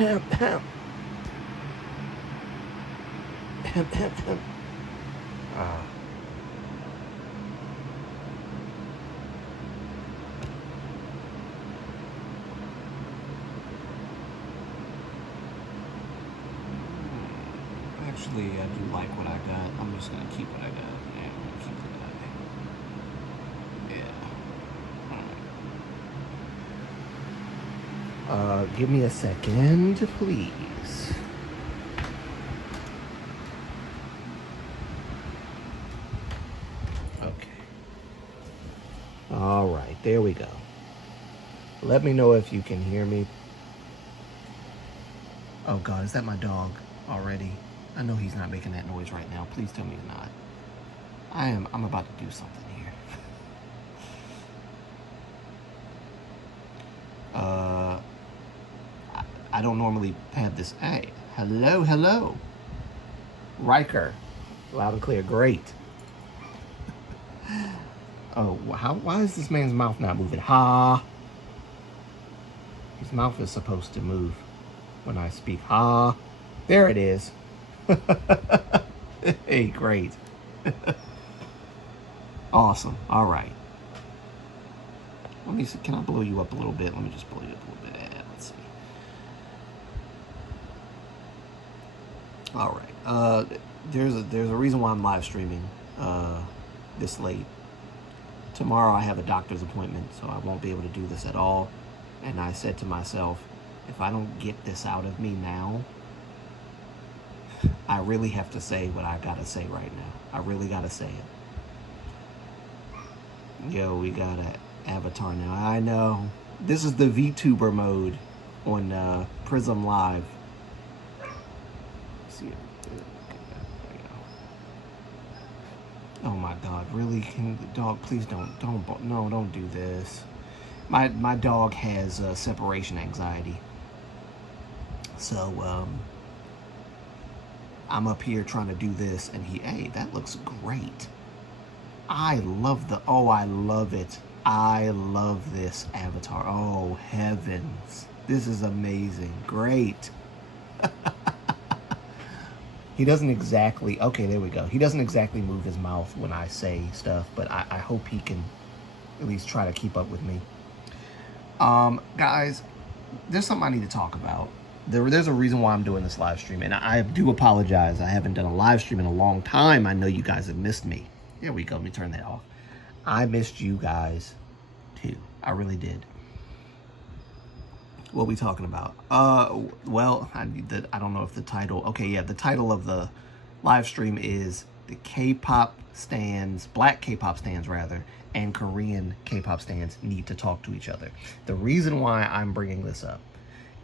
Actually, I do like what I got. I'm just gonna keep what I got. Yeah, I'm gonna keep the guy. Yeah. Alright. Give me a second, please. Okay. Alright, there we go. Let me know if you can hear me. Oh God, is that my dog already? I know he's not making that noise right now. Please tell me he's not. I'm about to do something here. I don't normally have this. Hey, hello. Riker. Loud and clear, great. Oh, why is this man's mouth not moving? Ha! His mouth is supposed to move when I speak. Ha! There it is. Hey, great. Awesome. All right. Let me see. Can I blow you up a little bit? Let me just blow you up a little bit. Let's see. All right. There's a reason why I'm live streaming this late. Tomorrow I have a doctor's appointment, so I won't be able to do this at all. And I said to myself, if I don't get this out of me now, I really have to say what I gotta say right now. I really gotta say it. Yo, we got an avatar now. I know. This is the VTuber mode on Prism Live. Let's see it. Oh my God, really? Can the dog please don't do this. My dog has separation anxiety. So I'm up here trying to do this, and hey, that looks great. I love it. I love this avatar. Oh, heavens. This is amazing. Great. He doesn't exactly, okay, there we go. He doesn't exactly move his mouth when I say stuff, but I hope he can at least try to keep up with me. Guys, there's something I need to talk about. There's a reason why I'm doing this live stream, and I do apologize. I haven't done a live stream in a long time. I know you guys have missed me. There we go. Let me turn that off. I missed you guys too. I really did. What are we talking about? Well, I don't know if the title. Okay, yeah, the title of the live stream is the K-pop stands, black K-pop stands rather, and Korean K-pop stands need to talk to each other. The reason why I'm bringing this up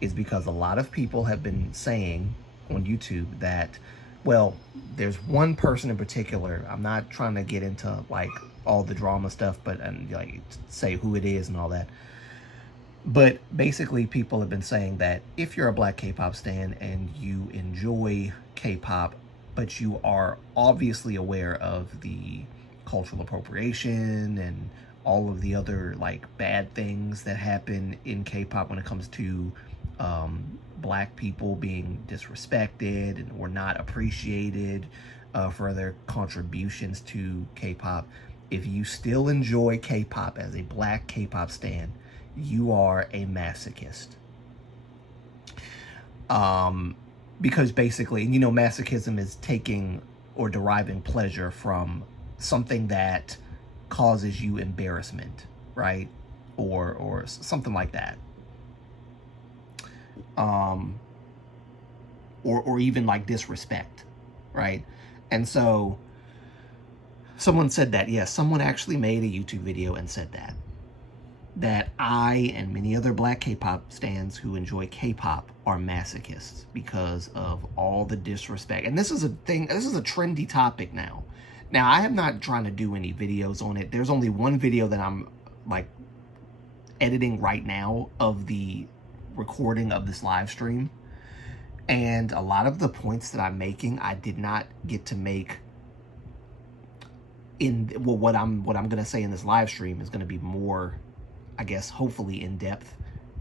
is because a lot of people have been saying on YouTube that, well, there's one person in particular. I'm not trying to get into like all the drama stuff, but and like say who it is and all that. But basically, people have been saying that if you're a black K-pop stan and you enjoy K-pop, but you are obviously aware of the cultural appropriation and all of the other like bad things that happen in K-pop when it comes to black people being disrespected and or not appreciated for their contributions to K-pop, if you still enjoy K-pop as a black K-pop stan, you are a masochist. Because basically, you know, masochism is taking or deriving pleasure from something that causes you embarrassment, right? Or something like that. Or even like disrespect, right? And so someone said that, yes, someone actually made a YouTube video and said that I and many other black K-pop stans who enjoy K-pop are masochists because of all the disrespect. And this is a thing, this is a trendy topic now. Now, I am not trying to do any videos on it. There's only one video that I'm like editing right now of the recording of this live stream. And a lot of the points that I'm making, I did not get to make in, well, what I'm going to say in this live stream is going to be more, I guess, hopefully in depth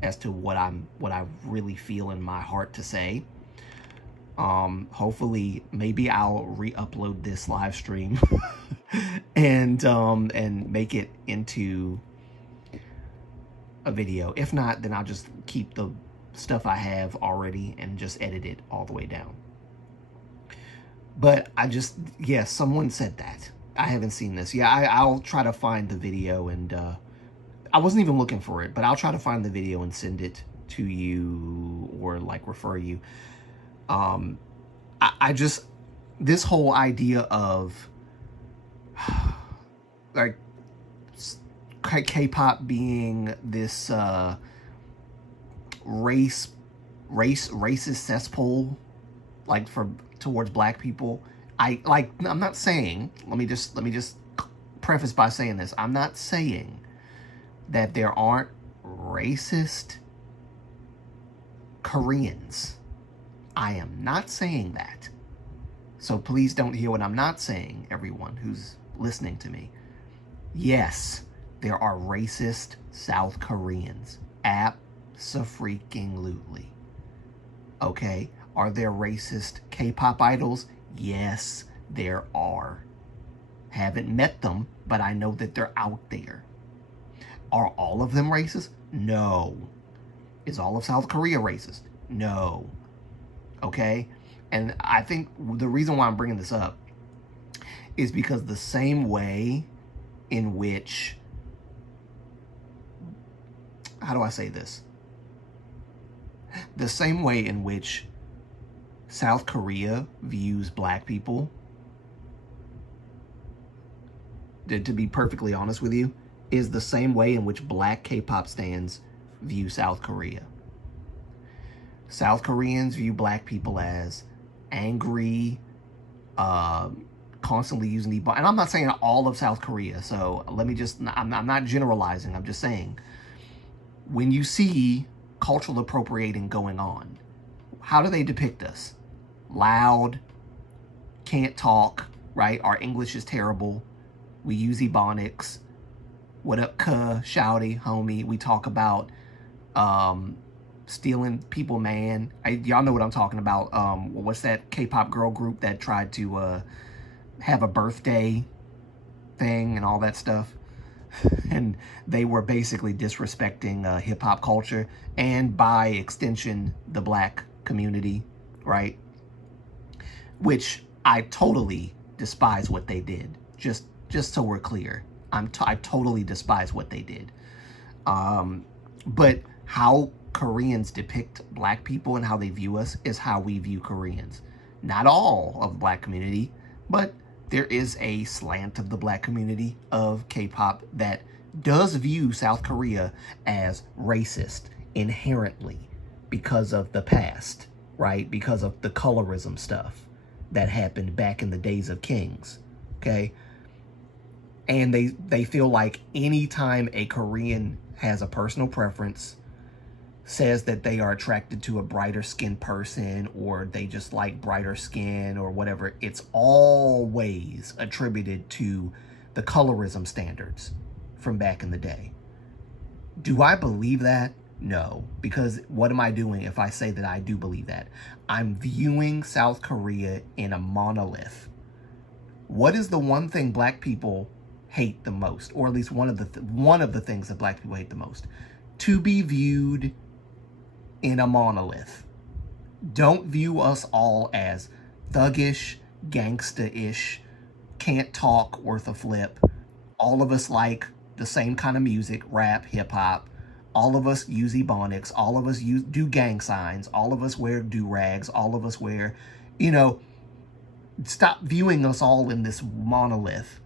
as to what I really feel in my heart to say. Hopefully maybe I'll re-upload this live stream and make it into a video. If not, then I'll just keep the stuff I have already and just edit it all the way down. But yeah, someone said that. I haven't seen this. Yeah, I'll try to find the video, and I wasn't even looking for it, but I'll try to find the video and send it to you, or like refer you. I just, this whole idea of like K-pop being this racist cesspool, like towards black people. I'm not saying, let me just preface by saying this. I'm not saying that there aren't racist Koreans. I am not saying that. So please don't hear what I'm not saying, everyone who's listening to me. Yes, there are racist South Koreans. Abso-freaking-lutely. Okay? Are there racist K-pop idols? Yes, there are. Haven't met them, but I know that they're out there. Are all of them racist? No. Is all of South Korea racist? No. Okay? And I think the reason why I'm bringing this up is because the same way in which, how do I say this? The same way in which South Korea views black people, to be perfectly honest with you, is the same way in which black K-pop stans view South Korea. South Koreans view black people as angry, constantly using the, and I'm not saying all of South Korea, so let me just, I'm not generalizing, I'm just saying, when you see cultural appropriating going on, how do they depict us? Loud, can't talk, right? Our English is terrible. We use Ebonics. What up, cuh, shouty, homie? We talk about stealing people, man. Y'all know what I'm talking about. What's that K-pop girl group that tried to have a birthday thing and all that stuff? And they were basically disrespecting hip-hop culture and, by extension, the black community, right? Which I totally despise what they did. Just so we're clear, I totally despise what they did. But how Koreans depict black people and how they view us is how we view Koreans. Not all of the black community, but there is a slant of the black community of K-pop that does view South Korea as racist inherently because of the past, right? Because of the colorism stuff that happened back in the days of kings, okay? And they feel like anytime a Korean has a personal preference, says that they are attracted to a brighter skinned person, or they just like brighter skin or whatever, it's always attributed to the colorism standards from back in the day. Do I believe that? No, because what am I doing if I say that I do believe that? I'm viewing South Korea in a monolith. What is the one thing black people hate the most, or at least one of the things that black people hate the most? To be viewed in a monolith. Don't view us all as thuggish, gangsta-ish, can't talk, worth a flip. All of us like the same kind of music, rap, hip-hop. All of us use Ebonics. All of us do gang signs. All of us wear do-rags. All of us wear, stop viewing us all in this monolith,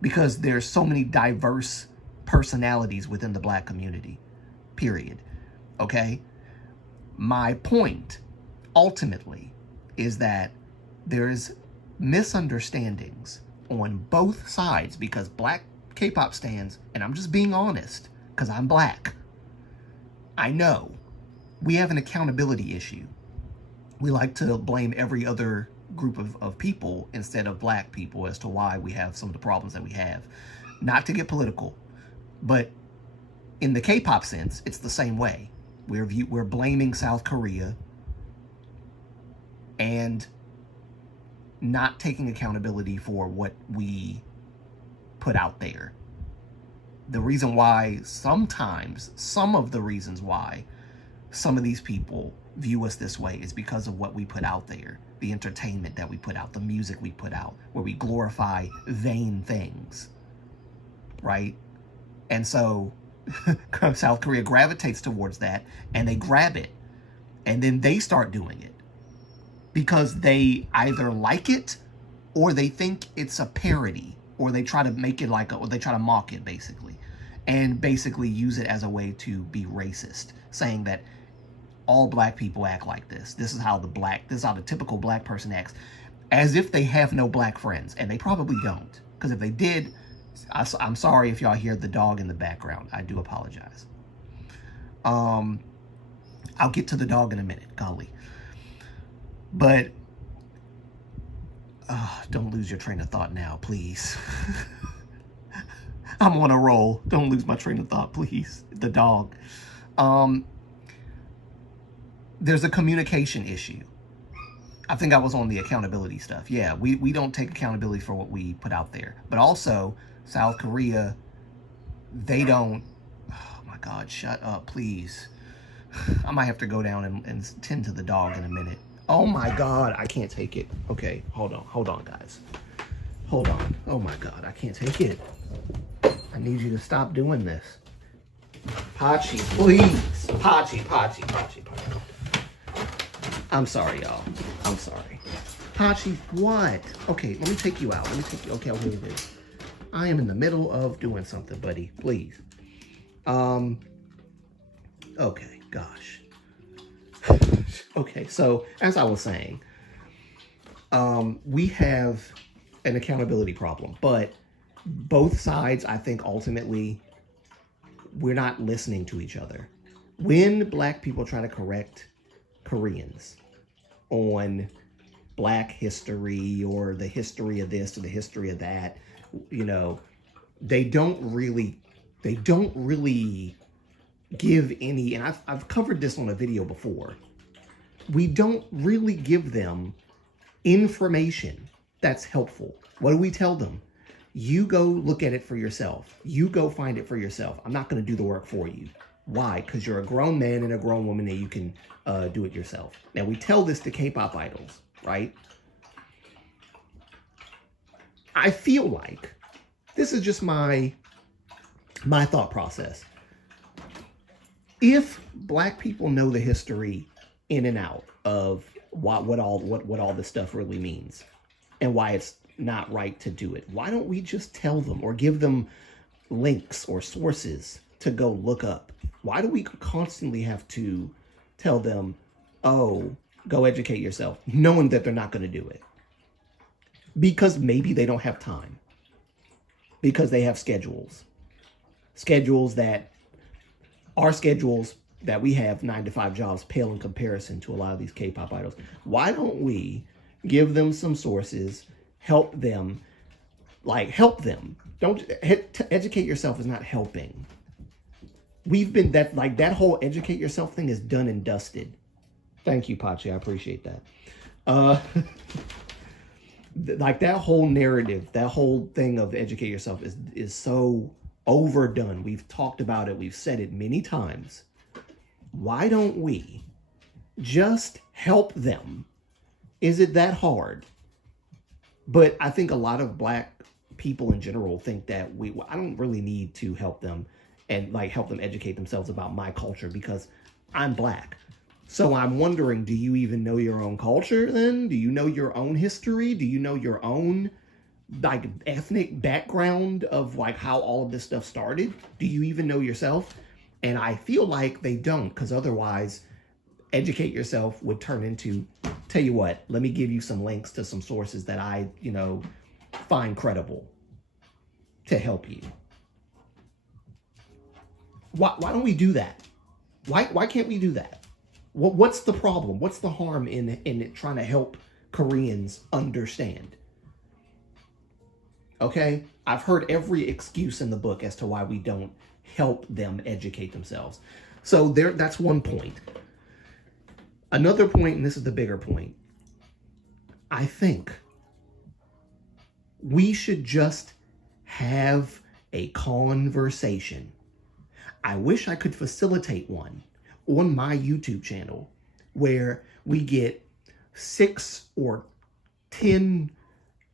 because there's so many diverse personalities within the black community, period. Okay? My point, ultimately, is that there's misunderstandings on both sides, because black K-pop stans, and I'm just being honest, because I'm black, I know we have an accountability issue. We like to blame every other group of people instead of black people as to why we have some of the problems that we have. Not to get political, but In the K-pop sense, it's the same way. We're blaming South Korea and not taking accountability for what we put out there. The reason why sometimes, some of the reasons why some of these people view us this way is because of what we put out there, the entertainment that we put out, the music we put out, where we glorify vain things, right? And so South Korea gravitates towards that, and they grab it, and then they start doing it because they either like it or they think it's a parody, or they try to make it like or they try to mock it, basically, and basically use it as a way to be racist, saying that all black people act like this. This is how the typical black person acts, as if they have no black friends, and they probably don't. Because if they did, I'm sorry if y'all hear the dog in the background. I do apologize. I'll get to the dog in a minute, golly. But don't lose your train of thought now, please. I'm on a roll. Don't lose my train of thought, please. The dog. There's a communication issue. I think I was on the accountability stuff. Yeah, we don't take accountability for what we put out there. But also, South Korea, they don't... Oh my God, shut up, please. I might have to go down and tend to the dog in a minute. Oh my God, I can't take it. Okay, hold on, guys. Hold on. Oh my God, I can't take it. I need you to stop doing this. Pachi, please. Pachi. I'm sorry, y'all. I'm sorry. Pachi, what? Okay, let me take you out. Okay, I'll do this. I am in the middle of doing something, buddy. Please. Okay, gosh. Okay, so as I was saying, we have an accountability problem, but both sides, I think, ultimately, we're not listening to each other. When black people try to correct Koreans on black history or the history of this or the history of that, you know, they don't really give any, and I've covered this on a video before. We don't really give them information that's helpful. What do we tell them? You go look at it for yourself. You go find it for yourself. I'm not going to do the work for you. Why? Because you're a grown man and a grown woman and you can do it yourself. Now, we tell this to K-pop idols, right? I feel like this is just my thought process. If black people know the history in and out of what all this stuff really means and why it's not right to do it, why don't we just tell them or give them links or sources to go look up? Why do we constantly have to tell them, oh, go educate yourself, knowing that they're not going to do it? Because maybe they don't have time. Because they have schedules. Schedules that our schedules that we have 9-to-5 jobs pale in comparison to a lot of these K-pop idols. Why don't we give them some sources, help them? Don't educate yourself is not helping. We've been that whole educate yourself thing is done and dusted. Thank you, Pachi. I appreciate that. Like that whole narrative, that whole thing of educate yourself is so overdone. We've talked about it. We've said it many times. Why don't we just help them? Is it that hard? But I think a lot of black people in general think that I don't really need to help them and help them educate themselves about my culture because I'm black. So I'm wondering, do you even know your own culture then? Do you know your own history? Do you know your own ethnic background of how all of this stuff started? Do you even know yourself? And I feel like they don't, because otherwise educate yourself would turn into, tell you what, let me give you some links to some sources that I, find credible to help you. Why don't we do that? Why can't we do that? What's the problem? What's the harm in trying to help Koreans understand? Okay? I've heard every excuse in the book as to why we don't help them educate themselves. So that's one point. Another point, and this is the bigger point, I think we should just have a conversation. I wish I could facilitate one on my YouTube channel where we get 6 or 10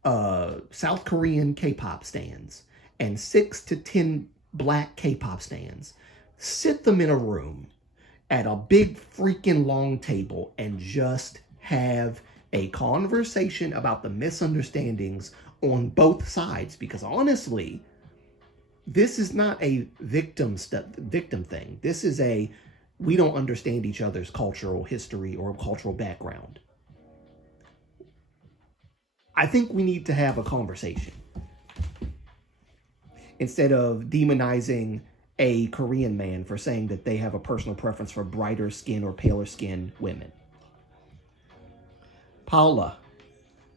South Korean K-pop stans and 6 to 10 black K-pop stans, sit them in a room at a big freaking long table and just have a conversation about the misunderstandings on both sides. Because honestly, this is not a victim thing. This is a, we don't understand each other's cultural history or cultural background. I think we need to have a conversation instead of demonizing a Korean man for saying that they have a personal preference for brighter skin or paler skin women. Paula,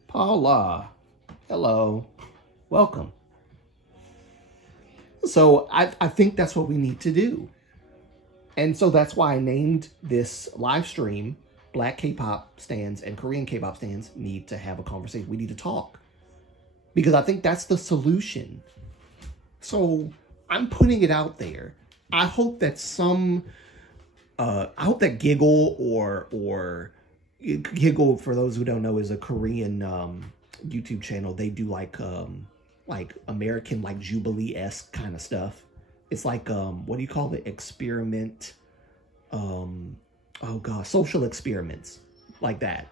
hello, welcome. So I think that's what we need to do. And so that's why I named this live stream, Black K-pop stans and Korean K-pop stans need to have a conversation. We need to talk. Because I think that's the solution. So I'm putting it out there. I hope that I hope that Giggle or Giggle, for those who don't know, is a Korean YouTube channel. They do like American, like Jubilee-esque kind of stuff. It's like, what do you call it? Experiment, oh God, social experiments, like that.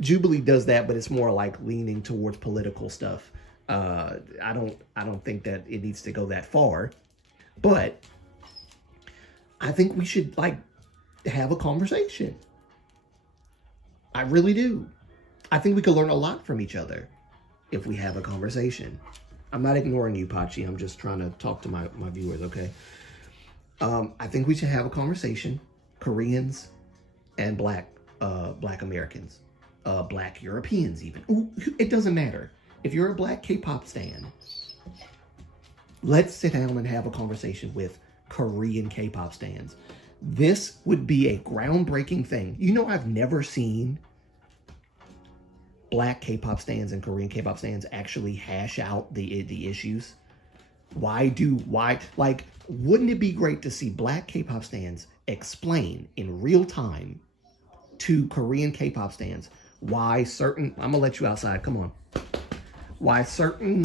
Jubilee does that, but it's more like leaning towards political stuff. I don't think that it needs to go that far, but I think we should like have a conversation. I really do. I think we could learn a lot from each other if we have a conversation. I'm not ignoring you, Pachi. I'm just trying to talk to my viewers, okay? I think we should have a conversation. Koreans and Black Americans, Black Europeans even. Ooh, it doesn't matter. If you're a Black K-pop stan, let's sit down and have a conversation with Korean K-pop stans. This would be a groundbreaking thing. You know, I've never seen Black K-pop stans and Korean K-pop stans actually hash out the issues. Like, wouldn't it be great to see Black K-pop stans explain in real time to Korean K-pop stans why certain, I'm gonna let you outside, come on, why certain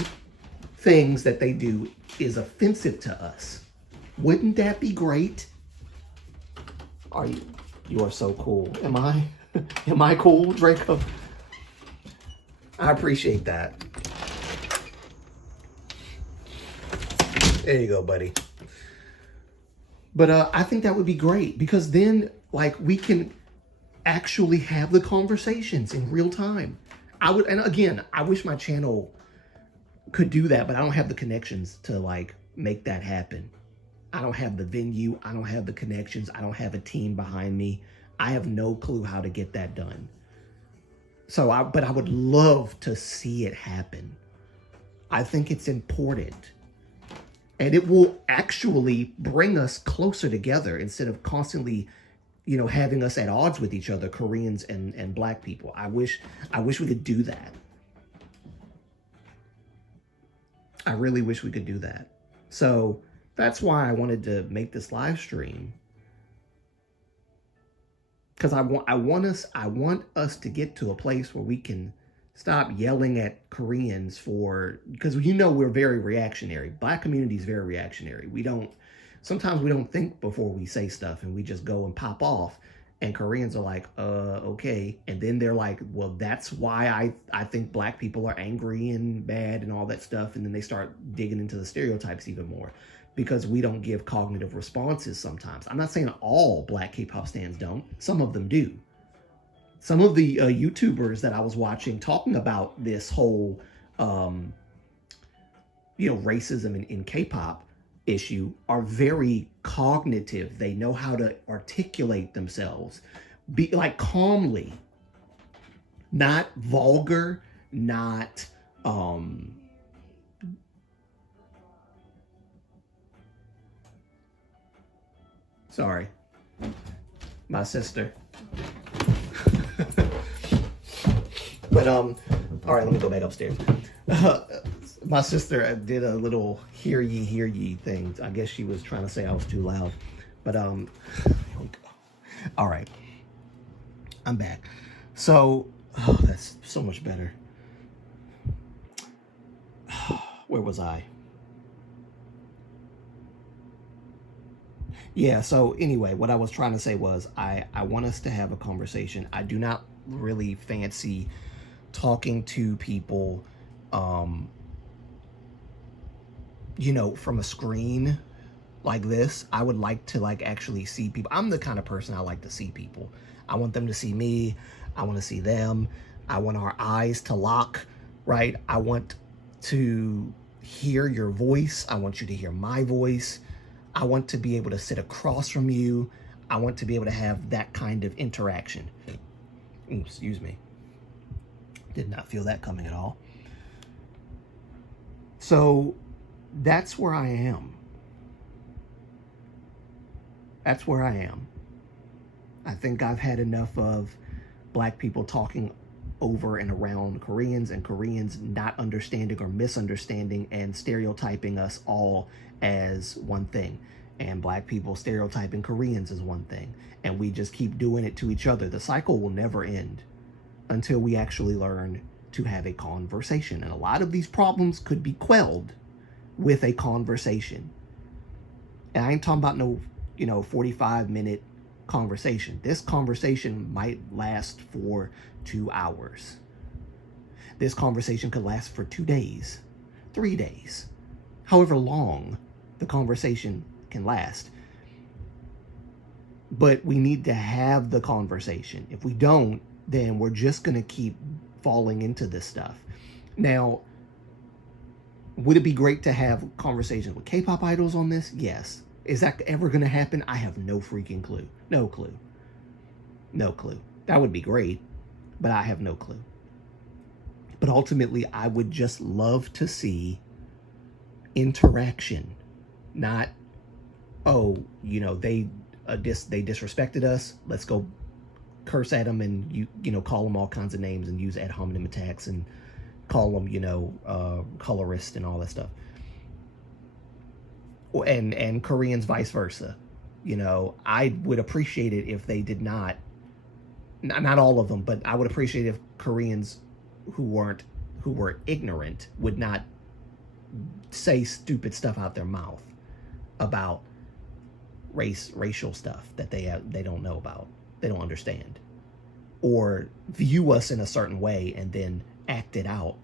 things that they do is offensive to us. Wouldn't that be great? You are so cool. Am I cool, Draco? I appreciate that. There you go, buddy. But I think that would be great, because then like we can actually have the conversations in real time. And again, I wish my channel could do that, but I don't have the connections to like make that happen. I don't have the venue. I don't have the connections. I don't have a team behind me. I have no clue how to get that done. But I would love to see it happen. I think it's important. And it will actually bring us closer together instead of constantly, you know, having us at odds with each other, Koreans and Black people. I wish we could do that. I really wish we could do that. So that's why I wanted to make this live stream. Because I want us to get to a place where we can stop yelling at Koreans because you know we're very reactionary. Black community is very reactionary. Sometimes we don't think before we say stuff, and we just go and pop off. And Koreans are like, okay. And then they're like, well, that's why I think Black people are angry and bad and all that stuff. And then they start digging into the stereotypes even more, because we don't give cognitive responses sometimes. I'm not saying all Black K-pop stans don't. Some of them do. Some of the YouTubers that I was watching talking about this whole, racism in K-pop issue are very cognitive. They know how to articulate themselves, be like calmly, not vulgar, not Um, sorry, my sister. But all right, let me go back upstairs. My sister did a little hear ye thing. I guess she was trying to say I was too loud. But all right, I'm back. So that's so much better. Where was I? Yeah, so anyway, what I was trying to say was I want us to have a conversation. I do not really fancy talking to people, you know, from a screen like this. I would like to like actually see people. I'm the kind of person I like to see people. I want them to see me. I want to see them. I want our eyes to lock, right? I want to hear your voice. I want you to hear my voice. I want to be able to sit across from you. I want to be able to have that kind of interaction. Ooh, excuse me. Did not feel that coming at all. So that's where I am. That's where I am. I think I've had enough of Black people talking over and around Koreans, and Koreans not understanding or misunderstanding and stereotyping us all as one thing, and Black people stereotyping Koreans as one thing, and we just keep doing it to each other. The cycle will never end until we actually learn to have a conversation, and a lot of these problems could be quelled with a conversation. And I ain't talking about no, 45-minute conversation. This conversation might last for 2 hours. This conversation could last for 2 days, 3 days, however long the conversation can last. But we need to have the conversation. If we don't, then we're just going to keep falling into this stuff. Now, would it be great to have conversations with K-pop idols on this? Yes. Is that ever going to happen? I have no freaking clue. No clue. No clue. That would be great, but I have no clue. But ultimately, I would just love to see interaction. Not, oh, they disrespected us. Let's go curse at them and call them all kinds of names and use ad hominem attacks and call them colorist and all that stuff. And Koreans vice versa. I would appreciate it if they did not all of them, but I would appreciate if Koreans who were ignorant would not say stupid stuff out their mouth about racial stuff that they don't know about, they don't understand, or view us in a certain way and then act it out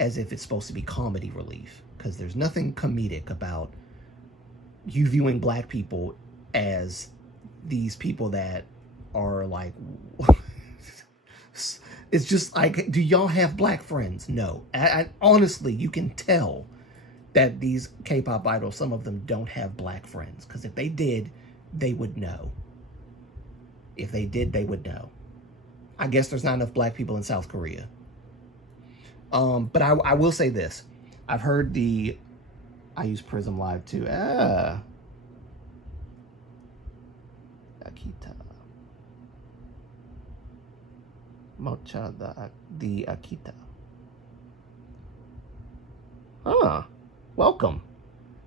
as if it's supposed to be comedy relief, because there's nothing comedic about you viewing Black people as these people that are like, it's just like, do y'all have Black friends? No. I honestly, you can tell that these K-pop idols, some of them don't have Black friends, because if they did, they would know. If they did, they would know. I guess there's not enough Black people in South Korea. But I will say this. I've heard I use Prism Live too. Akita. Mocha the Akita. Welcome.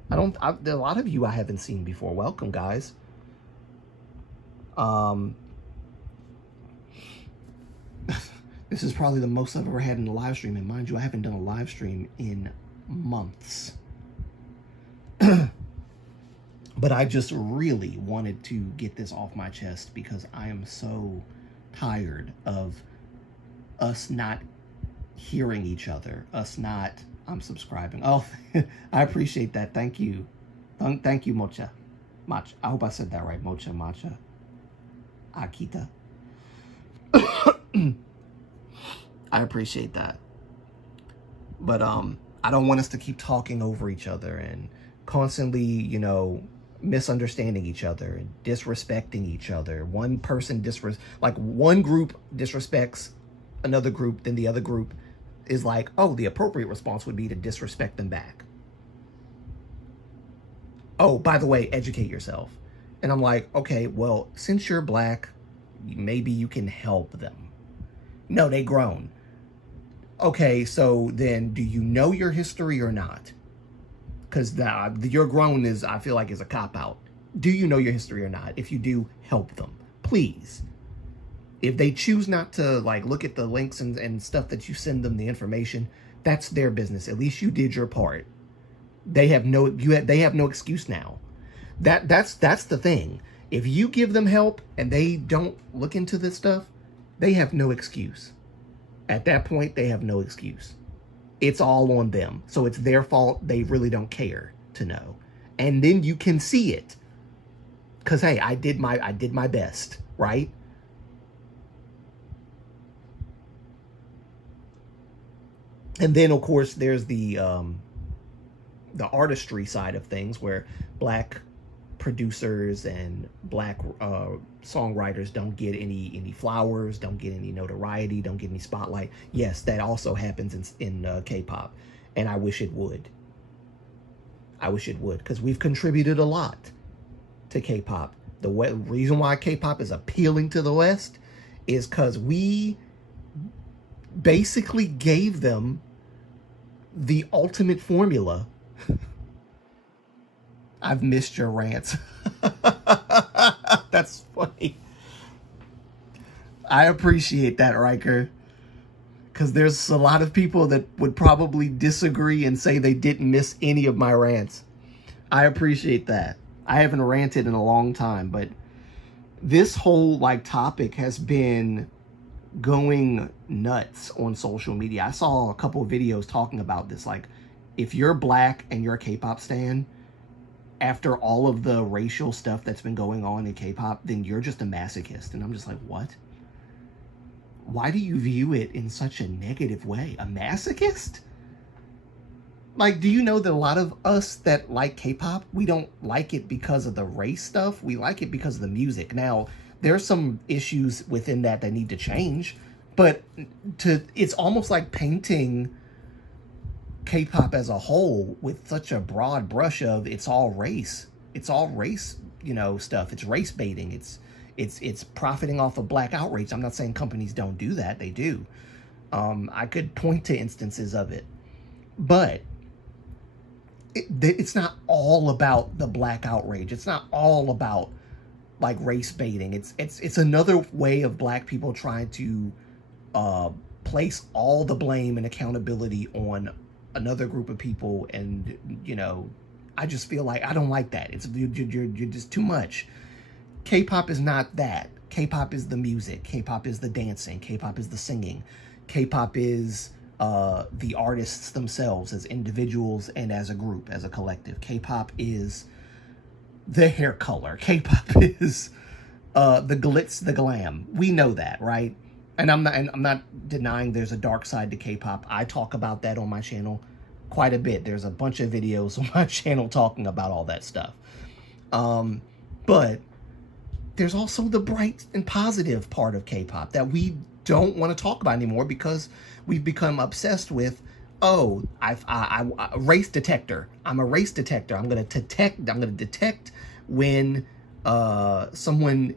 There are a lot of you I haven't seen before. Welcome, guys. This is probably the most I've ever had in a live stream, and mind you, I haven't done a live stream in months. But I just really wanted to get this off my chest because I am so tired of us not hearing each other, I'm subscribing. Oh, I appreciate that. Thank you. Thank you, Mocha. I hope I said that right. Mocha, Matcha. Akita. I appreciate that. But I don't want us to keep talking over each other and constantly, misunderstanding each other and disrespecting each other. One person one group disrespects another group, then the other group is like, oh, the appropriate response would be to disrespect them back. Oh, by the way, educate yourself. And I'm like, okay, well, since you're black, maybe you can help them. No, they grown. Okay, so then do you know your history or not? Because your grown is, I feel like, is a cop-out. Do you know your history or not? If you do, help them, please. If they choose not to like look at the links and stuff that you send them, the information, that's their business. At least you did your part. They have no excuse now. That's the thing. If you give them help and they don't look into this stuff, they have no excuse. At that point, they have no excuse. It's all on them. So it's their fault. They really don't care to know. And then you can see it. Cause hey, I did my best, right? And then of course there's the artistry side of things, where black producers and black songwriters don't get any flowers, don't get any notoriety, don't get any spotlight. Yes, that also happens in K-pop, and I wish it would. I wish it would, because we've contributed a lot to K-pop. The reason why K-pop is appealing to the West is because we basically gave them the ultimate formula. I've missed your rants. That's funny. I appreciate that, Riker. Because there's a lot of people that would probably disagree and say they didn't miss any of my rants. I appreciate that. I haven't ranted in a long time, but this whole like topic has been going nuts on social media. I saw a couple of videos talking about this. Like, if you're black and you're a K-pop stan, after all of the racial stuff that's been going on in K-pop, then you're just a masochist. And I'm just like, what? Why do you view it in such a negative way? A masochist? Like, do you know that a lot of us that like K-pop, we don't like it because of the race stuff. We like it because of the music. Now, there's some issues within that need to change, but it's almost like painting K-pop as a whole with such a broad brush of it's all race. It's all race, stuff. It's race baiting. It's profiting off of black outrage. I'm not saying companies don't do that. They do. I could point to instances of it, but it's not all about the black outrage. It's not all about like race baiting. It's another way of black people trying to place all the blame and accountability on another group of people. And I just feel like I don't like that. You're just too much. K-pop is not that. K-pop is the music. K-pop is the dancing. K-pop is the singing. K-pop is the artists themselves as individuals and as a group, as a collective. K-pop is the hair color. K-pop is the glitz, the glam. We know that, right? And I'm not denying there's a dark side to K-pop. I talk about that on my channel quite a bit. There's a bunch of videos on my channel talking about all that stuff. But there's also the bright and positive part of K-pop that we don't want to talk about anymore because we've become obsessed with, oh, I race detector. I'm a race detector. I'm gonna detect when someone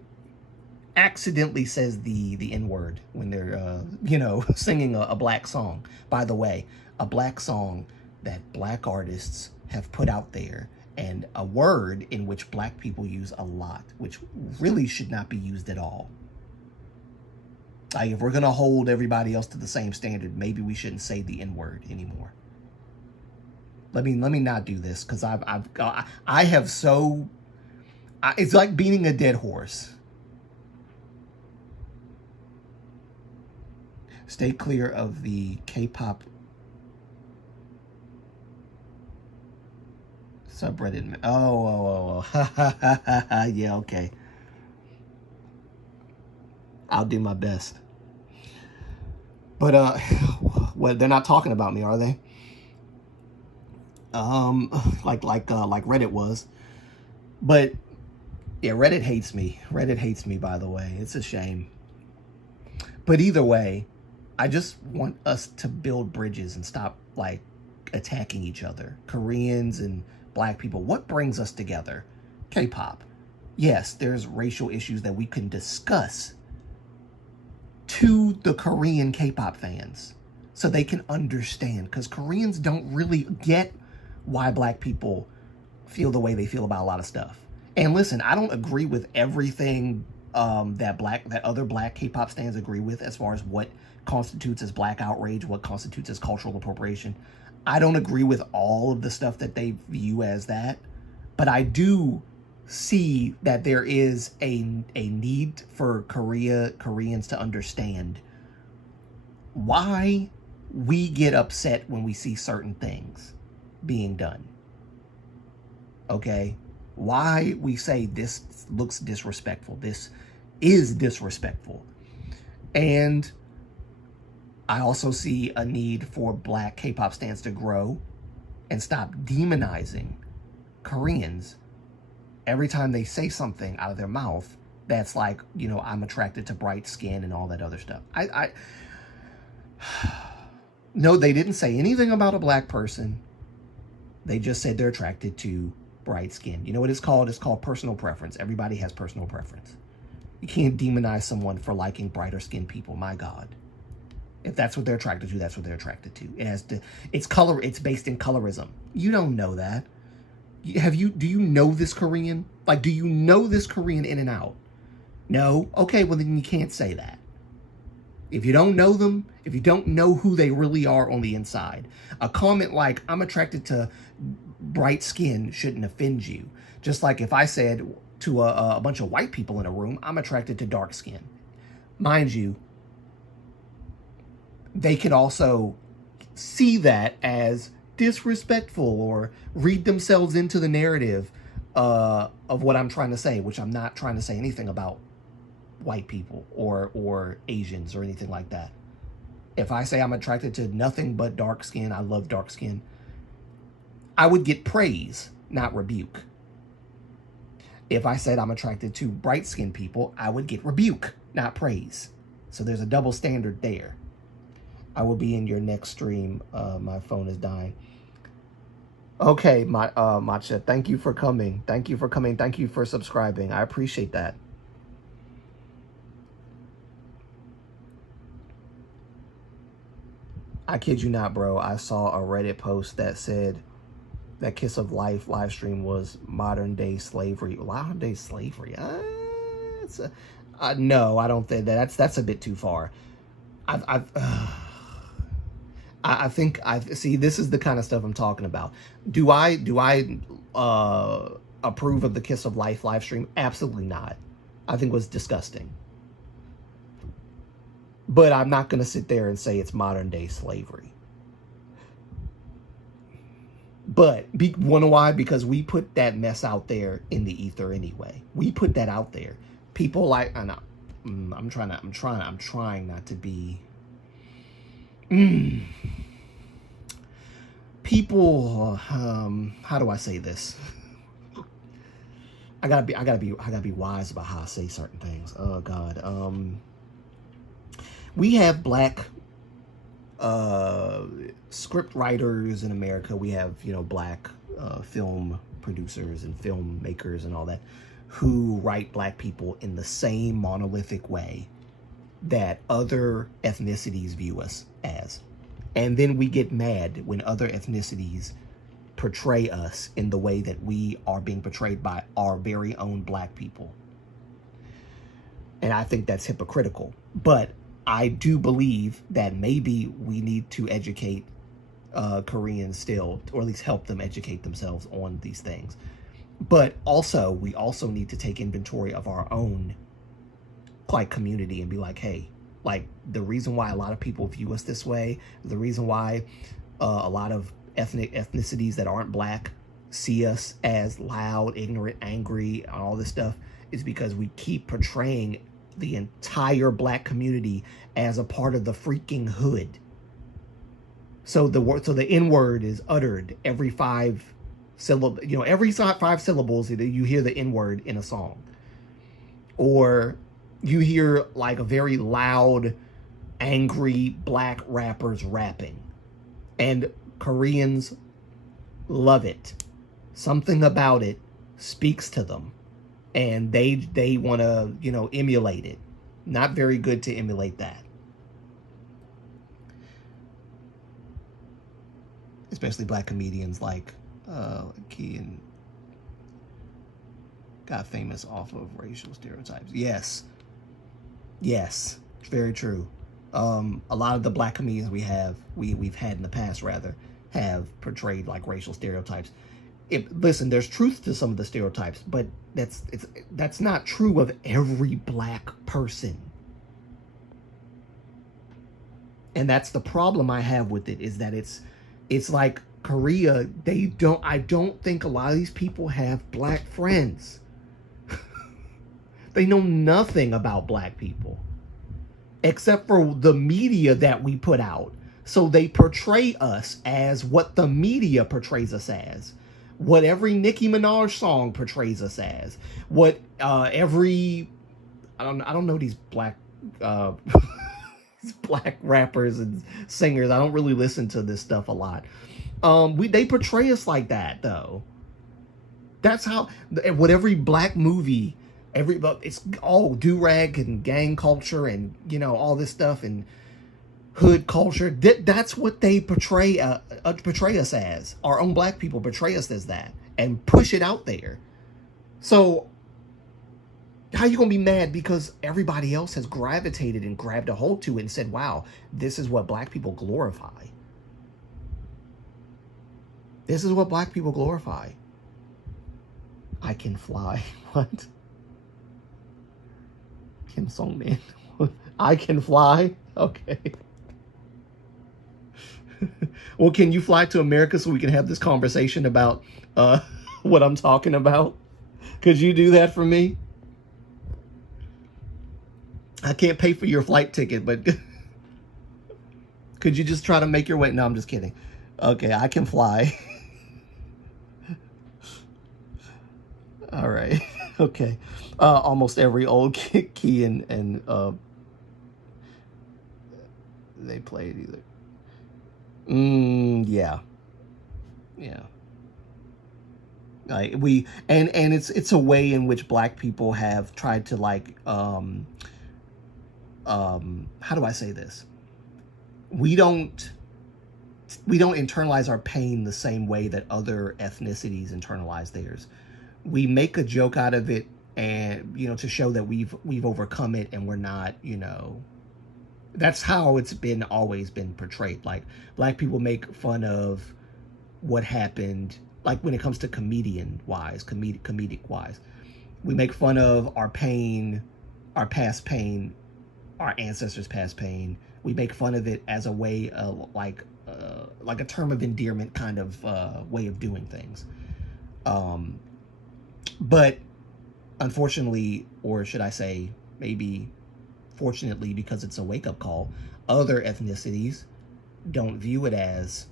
accidentally says the N-word when they're singing a black song. By the way, a black song that black artists have put out there, and a word in which black people use a lot, which really should not be used at all. Like, if we're gonna hold everybody else to the same standard, maybe we shouldn't say the N-word anymore. Let me not do this, because it's like beating a dead horse. Stay clear of the K-pop subreddit. Oh. Yeah, okay. I'll do my best. But well, they're not talking about me, are they? Like Reddit was. But yeah, Reddit hates me. Reddit hates me, by the way. It's a shame. But either way, I just want us to build bridges and stop like attacking each other. Koreans and black people, what brings us together? K-pop. Yes, there's racial issues that we can discuss to the Korean K-pop fans so they can understand, because Koreans don't really get why black people feel the way they feel about a lot of stuff. And listen, I don't agree with everything that other black K-pop stans agree with as far as what constitutes as black outrage, what constitutes as cultural appropriation. I don't agree with all of the stuff that they view as that, but I do see that there is a need for Koreans to understand why we get upset when we see certain things being done. Okay? Why we say this looks disrespectful. This is disrespectful. And I also see a need for black K-pop stans to grow and stop demonizing Koreans every time they say something out of their mouth that's like, you know, I'm attracted to bright skin and all that other stuff. No, they didn't say anything about a black person. They just said they're attracted to bright skin. You know what it's called? It's called personal preference. Everybody has personal preference. You can't demonize someone for liking brighter skinned people. My God. If that's what they're attracted to, that's what they're attracted to. It's based in colorism. You don't know that. Do you know this Korean? Like, do you know this Korean in and out? No? Okay, well then you can't say that. If you don't know them, if you don't know who they really are on the inside, a comment like, I'm attracted to bright skin shouldn't offend you. Just like if I said to a bunch of white people in a room, I'm attracted to dark skin. Mind you, they could also see that as disrespectful or read themselves into the narrative of what I'm trying to say, which I'm not trying to say anything about white people or Asians or anything like that. If I say I'm attracted to nothing but dark skin, I love dark skin, I would get praise, not rebuke. If I said I'm attracted to bright skinned people, I would get rebuke, not praise. So there's a double standard there. I will be in your next stream. My phone is dying. Okay, Matcha, thank you for coming. Thank you for coming. Thank you for subscribing. I appreciate that. I kid you not, bro. I saw a Reddit post that said that Kiss of Life live stream was modern day slavery. Modern day slavery? No, I don't think that's a bit too far. I think see, this is the kind of stuff I'm talking about. Do I approve of the Kiss of Life live stream? Absolutely not. I think it was disgusting. But I'm not going to sit there and say it's modern day slavery. But wanna why? Because we put that mess out there in the ether anyway. We put that out there. People like, I know, I'm trying not to be. People, how do I say this? I gotta be wise about how I say certain things. Oh God. We have black script writers in America. We have, you know, black film producers and filmmakers and all that who write black people in the same monolithic way that other ethnicities view us as. And then we get mad when other ethnicities portray us in the way that we are being portrayed by our very own black people. And I think that's hypocritical. But I do believe that maybe we need to educate Koreans still, or at least help them educate themselves on these things. But also, we also need to take inventory of our own like community and be like, hey, like the reason why a lot of people view us this way, the reason why a lot of ethnicities that aren't black see us as loud, ignorant, angry, and all this stuff is because we keep portraying the entire black community as a part of the freaking hood. So the N-word is uttered every 5 syllables, you know, every 5 syllables you hear the N-word in a song. Or you hear like a very loud, angry black rappers rapping. And Koreans love it. Something about it speaks to them. And they want to, you know, emulate it. Not very good to emulate that. Especially black comedians like Key and got famous off of racial stereotypes. Yes. Yes. Very true. A lot of the black comedians we've had in the past, rather, have portrayed like racial stereotypes. Listen, there's truth to some of the stereotypes, but that's not true of every black person. And that's the problem I have with it, is that it's like Korea, I don't think a lot of these people have black friends. They know nothing about black people except for the media that we put out. So they portray us as what the media portrays us as, what every Nicki Minaj song portrays us as, what every I don't know these black black rappers and singers. I don't really listen to this stuff a lot. They portray us like that, though. That's how, what every black movie, it's all do-rag and gang culture and, you know, all this stuff and hood culture. That's what they portray us as. Our own black people portray us as that and push it out there. So how you gonna be mad because everybody else has gravitated and grabbed a hold to it and said, wow, this is what black people glorify. This is what black people glorify. I can fly. What? Kim Song-man. I can fly? Okay. Well, can you fly to America so we can have this conversation about what I'm talking about? Could you do that for me? I can't pay for your flight ticket, but could you just try to make your way? No, I'm just kidding. Okay, I can fly. All right. Okay. Almost every old key and they played either. Yeah. Yeah. Like and it's a way in which black people have tried to like how do I say this? We don't internalize our pain the same way that other ethnicities internalize theirs. We make a joke out of it, and you know, to show that we've overcome it and we're not, you know, that's how it's always been portrayed. Like black people make fun of what happened, like when it comes to comedic wise, we make fun of our pain, our past pain, our ancestors' past pain. We make fun of it as a way of like a term of endearment kind of way of doing things. But unfortunately, or should I say maybe fortunately, because it's a wake-up call, other ethnicities don't view it as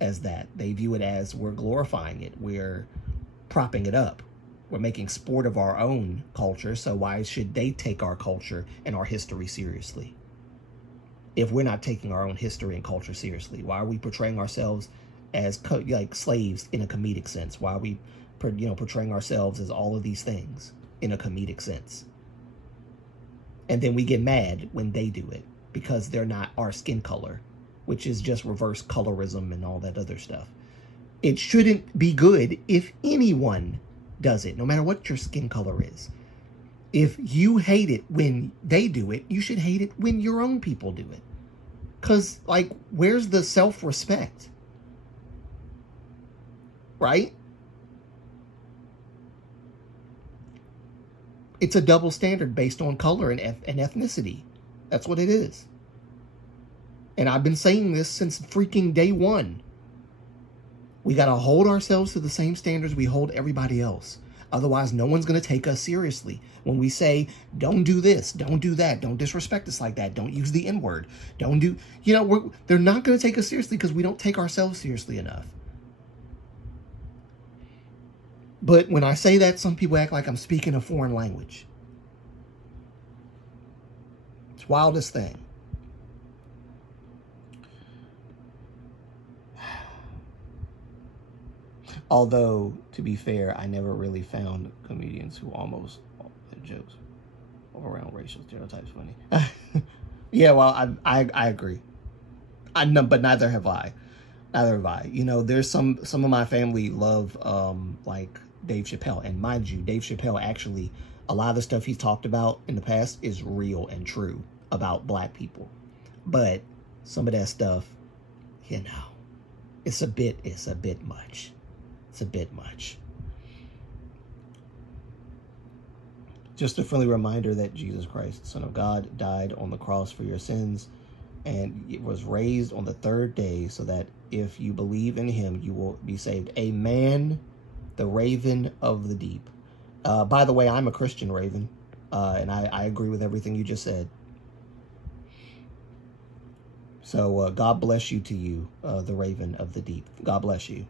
that. They view it as we're glorifying it, we're propping it up, we're making sport of our own culture, so why should they take our culture and our history seriously? If we're not taking our own history and culture seriously, why are we portraying ourselves as like slaves in a comedic sense? Why are we portraying ourselves as all of these things in a comedic sense? And then we get mad when they do it because they're not our skin color, which is just reverse colorism and all that other stuff. It shouldn't be good if anyone does it, no matter what your skin color is. If you hate it when they do it, you should hate it when your own people do it. Because, like, where's the self-respect? Right? It's a double standard based on color and ethnicity. That's what it is. And I've been saying this since freaking day one. We got to hold ourselves to the same standards we hold everybody else. Otherwise, no one's going to take us seriously. When we say, don't do this, don't do that, don't disrespect us like that, don't use the N-word, don't do, you know, they're not going to take us seriously because we don't take ourselves seriously enough. But when I say that, some people act like I'm speaking a foreign language. It's the wildest thing. Although, to be fair, I never really found comedians who almost had jokes around racial stereotypes funny. Yeah, well, I agree. I know, but neither have I. Neither have I. You know, there's some of my family love like Dave Chappelle, and mind you, Dave Chappelle actually, a lot of the stuff he's talked about in the past is real and true about black people, but some of that stuff, you know, it's a bit much. It's a bit much. Just a friendly reminder that Jesus Christ, Son of God, died on the cross for your sins, and it was raised on the third day, so that if you believe in him, you will be saved. Amen. The Raven of the Deep. By the way, I'm a Christian, Raven, and I agree with everything you just said. So God bless you to you, the Raven of the Deep. God bless you.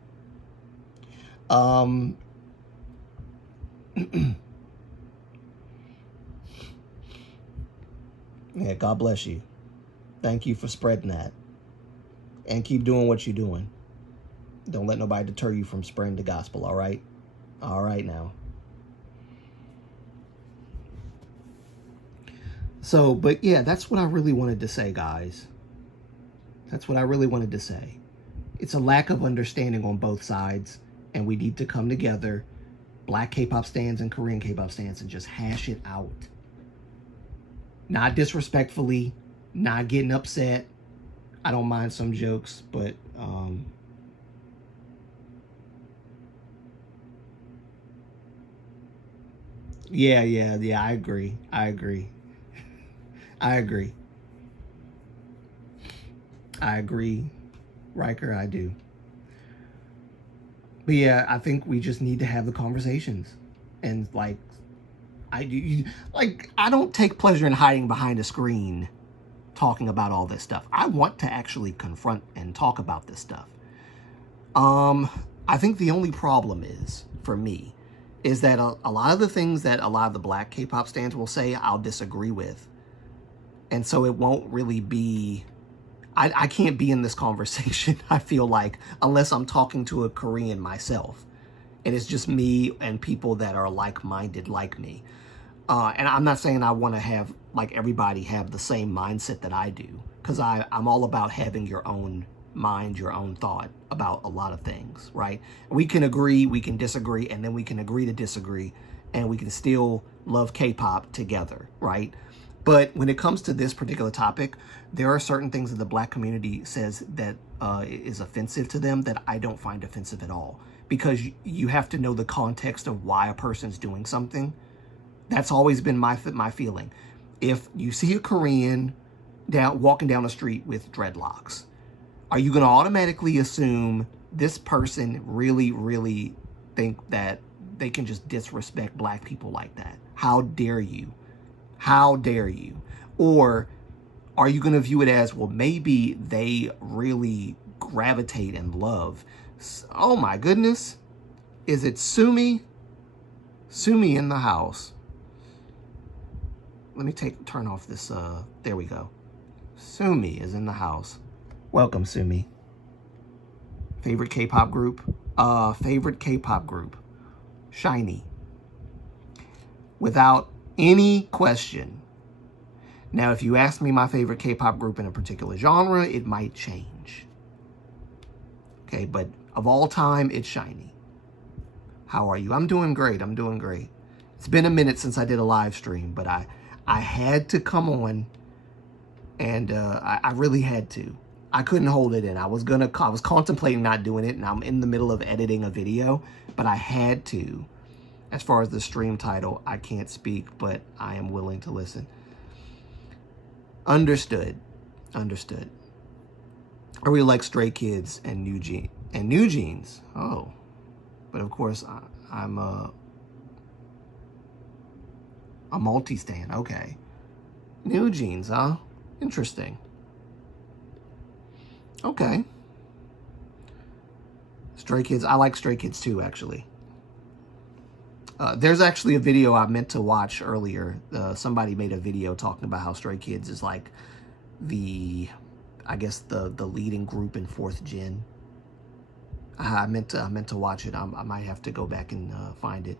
Yeah, God bless you. Thank you for spreading that. And keep doing what you're doing. Don't let nobody deter you from spreading the gospel, all right? All right now. So, but yeah, that's what I really wanted to say, guys. That's what I really wanted to say. It's a lack of understanding on both sides, and we need to come together, black K-pop stans and Korean K-pop stans, and just hash it out. Not disrespectfully, not getting upset. I don't mind some jokes, but yeah, I agree. I agree. Riker, I do. But yeah, I think we just need to have the conversations. And like, I don't take pleasure in hiding behind a screen talking about all this stuff. I want to actually confront and talk about this stuff. I think the only problem is, for me, is that a lot of the things that a lot of the black K-pop stans will say, I'll disagree with. And so it won't really be, I can't be in this conversation, I feel like, unless I'm talking to a Korean myself. And it's just me and people that are like-minded like me. And I'm not saying I want to have, like, everybody have the same mindset that I do. Because I'm all about having your own mind, your own thought about a lot of things, right? We can agree, we can disagree, and then we can agree to disagree. And we can still love K-pop together, right? But when it comes to this particular topic, there are certain things that the black community says that is offensive to them that I don't find offensive at all. Because you have to know the context of why a person's doing something. That's always been my feeling. If you see a Korean walking down the street with dreadlocks, are you going to automatically assume this person really, really think that they can just disrespect black people like that? How dare you? How dare you? Or are you going to view it as, well, maybe they really gravitate and love. Oh my goodness. Is it Sumi? Sumi in the house. Let me turn off this, there we go. Sumi is in the house. Welcome, Sumi. Favorite K-pop group? Favorite K-pop group. SHINee. Without any question. Now, if you ask me my favorite K-pop group in a particular genre, it might change. Okay, but of all time, it's SHINee. How are you? I'm doing great. I'm doing great. It's been a minute since I did a live stream, but I had to come on, and I really had to. I couldn't hold it in. I was contemplating not doing it, and I'm in the middle of editing a video, but I had to. As far as the stream title, I can't speak, but I am willing to listen. Understood. Understood. I really like Stray Kids and New Jeans. Oh, but of course I'm a multi-stan. Okay. New Jeans, huh? Interesting. Okay. Stray Kids. I like Stray Kids too, actually. There's actually a video I meant to watch earlier. Somebody made a video talking about how Stray Kids is like I guess the leading group in 4th gen. I meant to watch it. I might have to go back and find it.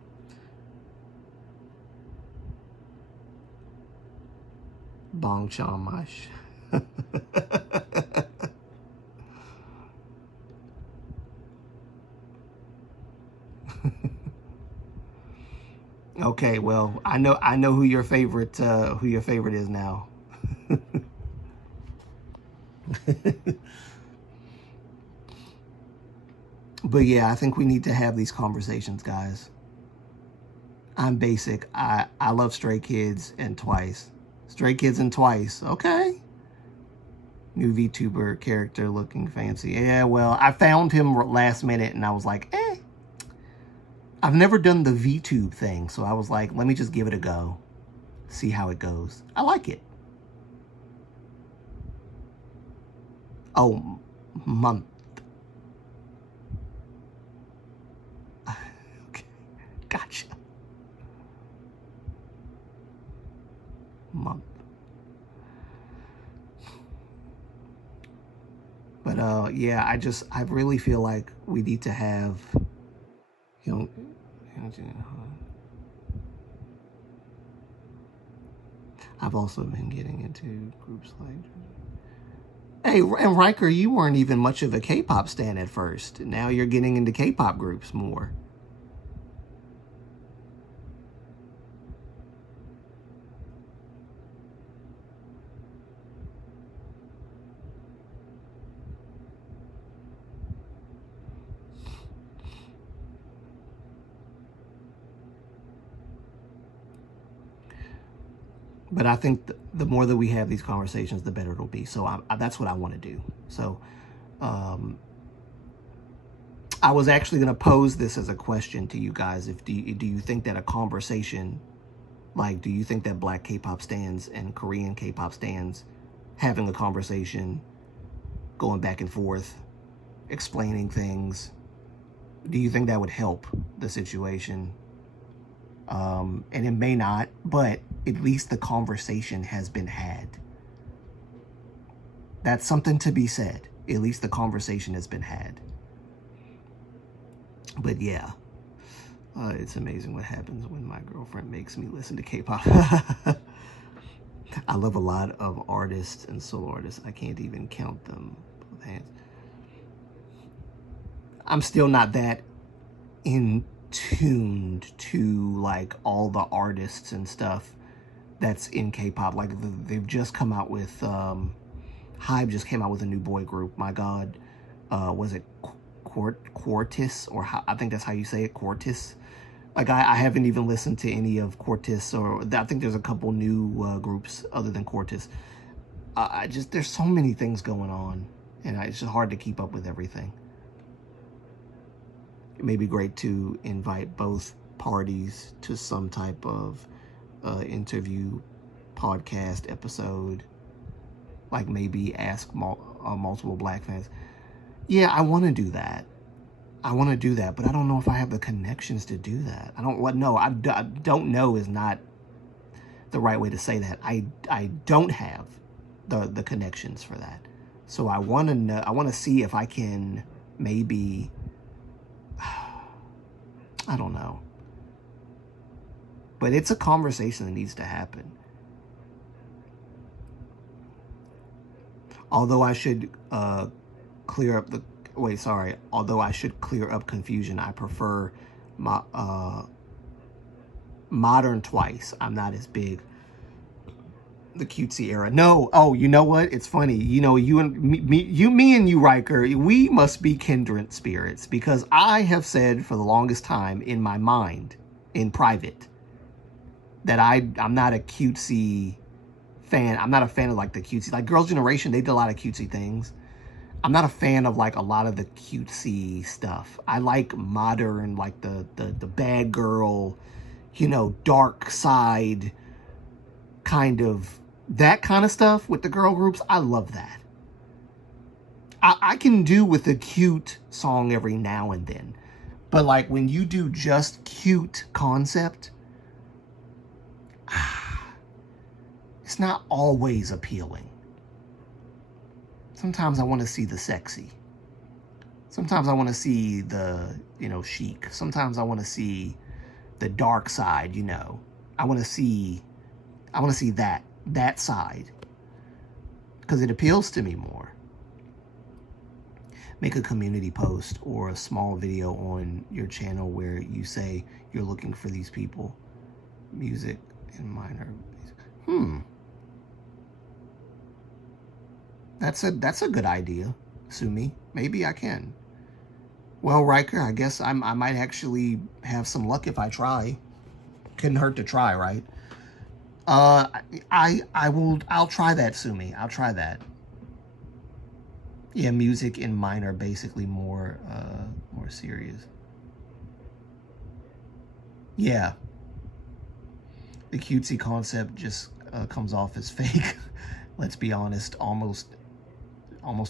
Bong Chamash. Okay, well, I know who your favorite is now. But yeah, I think we need to have these conversations, guys. I'm basic. I love Stray Kids and Twice. Stray Kids and Twice. Okay. New VTuber character looking fancy. Yeah, well, I found him last minute and I was like, eh. I've never done the VTube thing, so I was like, let me just give it a go. See how it goes. I like it. Oh, month. Okay. Gotcha. Month. But yeah, I really feel like we need to have, you know, I've also been getting into groups like, hey, and Riker, you weren't even much of a K-pop stan at first. Now you're getting into K-pop groups more. But I think the more that we have these conversations, the better it'll be. So that's what I want to do. So I was actually going to pose this as a question to you guys. Do you think that a conversation, like, do you think that Black K-pop stans and Korean K-pop stans having a conversation, going back and forth, explaining things, do you think that would help the situation? And it may not, but at least the conversation has been had. That's something to be said. At least the conversation has been had. But yeah, it's amazing what happens when my girlfriend makes me listen to K-pop. I love a lot of artists and solo artists. I can't even count them with hands. I'm still not that in tuned to like all the artists and stuff that's in K-pop. Like they've just come out with Hybe just came out with a new boy group. My God, was it Quartus, or I think that's how you say it, Quartus. Like I haven't even listened to any of Quartus, or I think there's a couple new groups other than Quartus. There's so many things going on, and it's just hard to keep up with everything. It may be great to invite both parties to some type of interview podcast episode, like maybe ask multiple Black fans. Yeah, I want to do that. But I don't know if I have the connections to do that. I don't know is not the right way to say that. I don't have the connections for that. So I want to know. I want to see if I can maybe. I don't know. But it's a conversation that needs to happen. Although I should clear up although I should clear up confusion, I prefer my modern Twice. I'm not as big the Cutesy era. No, oh, you know what? It's funny. You know, me and you, Riker, we must be kindred spirits, because I have said for the longest time in my mind, in private, that I'm not a Cutesy fan. I'm not a fan of like the Cutesy, like Girls' Generation. They did a lot of Cutesy things. I'm not a fan of like a lot of the Cutesy stuff. I like modern, like the bad girl, you know, dark side kind of, that kind of stuff with the girl groups. I love that. I can do with a cute song every now and then, but like when you do just cute concept, it's not always appealing. Sometimes I want to see the sexy. Sometimes I want to see the, chic. Sometimes I want to see the dark side, I want to see that side, because it appeals to me more. Make a community post or a small video on your channel where you say you're looking for these people. Music in minor. That's a good idea, Sumi. Maybe I can. Well, Riker, I guess I might actually have some luck if I try. Couldn't hurt to try, right? I'll try that, Sumi. I'll try that. Yeah, music in minor, basically more serious. Yeah. The cutesy concept just comes off as fake. Let's be honest, almost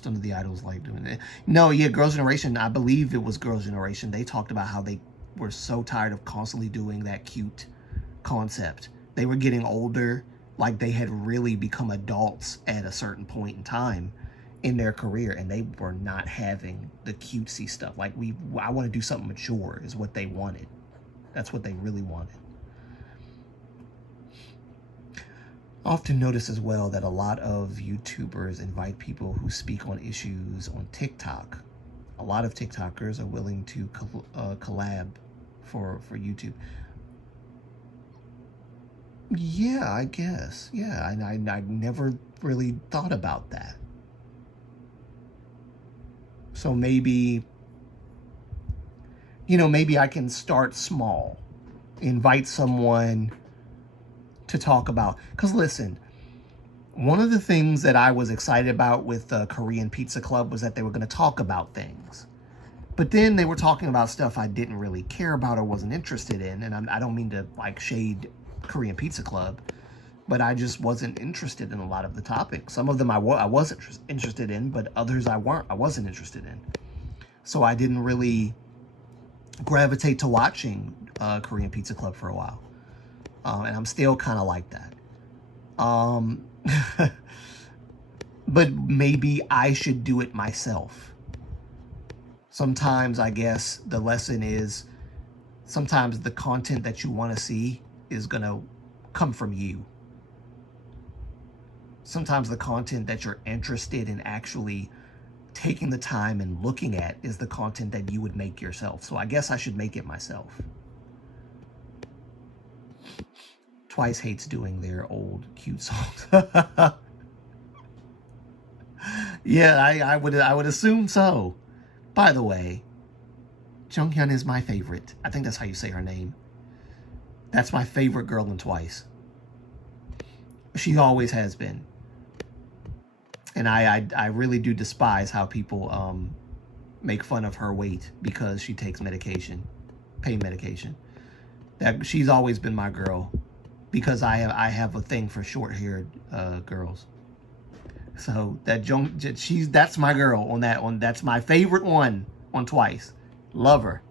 under the idols like doing it. No, yeah, Girls' Generation, I believe it was Girls' Generation. They talked about how they were so tired of constantly doing that cute concept. They were getting older, like they had really become adults at a certain point in time in their career, and they were not having the cutesy stuff. Like, I want to do something mature is what they wanted. That's what they really wanted. I often notice as well that a lot of YouTubers invite people who speak on issues on TikTok. A lot of TikTokers are willing to collab for YouTube. Yeah, I guess. Yeah, I never really thought about that. So maybe, maybe I can start small. Invite someone to talk about. Because listen, one of the things that I was excited about with the Korean Pizza Club was that they were going to talk about things. But then they were talking about stuff I didn't really care about or wasn't interested in. And I don't mean to shade Korean Pizza Club, but I just wasn't interested in a lot of the topics. Some of them I was interested in, but others I wasn't interested in. So I didn't really gravitate to watching Korean Pizza Club for a while. And I'm still kind of like that. But maybe I should do it myself. Sometimes I guess the lesson is sometimes the content that you want to see is going to come from you. Sometimes the content that you're interested in actually taking the time and looking at is the content that you would make yourself. So I guess I should make it myself. Twice hates doing their old cute songs. Yeah, I would assume so. By the way, Junghyun is my favorite. I think that's how you say her name. That's my favorite girl in Twice. She always has been. And I really do despise how people make fun of her weight because she takes medication, pain medication. That she's always been my girl because I have a thing for short-haired girls. So that's my girl on that one. That's my favorite one on Twice. Love her.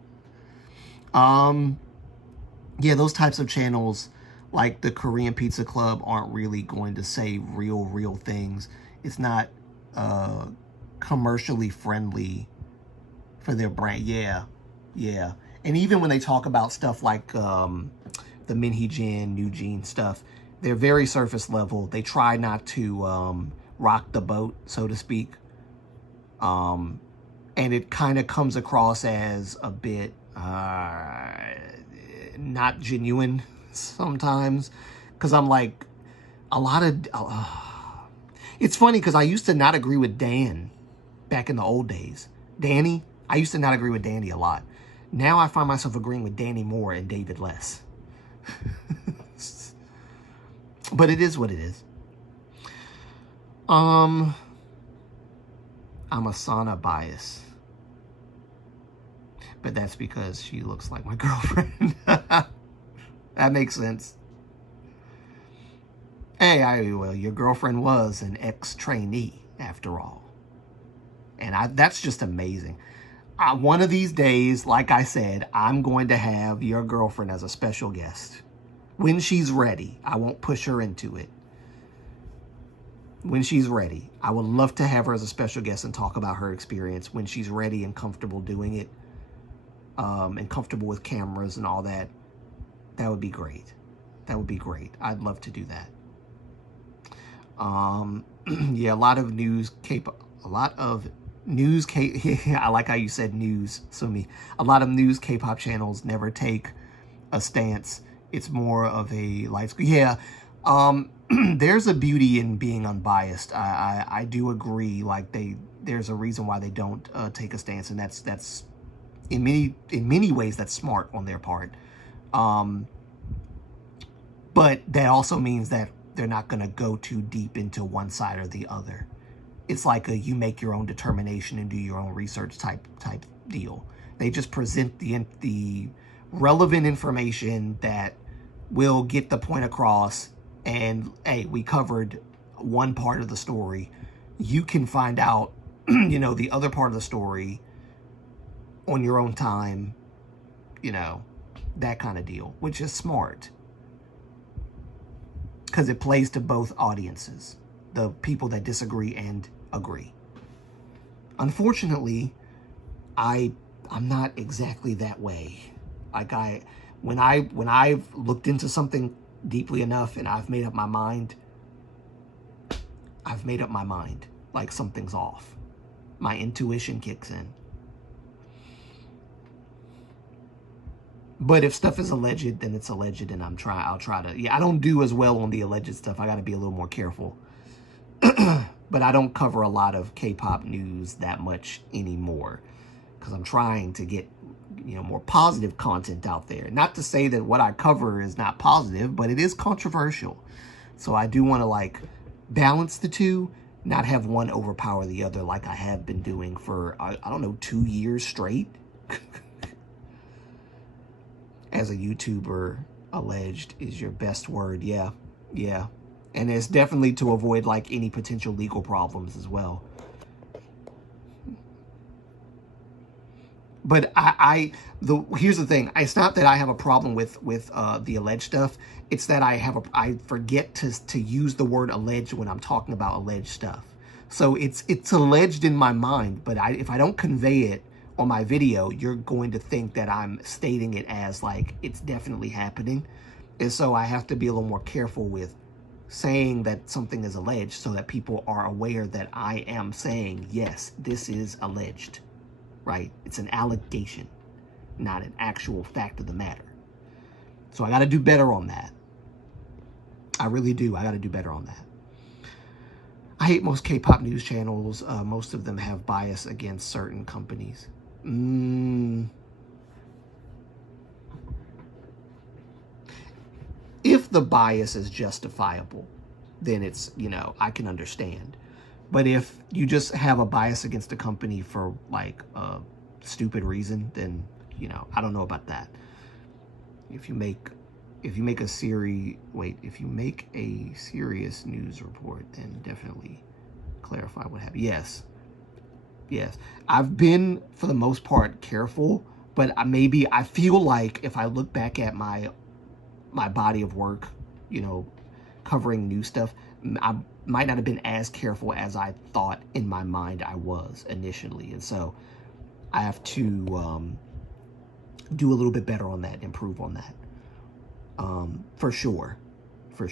Yeah, those types of channels like the Korean Pizza Club aren't really going to say real things. It's not commercially friendly for their brand. Yeah. And even when they talk about stuff like the Minhee-jin, New Jean stuff, they're very surface level. They try not to rock the boat, so to speak. And it kind of comes across as a bit not genuine sometimes. Because I'm like, a lot of... it's funny because I used to not agree with Dan back in the old days. Danny, I used to not agree with Danny a lot. Now I find myself agreeing with Danny more and David less. But it is what it is. I'm a Sana bias. But that's because she looks like my girlfriend. That makes sense. Hey, well, your girlfriend was an ex-trainee, after all. And that's just amazing. One of these days, like I said, I'm going to have your girlfriend as a special guest. When she's ready. I won't push her into it. When she's ready. I would love to have her as a special guest and talk about her experience when she's ready and comfortable doing it, and comfortable with cameras and all that. That would be great. That would be great. I'd love to do that. Yeah, a lot of news I like how you said news, Sumi. A lot of news K-pop channels never take a stance. It's more of a life. Yeah. There's a beauty in being unbiased. I do agree. Like there's a reason why they don't take a stance, and that's in many ways that's smart on their part. But that also means that they're not going to go too deep into one side or the other. It's like you make your own determination and do your own research type deal. They just present the relevant information that will get the point across. And hey, we covered one part of the story. You can find out, the other part of the story on your own time, that kind of deal, which is smart. Because it plays to both audiences, the people that disagree and agree. Unfortunately, I'm not exactly that way. Like when I've looked into something deeply enough and I've made up my mind, like something's off. My intuition kicks in. But if stuff is alleged, then it's alleged, and I'll try to. Yeah, I don't do as well on the alleged stuff. I got to be a little more careful. But I don't cover a lot of K-pop news that much anymore, because I'm trying to get, more positive content out there. Not to say that what I cover is not positive, but it is controversial. So I do want to balance the two, not have one overpower the other like I have been doing for, I don't know, 2 years straight. As a YouTuber, alleged is your best word. Yeah. And it's definitely to avoid any potential legal problems as well. But here's the thing. It's not that I have a problem with the alleged stuff. It's that I forget to use the word alleged when I'm talking about alleged stuff. So it's alleged in my mind, but if I don't convey it on my video, you're going to think that I'm stating it as it's definitely happening. And so I have to be a little more careful with saying that something is alleged so that people are aware that I am saying, yes, this is alleged, right? It's an allegation, not an actual fact of the matter. So I got to do better on that. I really do. I got to do better on that. I hate most K-pop news channels. Most of them have bias against certain companies. If the bias is justifiable, then it's, I can understand. But if you just have a bias against a company for a stupid reason, then, I don't know about that. If you make a serious news report, then definitely clarify what happened. Yes. I've been, for the most part, careful, but I feel like if I look back at my body of work, covering new stuff, I might not have been as careful as I thought in my mind I was initially. And so I have to do a little bit better on that, improve on that. For sure. For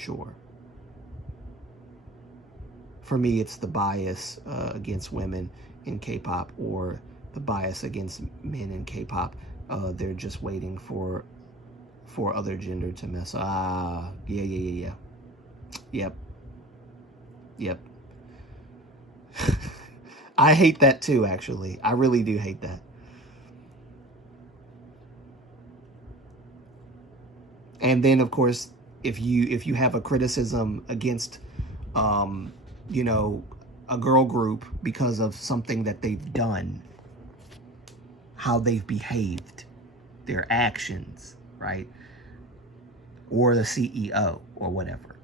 me, it's the bias against women in K-pop, or the bias against men in K-pop. They're just waiting for other gender to mess up. Yeah. Yep. I hate that too, actually. I really do hate that. And then, of course, if you have a criticism against, a girl group because of something that they've done, how they've behaved, their actions, right? Or the CEO or whatever,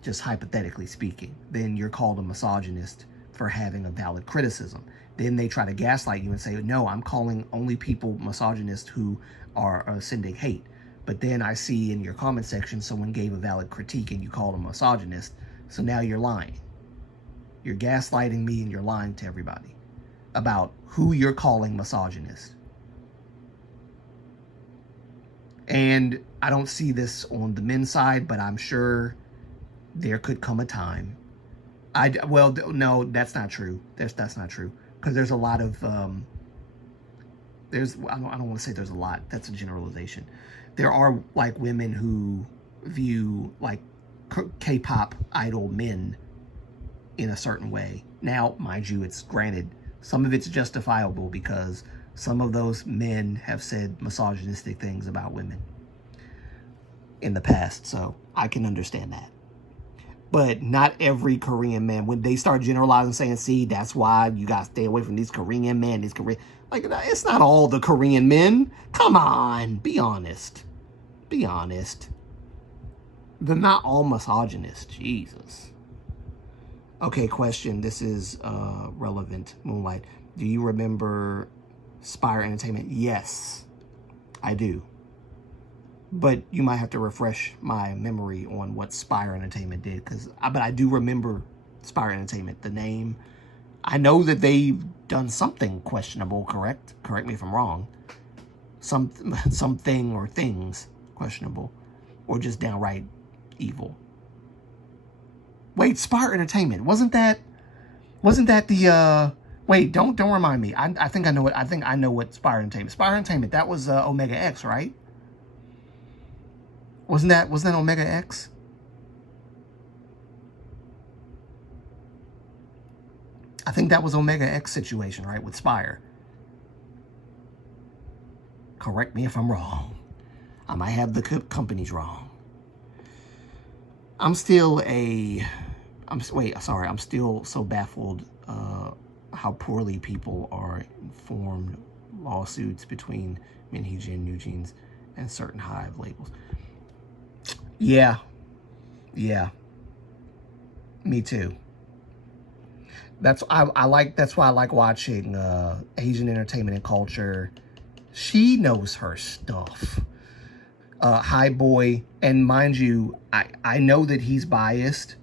just hypothetically speaking, then you're called a misogynist for having a valid criticism. Then they try to gaslight you and say, no, I'm calling only people misogynist who are sending hate. But then I see in your comment section someone gave a valid critique and you called them misogynist, so now you're lying. You're gaslighting me and you're lying to everybody about who you're calling misogynist. And I don't see this on the men's side, but I'm sure there could come a time. Well, no, that's not true. That's not true. Because there's a lot of, I don't want to say there's a lot. That's a generalization. There are like women who view like K-pop idol men in a certain way. Now, mind you, it's granted, some of it's justifiable because some of those men have said misogynistic things about women in the past, so I can understand that. But not every Korean man, when they start generalizing, saying, see, that's why you gotta stay away from these Korean men, like, it's not all the Korean men. Come on, be honest. Be honest. They're not all misogynist, Jesus. Okay, question, this is relevant, Moonlight. Do you remember Spire Entertainment? Yes, I do. But you might have to refresh my memory on what Spire Entertainment did, but I do remember Spire Entertainment, the name. I know that they've done something questionable, correct? Correct me if I'm wrong. Something or things questionable, or just downright evil. Wait, Spire Entertainment, wasn't that the wait, don't remind me. I think I know it. I think I know what Spire Entertainment. Spire Entertainment, that was Omega X, right? Wasn't that Omega X? I think that was Omega X situation, right, with Spire. Correct me if I'm wrong. I might have the companies wrong. I'm still so baffled how poorly people are informed. Lawsuits between Minheejin, New Jeans, and certain Hive labels. Yeah. Me too. That's why I like watching Asian entertainment and culture. She knows her stuff. Hi Boy, and mind you, I know that he's biased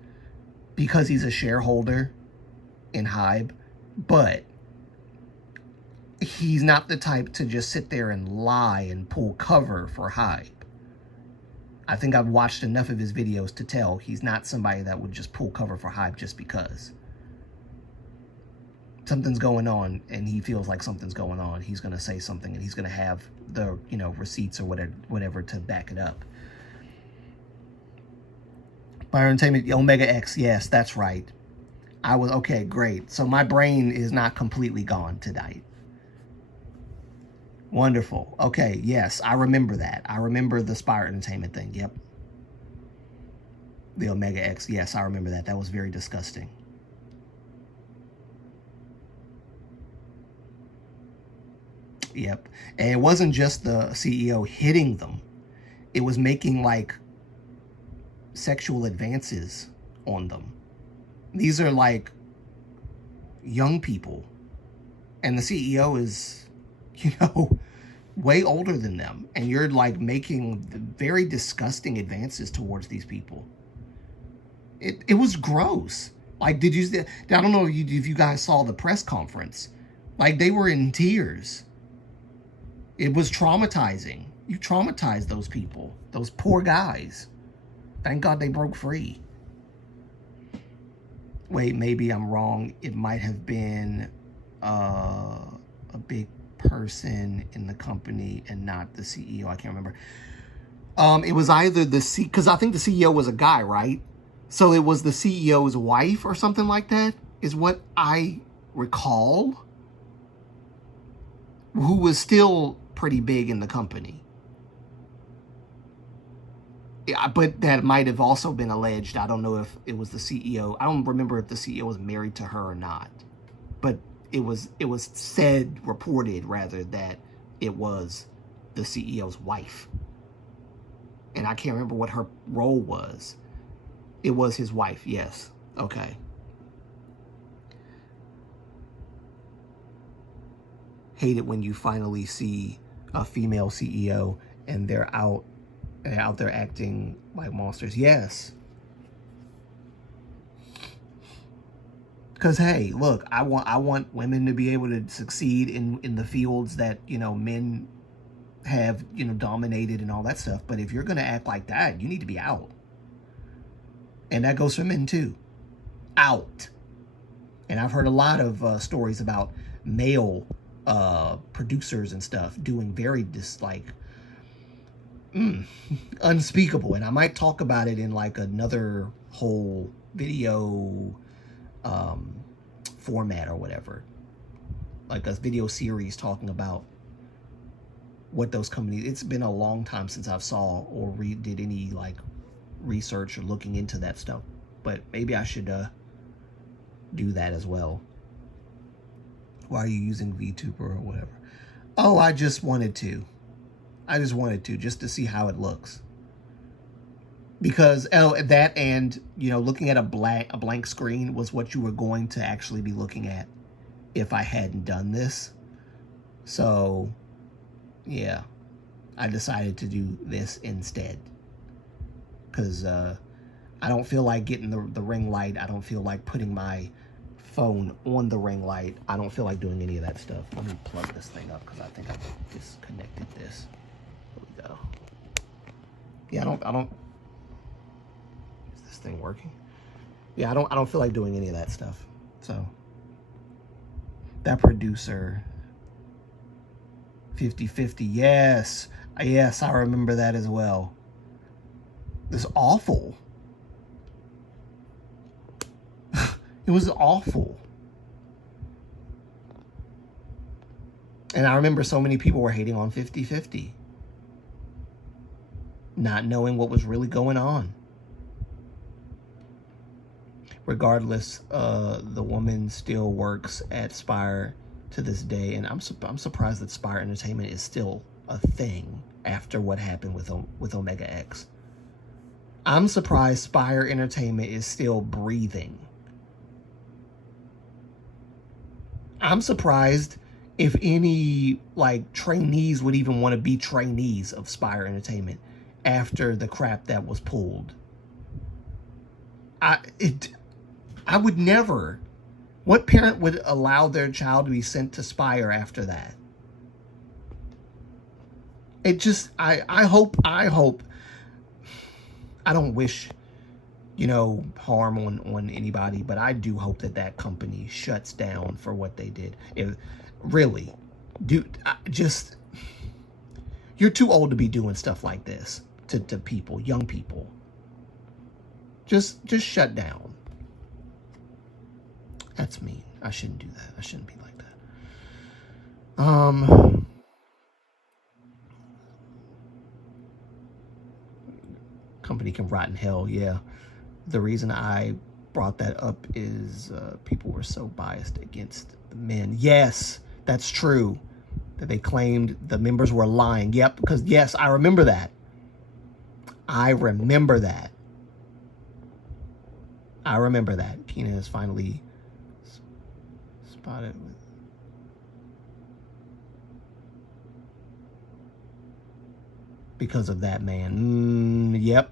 because he's a shareholder in Hybe, but he's not the type to just sit there and lie and pull cover for Hybe. I think I've watched enough of his videos to tell he's not somebody that would just pull cover for Hybe just because. Something's going on and he feels like something's going on. He's going to say something and he's going to have the, receipts or whatever to back it up. Spire Entertainment, Omega X, yes, that's right. Okay, great. So my brain is not completely gone tonight. Wonderful. Okay, yes, I remember that. I remember the Spire Entertainment thing, yep. The Omega X, yes, I remember that. That was very disgusting. Yep. And it wasn't just the CEO hitting them. It was making, like, sexual advances on them. These are, like, young people. And the CEO is, way older than them. And you're, like, making very disgusting advances towards these people. It was gross. Like, I don't know if you guys saw the press conference. Like, they were in tears. It was traumatizing. You traumatized those people, those poor guys. Thank God they broke free. Wait, maybe I'm wrong. It might have been a big person in the company and not the CEO. I can't remember. It was either because I think the CEO was a guy, right? So it was the CEO's wife or something like that, is what I recall, who was still pretty big in the company. Yeah, but that might have also been alleged. I don't know if it was the CEO. I don't remember if the CEO was married to her or not. But it was reported rather, that it was the CEO's wife. And I can't remember what her role was. It was his wife, yes. Okay. Hate it when you finally see a female CEO and they're out there acting like monsters. Yes. Because, hey, look, I want women to be able to succeed in the fields that, you know, men have, you know, dominated and all that stuff. But if you're going to act like that, you need to be out. And that goes for men, too. Out. And I've heard a lot of stories about male producers and stuff doing very unspeakable. And I might talk about it in like another whole video format or whatever, like a video series talking about what those companies. It's been a long time since I've saw or did any like research or looking into that stuff, but maybe I should do that as well. Why are you using VTuber or whatever? Oh, I just wanted to just to see how it looks. Because that and, you know, looking at a blank screen was what you were going to actually be looking at if I hadn't done this. So, yeah, I decided to do this instead. Because I don't feel like getting the ring light. I don't feel like putting my phone on the ring light. I don't feel like doing any of that stuff. Let me plug this thing up because I think I disconnected this. There we go. Yeah, I don't. Thing working? Yeah, I don't feel like doing any of that stuff. So that producer 50/50, yes, I remember that as well. It's awful. It was awful. And I remember so many people were hating on 50/50, not knowing what was really going on. Regardless, the woman still works at Spire to this day, and I'm surprised that Spire Entertainment is still a thing after what happened with Omega X. I'm surprised Spire Entertainment is still breathing. I'm surprised if any like trainees would even want to be trainees of Spire Entertainment after the crap that was pulled. I would never. What parent would allow their child to be sent to Spire after that? It just, I hope, I don't wish, you know, harm on anybody, but I do hope that company shuts down for what they did. Really, dude, you're too old to be doing stuff like this to people, young people. Just shut down. That's mean. I shouldn't do that. I shouldn't be like that. Company can rot in hell. Yeah. The reason I brought that up is people were so biased against the men. Yes, that's true. That they claimed the members were lying. Yep, because yes, I remember that. I remember that. Kina is finally spotted with. Because of that man. Yep.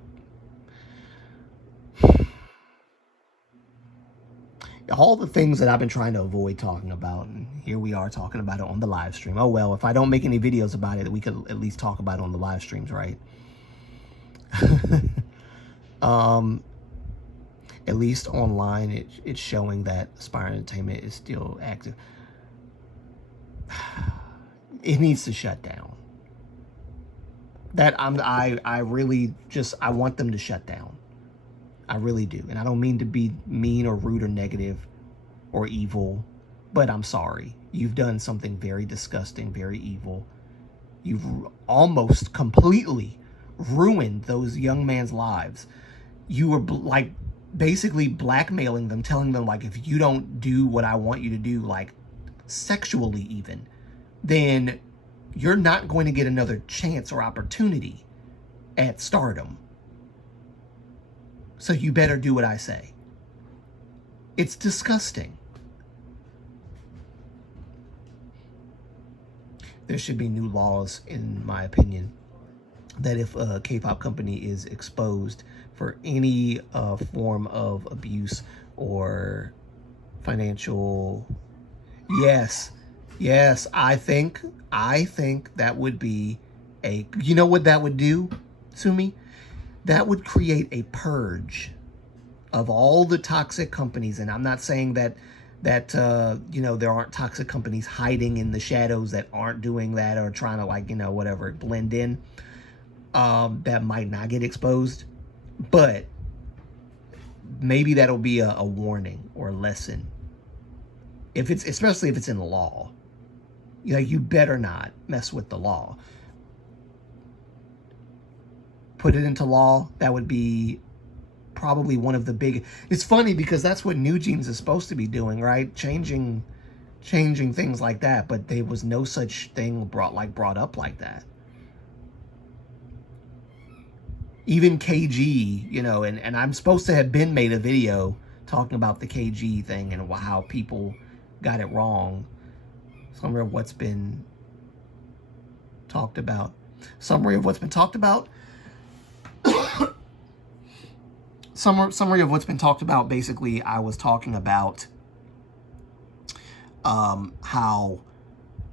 All the things that I've been trying to avoid talking about, and here we are talking about it on the live stream. Oh well, if I don't make any videos about it, we could at least talk about it on the live streams, right? At least online, it's showing that Spire Entertainment is still active. It needs to shut down. I really just, I want them to shut down. I really do. And I don't mean to be mean or rude or negative or evil, but I'm sorry. You've done something very disgusting, very evil. You've almost completely ruined those young men's lives. You were like basically blackmailing them, telling them like, if you don't do what I want you to do, like sexually even, then you're not going to get another chance or opportunity at stardom. So you better do what I say. It's disgusting. There should be new laws, in my opinion, that if a K-pop company is exposed for any form of abuse or financial. Yes, yes. I think that would be a. You know what that would do, Sumi? That would create a purge of all the toxic companies, and I'm not saying that you know, there aren't toxic companies hiding in the shadows that aren't doing that or trying to, like, you know, whatever, blend in, that might not get exposed, but maybe that'll be a warning or a lesson, if it's, especially if it's in the law. You know, you better not mess with the law. Put it into law. That would be probably one of the big. It's funny because that's what New Jeans is supposed to be doing, right? Changing things like that, but there was no such thing brought up like that. Even KG, you know, and I'm supposed to have been made a video talking about the KG thing and how people got it wrong. Summary of what's been talked about. Summary of what's been talked about. Summary of what's been talked about. Basically, I was talking about how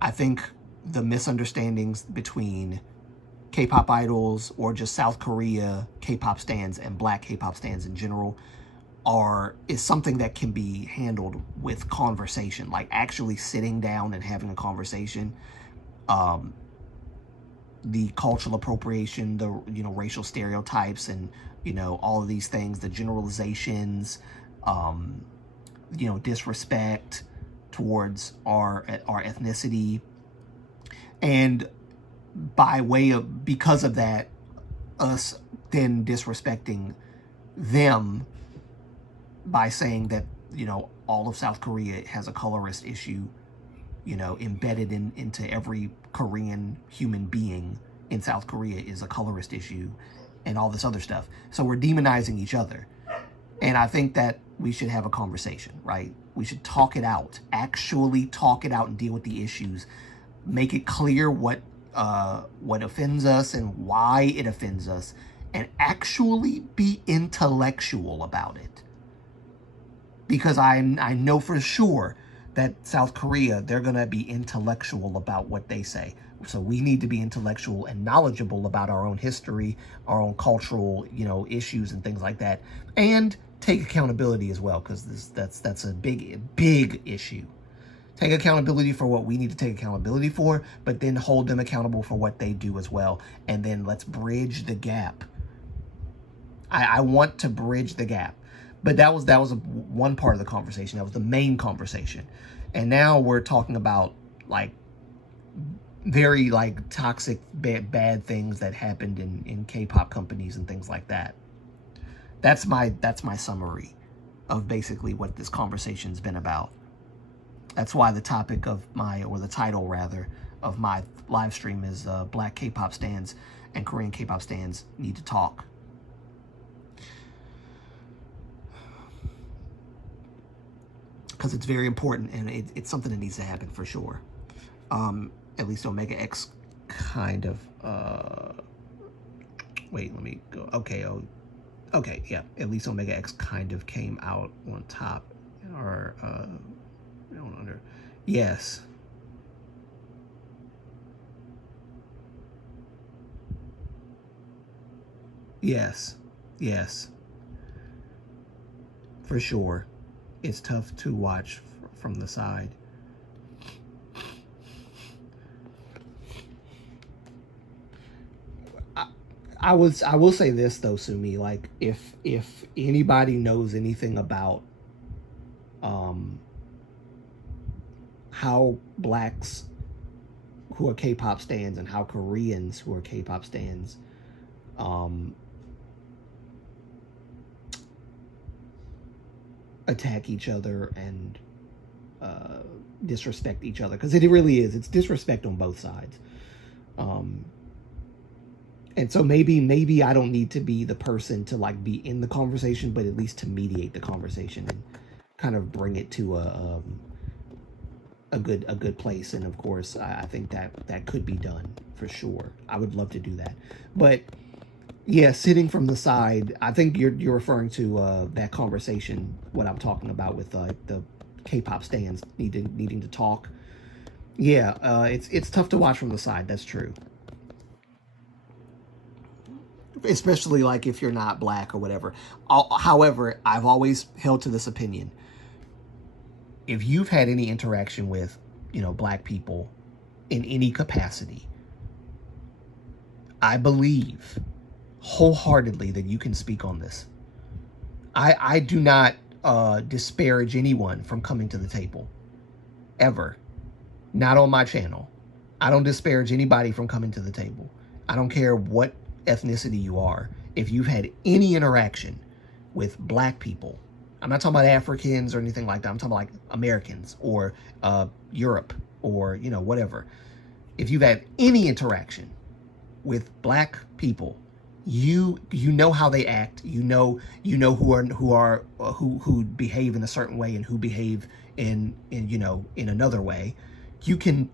I think the misunderstandings between K-pop idols or just South Korea K-pop stans and black K-pop stans in general is something that can be handled with conversation, like actually sitting down and having a conversation. The cultural appropriation, the, you know, racial stereotypes, and, you know, all of these things, the generalizations, you know, disrespect towards our ethnicity, and by way of, because of that, us then disrespecting them by saying that, you know, all of South Korea has a colorist issue, you know, embedded into every Korean human being in South Korea is a colorist issue, and all this other stuff. So we're demonizing each other. And I think that we should have a conversation, right? We should talk it out, actually talk it out and deal with the issues. Make it clear what offends us and why it offends us, and actually be intellectual about it. Because I know for sure that South Korea, they're going to be intellectual about what they say. So we need to be intellectual and knowledgeable about our own history, our own cultural, you know, issues and things like that. And take accountability as well, because that's a big issue. Take accountability for what we need to take accountability for, but then hold them accountable for what they do as well. And then let's bridge the gap. I want to bridge the gap. But that was one part of the conversation. That was the main conversation. And now we're talking about, like, very, like, toxic, bad things that happened in K-pop companies and things like that. That's my summary of basically what this conversation's been about. That's why the topic of the title rather, of my live stream is Black K-pop stans and Korean K-pop stans need to talk. Because it's very important, and it's something that needs to happen for sure. At least Omega X kind of, wait, let me go. Okay, yeah. At least Omega X kind of came out on top, or under. Yes. Yes. For sure. It's tough to watch from the side. I will say this though, Sumi, like, if anybody knows anything about how blacks who are K-pop stans and how Koreans who are K-pop stans attack each other and disrespect each other, because it really is. It's disrespect on both sides. And so maybe I don't need to be the person to, like, be in the conversation, but at least to mediate the conversation and kind of bring it to a good place. And of course, I think that could be done for sure. I would love to do that. But yeah, sitting from the side, I think you're referring to that conversation, what I'm talking about with the K-pop stands needing to talk. Yeah, it's tough to watch from the side. That's true. Especially like if you're not black or whatever. However, I've always held to this opinion. If you've had any interaction with, black people in any capacity, I believe wholeheartedly that you can speak on this. I do not disparage anyone from coming to the table, ever. Not on my channel. I don't disparage anybody from coming to the table. I don't care what ethnicity you are. If you've had any interaction with black people, I'm not talking about Africans or anything like that. I'm talking about like Americans or Europe or, whatever. If you've had any interaction with black people, you know how they act. You know who behave in a certain way and who behave in another way. You can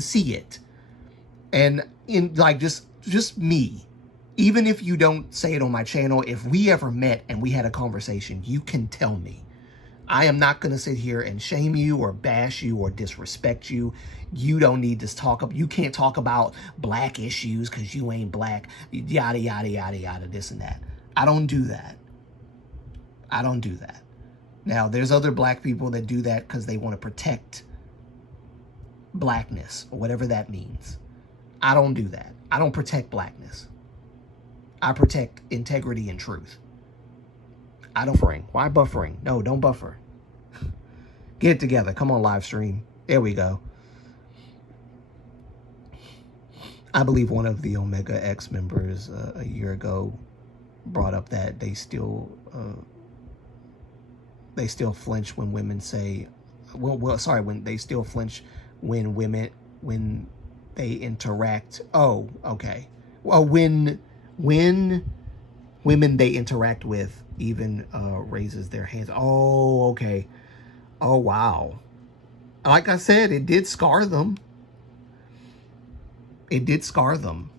see it. And in like just me, even if you don't say it on my channel, if we ever met and we had a conversation, you can tell me. I am not going to sit here and shame you or bash you or disrespect you. You don't need to talk up. You can't talk about black issues because you ain't black. Yada, yada, yada, yada, this and that. I don't do that. I don't do that. Now, there's other black people that do that because they want to protect blackness or whatever that means. I don't do that. I don't protect blackness. I protect integrity and truth. I don't buffering. Why buffering? No, don't buffer. Get it together. Come on, live stream. There we go. I believe one of the Omega X members a year ago brought up that they still flinch when women say, when they still flinch when they interact. Oh, okay. Well, when women they interact with even raises their hands. Oh, okay. Oh, wow. Like I said, it did scar them. It did scar them.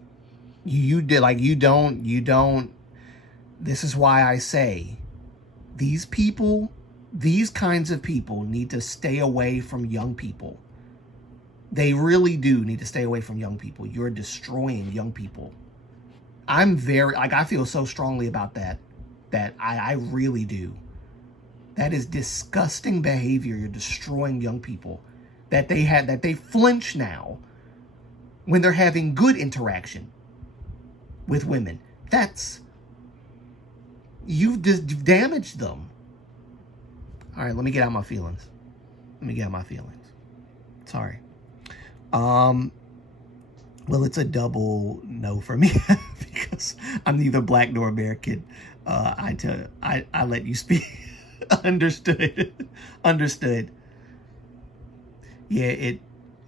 You did, like, you don't. This is why I say these people, these kinds of people need to stay away from young people. They really do need to stay away from young people. You're destroying young people. I feel so strongly about that I really do. That is disgusting behavior. You're destroying young people. That they flinch now when they're having good interaction with women. You've just damaged them. All right, let me get out my feelings. Sorry. Well, it's a double no for me because I'm neither black nor American. I let you speak. Understood. Yeah,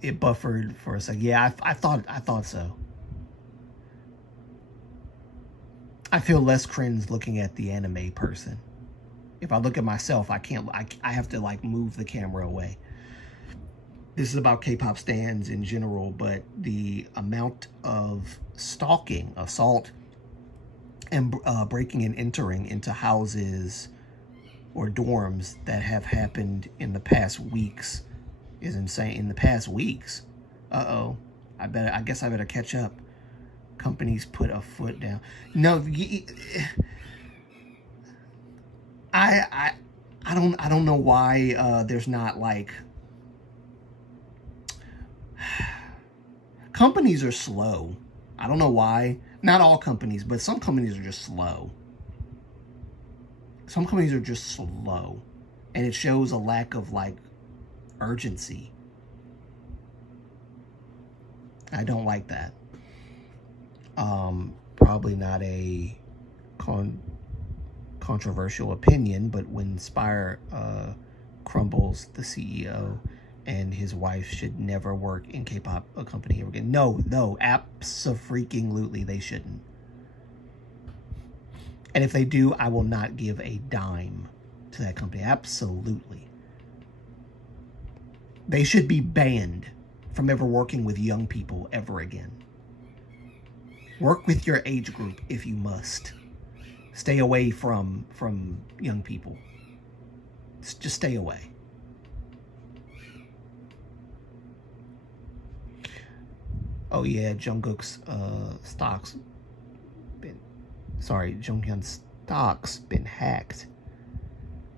it buffered for a second. Yeah, I thought so. I feel less cringe looking at the anime person. If I look at myself, I have to like move the camera away. This is about K-pop stans in general, but the amount of stalking, assault, and breaking and entering into houses or dorms that have happened in the past weeks is insane. In the past weeks, I guess I better catch up. Companies put a foot down. No, I don't know why there's not like. Companies are slow. I don't know why. Not all companies, but some companies are just slow. Some companies are just slow. And it shows a lack of, like, urgency. I don't like that. Probably not a controversial opinion, but when Spire crumbles, the CEO and his wife should never work in K-pop a company ever again. No, abso-freaking-lutely they shouldn't. And if they do, I will not give a dime to that company. Absolutely. They should be banned from ever working with young people ever again. Work with your age group if you must. Stay away from young people. Just stay away. Oh yeah, Jungkook's stocks been, sorry, Jonghyun's stocks been hacked.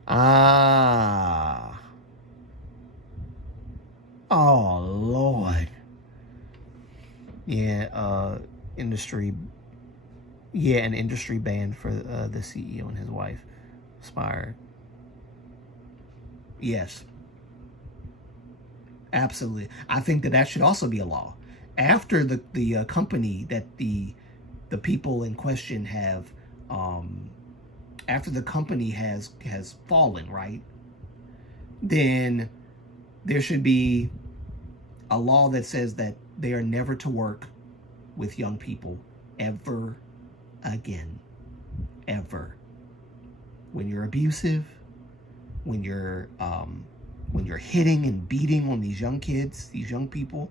Ah. Oh Lord. Yeah, industry. Yeah, an industry ban for the CEO and his wife, Spire. Yes, absolutely. I think that that should also be a law. After the company that the people in question have, after the company has fallen, right? Then there should be a law that says that they are never to work with young people ever again. Ever. When you're abusive, when you're hitting and beating on these young kids, these young people,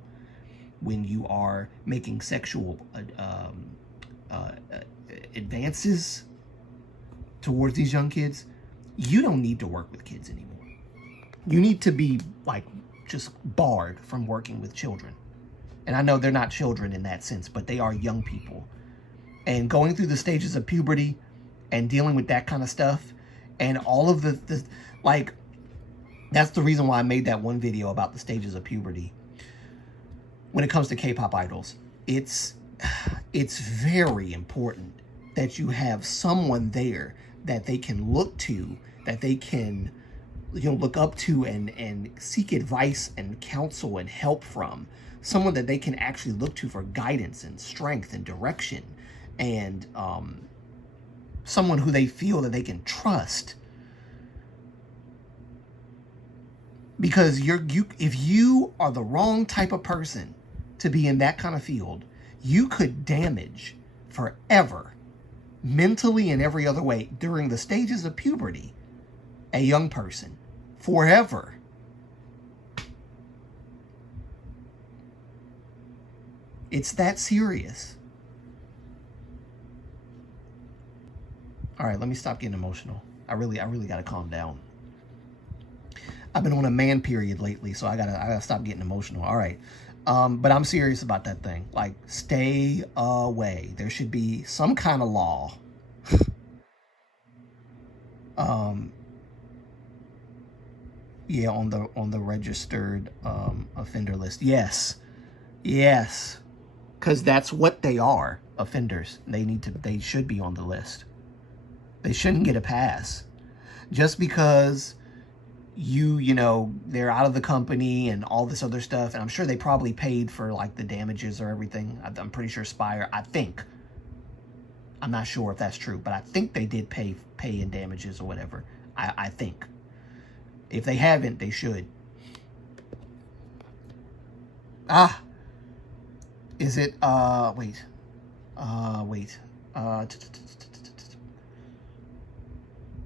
when you are making sexual advances towards these young kids, you don't need to work with kids anymore. You need to be like just barred from working with children. And I know they're not children in that sense, but they are young people. And going through the stages of puberty and dealing with that kind of stuff and all of the like, that's the reason why I made that one video about the stages of puberty. When it comes to K-pop idols, it's very important that you have someone there that they can look to, that they can, you know, look up to and seek advice and counsel and help from. Someone that they can actually look to for guidance and strength and direction, and someone who they feel that they can trust. Because if you are the wrong type of person to be in that kind of field, you could damage forever, mentally and every other way, during the stages of puberty, a young person, forever. It's that serious. All right, let me stop getting emotional. I really got to calm down. I've been on a man period lately, so I gotta stop getting emotional. All right, but I'm serious about that thing. Like, stay away. There should be some kind of law. Yeah, on the registered offender list. Yes, because that's what they are, offenders. They should be on the list. They shouldn't get a pass just because you know, they're out of the company and all this other stuff. And I'm sure they probably paid for like the damages or everything. I'm pretty sure Spire, I'm not sure if that's true, but I think they did pay in damages or whatever. I think. If they haven't, they should. Is it, wait.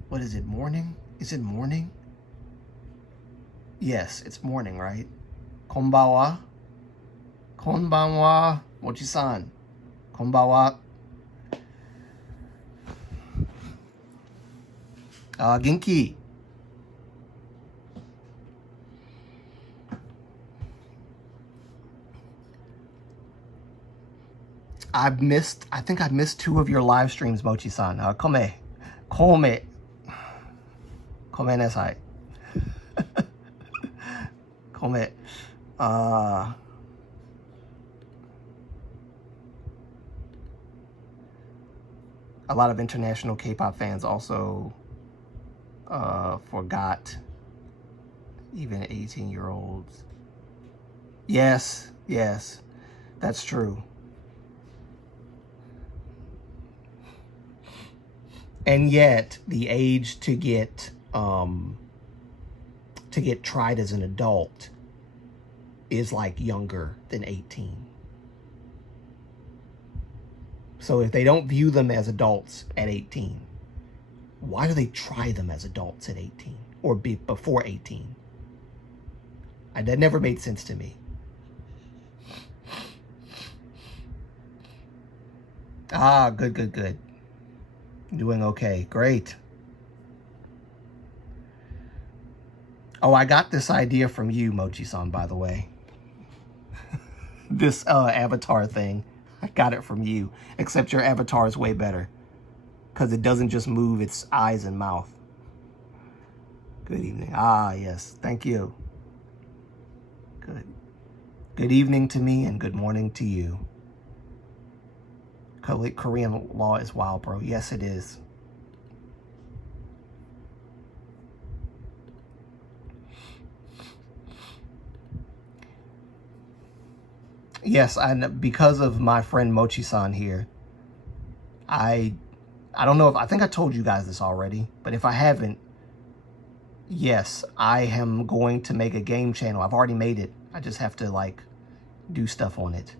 What is it, morning? Is it morning? Yes, it's morning, right? Konbawa. Konbanwa, Mochi-san. Konbawa. Genki. I think I missed 2 of your live streams, Mochi-san. Kome nasai. Kome. A lot of international K-pop fans also forgot, even 18-year-olds. Yes, that's true. And yet, the age to get tried as an adult is like younger than 18. So if they don't view them as adults at 18, why do they try them as adults at 18 or before 18? That never made sense to me. Good. Doing okay. Great. Oh, I got this idea from you, Mochi-san, by the way. this avatar thing. I got it from you, except your avatar is way better because it doesn't just move its eyes and mouth. Good evening. Ah, yes. Thank you. Good. Good evening to me and good morning to you. Korean law is wild, bro. Yes, it is. Yes, and because of my friend Mochi-san here, I don't know if, I think I told you guys this already, but if I haven't, yes, I am going to make a game channel. I've already made it. I just have to like do stuff on it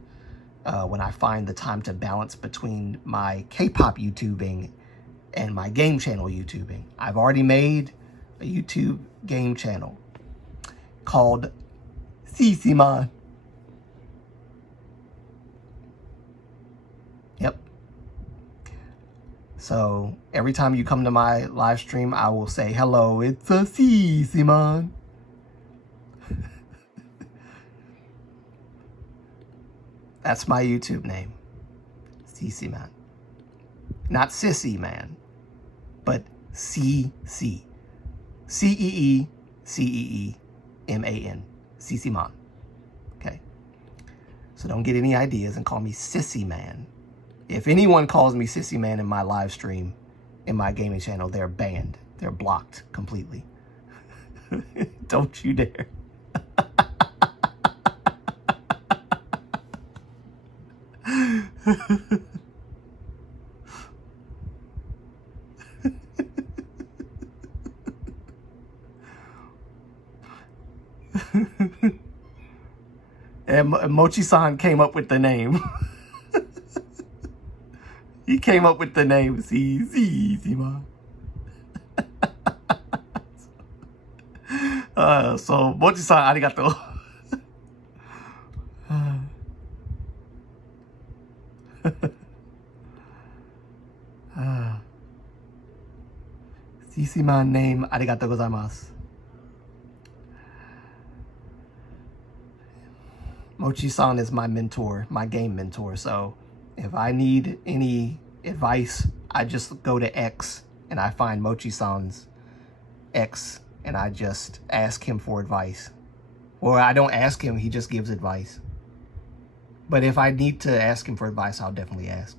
when I find the time to balance between my K-pop YouTubing and my game channel YouTubing. I've already made a YouTube game channel called Cutesy. Yep. So every time you come to my live stream, I will say, hello, it's a Cutesy. That's my YouTube name. Cutesy. Not Sissy Man, but C-C. C-E-E-C-E-E-M-A-N. Cutesy. Okay. So don't get any ideas and call me Sissy Man. If anyone calls me Sissy Man in my live stream, in my gaming channel, they're banned. They're blocked completely. Don't you dare. And Mochi-san came up with the name. He came up with the name Cutesy. So Mochi-san, arigato. Cutesy name, arigatou gozaimasu. Mochi-san is my mentor, my game mentor. So if I need any advice, I just go to X and I find Mochi-san's X and I just ask him for advice. Or I don't ask him, he just gives advice. But if I need to ask him for advice, I'll definitely ask.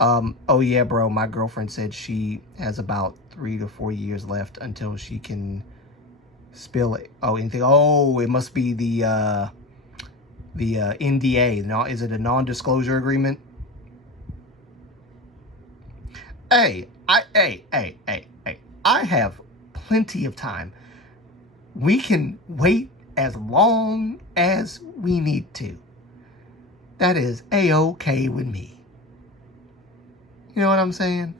Oh yeah, bro, my girlfriend said she has about 3 to 4 years left until she can spill it. Oh, anything. Oh, it must be the NDA. Now, is it a non-disclosure agreement? Hey, I have plenty of time. We can wait as long as we need to. That is A-okay with me. You know what I'm saying?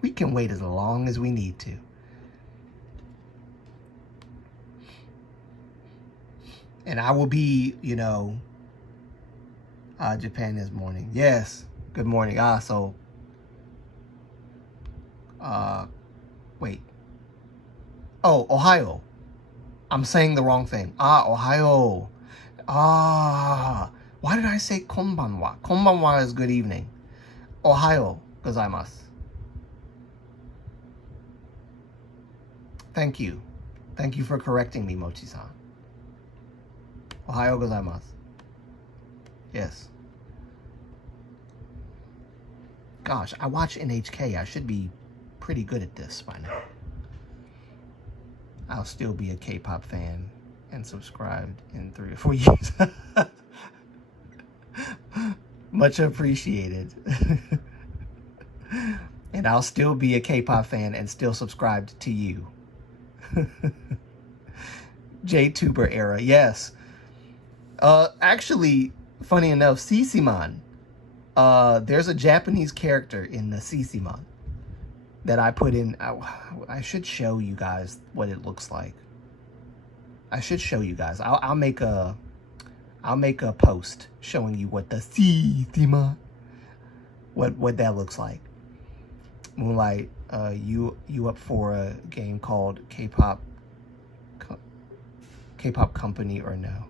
We can wait as long as we need to. And I will be, you know, Japan this morning. Yes, good morning. So, wait. Oh, Ohio. I'm saying the wrong thing. Ohio. Why did I say konbanwa? Konbanwa is good evening. Ohio gozaimasu. Thank you. Thank you for correcting me, Mochi-san. Ohio gozaimasu. Yes. Gosh, I watch NHK. I should be pretty good at this by now. I'll still be a K-pop fan and subscribed in 3 or 4 years. Much appreciated. And I'll still be a K-pop fan and still subscribed to you. J-Tuber era, yes. Actually, funny enough, Cutesy, there's a Japanese character in the Cutesy that I put in. I should show you guys what it looks like. I should show you guys. I'll make a post showing you what the Cutesy, what that looks like. Moonlight, you up for a game called K-pop company or no?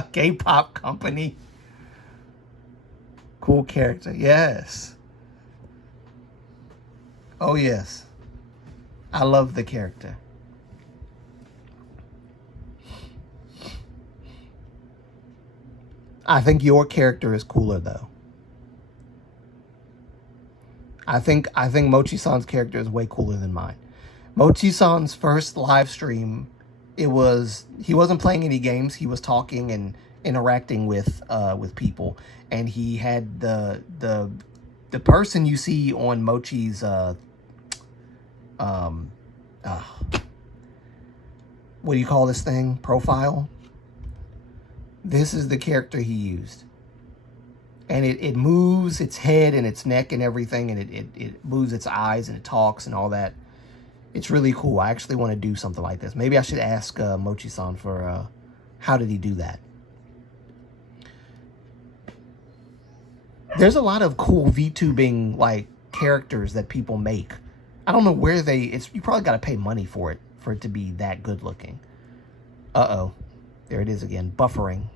K-pop company. Cool character. Yes. Oh, yes. I love the character. I think your character is cooler, though. I think Mochi-san's character is way cooler than mine. Mochi-san's first live stream, he wasn't playing any games. He was talking and interacting with people, and he had the person you see on Mochi's what do you call this thing? Profile. This is the character he used. And it moves its head and its neck and everything, and it moves its eyes and it talks and all that. It's really cool. I actually want to do something like this. Maybe I should ask Mochi-san for how did he do that. There's a lot of cool VTubing like characters that people make. I don't know where you probably got to pay money for it to be that good looking. Uh-oh. There it is again. Buffering.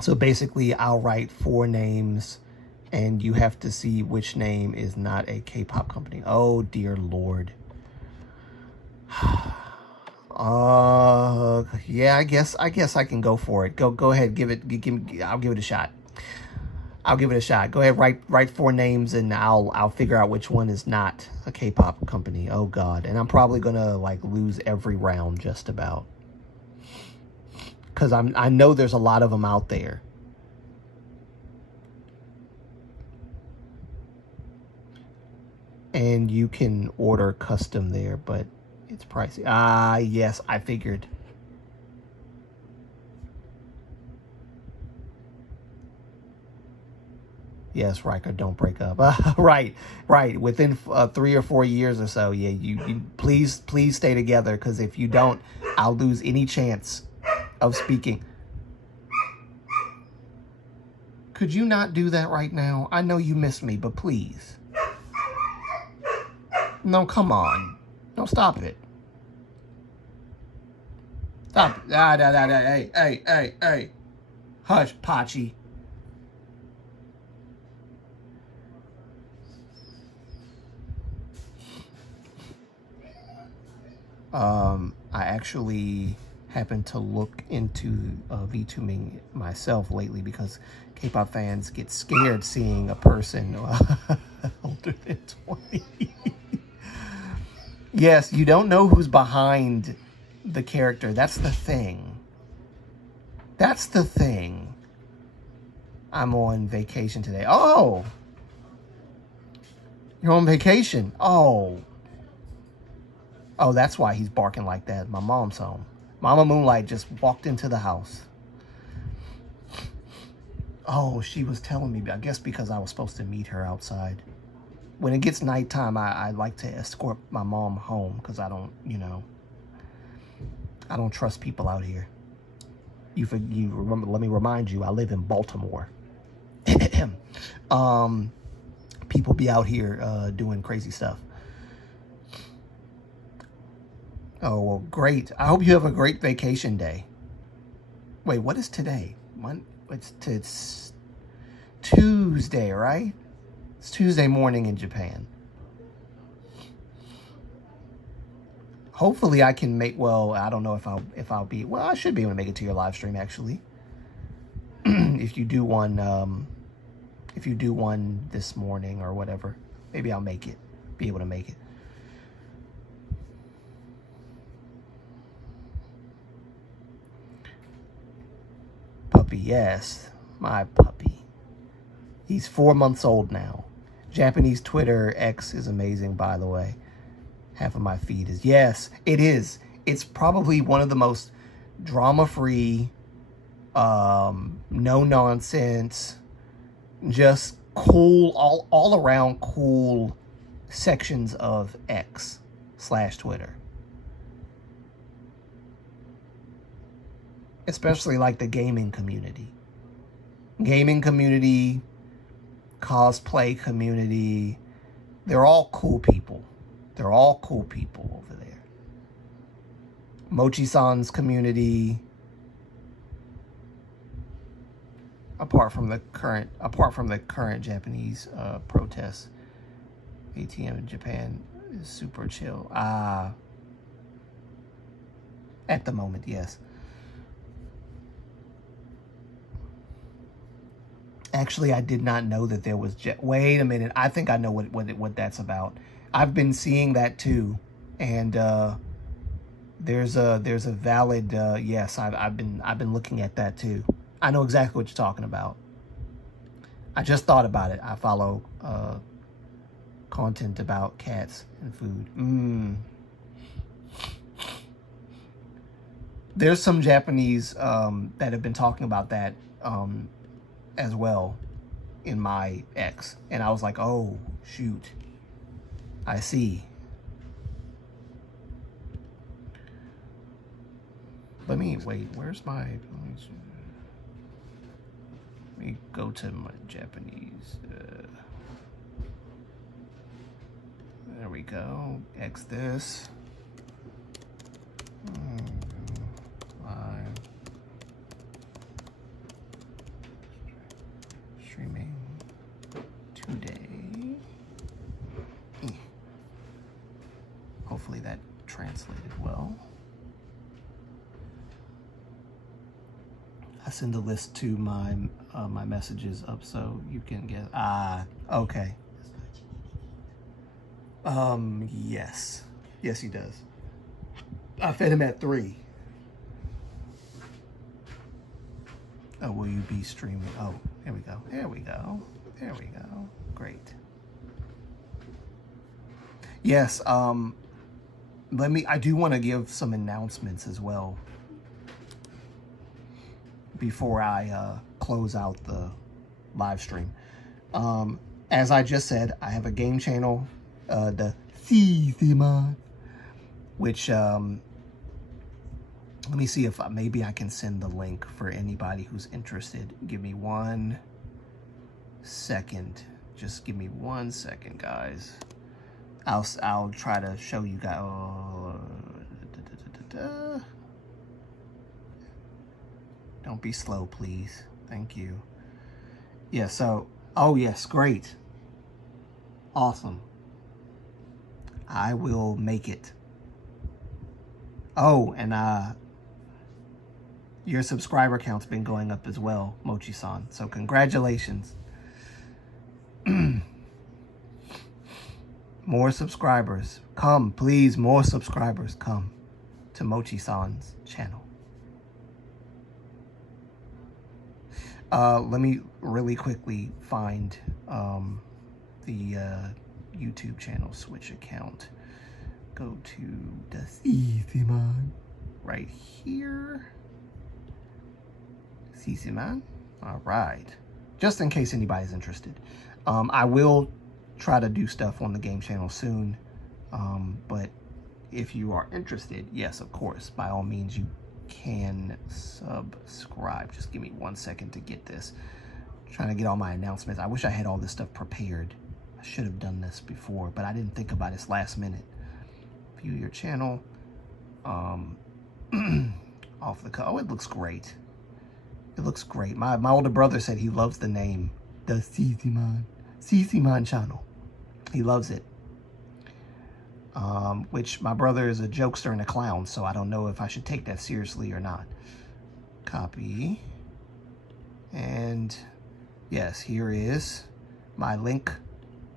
So basically, I'll write 4 names, and you have to see which name is not a K-pop company. Oh, dear Lord. Yeah, I guess I can go for it. Go ahead. I'll give it a shot. I'll give it a shot. Go ahead, write 4 names, and I'll figure out which one is not a K-pop company. Oh God, and I'm probably gonna like lose every round just about, because I know there's a lot of them out there. And you can order custom there, but it's pricey. Ah, yes, I figured. Yes, Riker, don't break up. Right. Within 3 or 4 years or so, yeah, you please stay together, because if you don't, I'll lose any chance of speaking. Could you not do that right now? I know you miss me, but please. No, come on. No, stop it. Stop. Hey. Hush, Pachi. I actually happened to look into VTubing myself lately, because K-pop fans get scared seeing a person older than 20. Yes, you don't know who's behind the character. That's the thing. I'm on vacation today. Oh! You're on vacation. Oh, that's why he's barking like that. My mom's home. Mama Moonlight just walked into the house. Oh, she was telling me, I guess because I was supposed to meet her outside. When it gets nighttime, I like to escort my mom home, because I don't trust people out here. You remember, let me remind you, I live in Baltimore. People be out here doing crazy stuff. Oh, well, great. I hope you have a great vacation day. Wait, what is today? It's Tuesday, right? It's Tuesday morning in Japan. Hopefully I can make, well, I don't know if I'll be, well, I should be able to make it to your live stream, actually. If you do one this morning or whatever, maybe I'll be able to make it. Puppy, yes, my puppy. He's 4 months old now. Japanese Twitter X is amazing, by the way. Half of my feed is, yes, it is. It's probably one of the most drama-free, no nonsense, just cool, all around cool sections of X/Twitter. Especially like the gaming community. Cosplay community. They're all cool people. Over there. Mochi-san's community, apart from the current Japanese protests, ATM in Japan is super chill. At the moment, yes. Actually, I did not know that there was. Wait a minute. I think I know what that's about. I've been seeing that too, and there's a valid yes. I've been looking at that too. I know exactly what you're talking about. I just thought about it. I follow content about cats and food. There's some Japanese that have been talking about that as well in my X, and I was like, oh shoot, I see. Let me where's my, let me go to my Japanese, there we go, X this, live streaming today. Hopefully that translated well. I send a list to my my messages up so you can get. Okay. Yes, he does. I fed him at 3. Oh, will you be streaming? Oh, here we go. There we go. There we go. Great. Yes. I do want to give some announcements as well before I close out the live stream. As I just said, I have a game channel, the Cutesy, which let me see if maybe I can send the link for anybody who's interested. Give me 1 second. Just give me 1 second, guys. I'll try to show you guys. Don't be slow, please. Thank you. Yeah, so, oh yes, great. Awesome. I will make it. Oh, and your subscriber count's been going up as well, Mochi-san. So congratulations. More subscribers. Come, please, more subscribers. Come to Mochi-san's channel. Let me really quickly find the YouTube channel switch account. Go to the Cutesy right here. Cutesy. All right. Just in case anybody's interested. I will try to do stuff on the game channel soon. But if you are interested, yes, of course, by all means, you can subscribe. Just give me 1 second to get this. I'm trying to get all my announcements. I wish I had all this stuff prepared. I should have done this before, but I didn't think about this last minute. View your channel. Off the cut. Oh, it looks great. It looks great. My older brother said he loves the name, the Cutesy channel. He loves it. Which my brother is a jokester and a clown, so I don't know if I should take that seriously or not. Copy. And yes, here is my link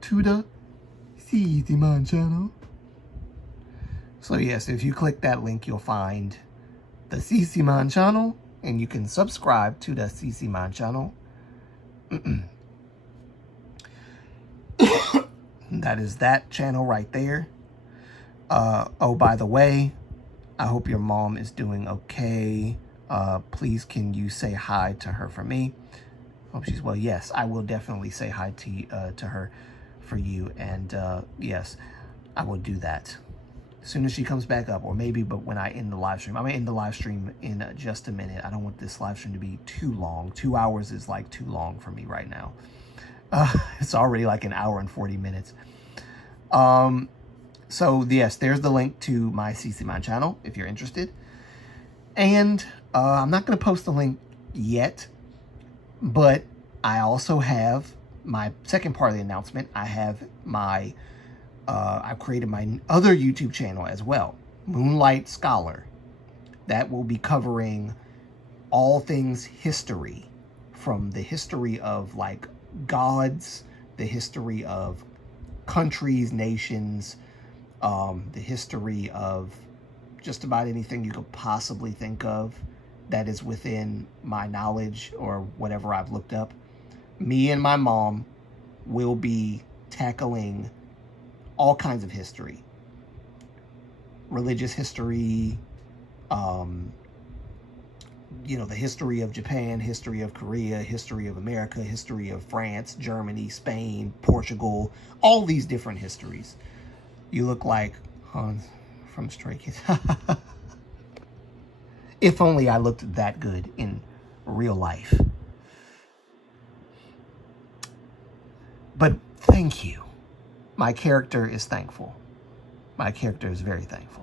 to the Cutesy channel. So yes, if you click that link, you'll find the Cutesy channel, and you can subscribe to the Cutesy channel. That is that channel right there. Oh, by the way, I hope your mom is doing okay. Please, can you say hi to her for me? Hope she's well. Yes, I will definitely say hi to her for you. And yes, I will do that as soon as she comes back up, or maybe, but when I end the live stream. I'm gonna end the live stream in just a minute. I don't want this live stream to be too long. 2 hours is like too long for me right now. It's already like 1 hour and 40 minutes. So yes, there's the link to my Cutesy channel if you're interested. And I'm not going to post the link yet, but I also have my second part of the announcement. I have my, I've created my other YouTube channel as well, Moonlight Scholar. That will be covering all things history, from the history of like gods, the history of countries, nations, the history of just about anything you could possibly think of that is within my knowledge or whatever I've looked up. Me and my mom will be tackling all kinds of history. Religious history, you know, the history of Japan, history of Korea, history of America, history of France, Germany, Spain, Portugal, all these different histories. You look like Hans from Stray Kids. If only I looked that good in real life. But thank you. My character is thankful. My character is very thankful.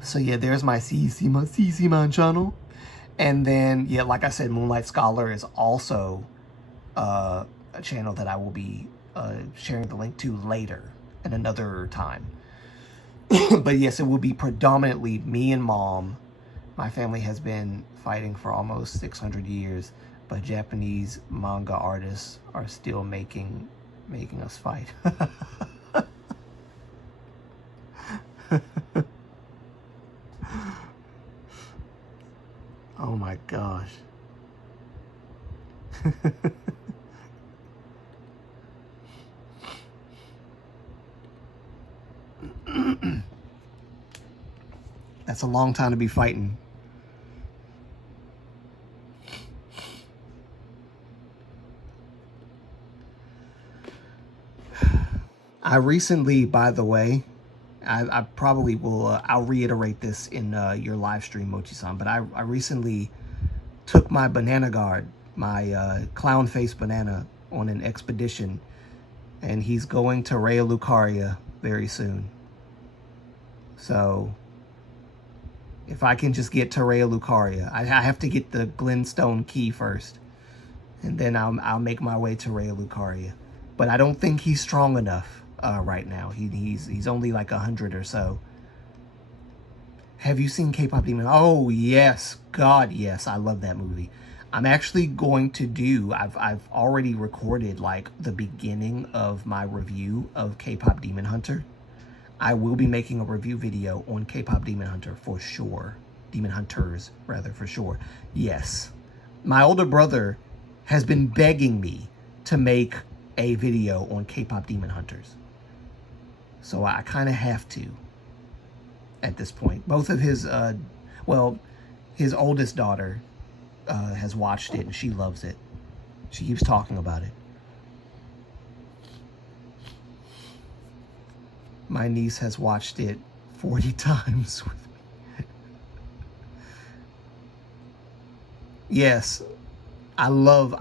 So yeah, there's my CC Man channel. And then, yeah, like I said, Moonlight Scholar is also a channel that I will be sharing the link to later at another time. But yes, it will be predominantly me and mom. My family has been fighting for almost 600 years, but Japanese manga artists are still making us fight. Oh my gosh. That's a long time to be fighting. I recently, by the way, I probably will, I'll reiterate this in your live stream, Mochi-san, but I recently took my banana guard, my clown face banana, on an expedition, and he's going to Raya Lucaria very soon. So if I can just get to Raya Lucaria, I have to get the Glenstone key first, and then I'll make my way to Raya Lucaria. But I don't think he's strong enough right now. He's only like 100 or so. Have you seen K-Pop Demon? Oh yes, God yes, I love that movie. I'm actually going to do, I've already recorded like the beginning of my review of K-Pop Demon Hunter. I will be making a review video on K-Pop Demon Hunter for sure. Demon Hunters, rather, for sure. Yes. My older brother has been begging me to make a video on K-Pop Demon Hunters. So I kind of have to at this point. Both of his, well, his oldest daughter has watched it and she loves it. She keeps talking about it. My niece has watched it 40 times with me. Yes, I love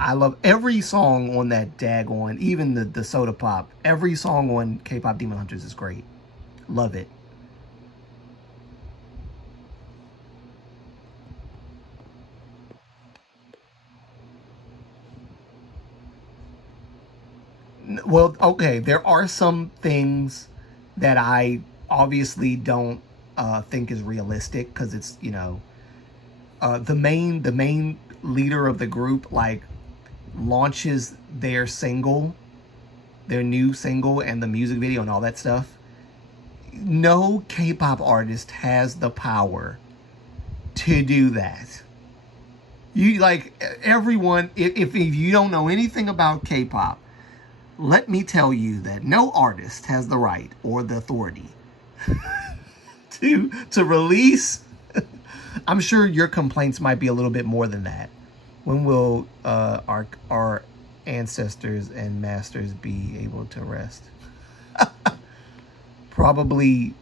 every song on that daggone, even the Soda Pop. Every song on K-Pop Demon Hunters is great. Love it. Well, okay, there are some things that I obviously don't think is realistic, because it's, you know, the main leader of the group like launches their new single and the music video and all that stuff. No K-pop artist has the power to do that. You, like, everyone, if you don't know anything about K-pop, let me tell you that no artist has the right or the authority to release. I'm sure your complaints might be a little bit more than that. When will our ancestors and masters be able to rest? Probably,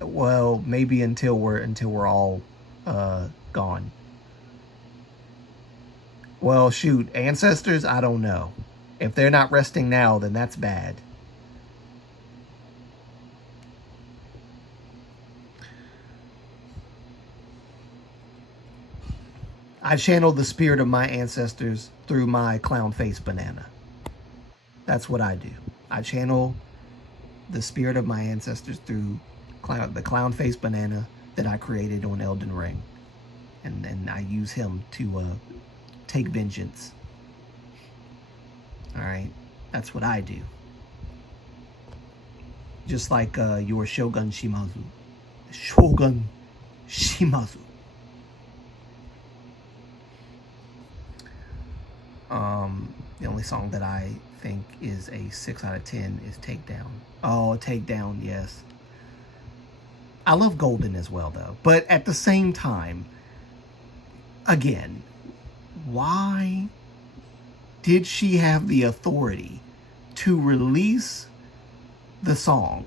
well, maybe until we're all gone. Well, shoot, ancestors, I don't know. If they're not resting now, then that's bad. I channel the spirit of my ancestors through my clown face banana. That's what I do. I channel the spirit of my ancestors through the clown face banana that I created on Elden Ring. And then I use him to take vengeance. Alright? That's what I do. Just like your Shogun Shimazu. Shogun Shimazu. The only song that I think is a 6 out of 10 is Takedown. Oh, Takedown, yes. I love Golden as well, though. But at the same time, again, why did she have the authority to release the song?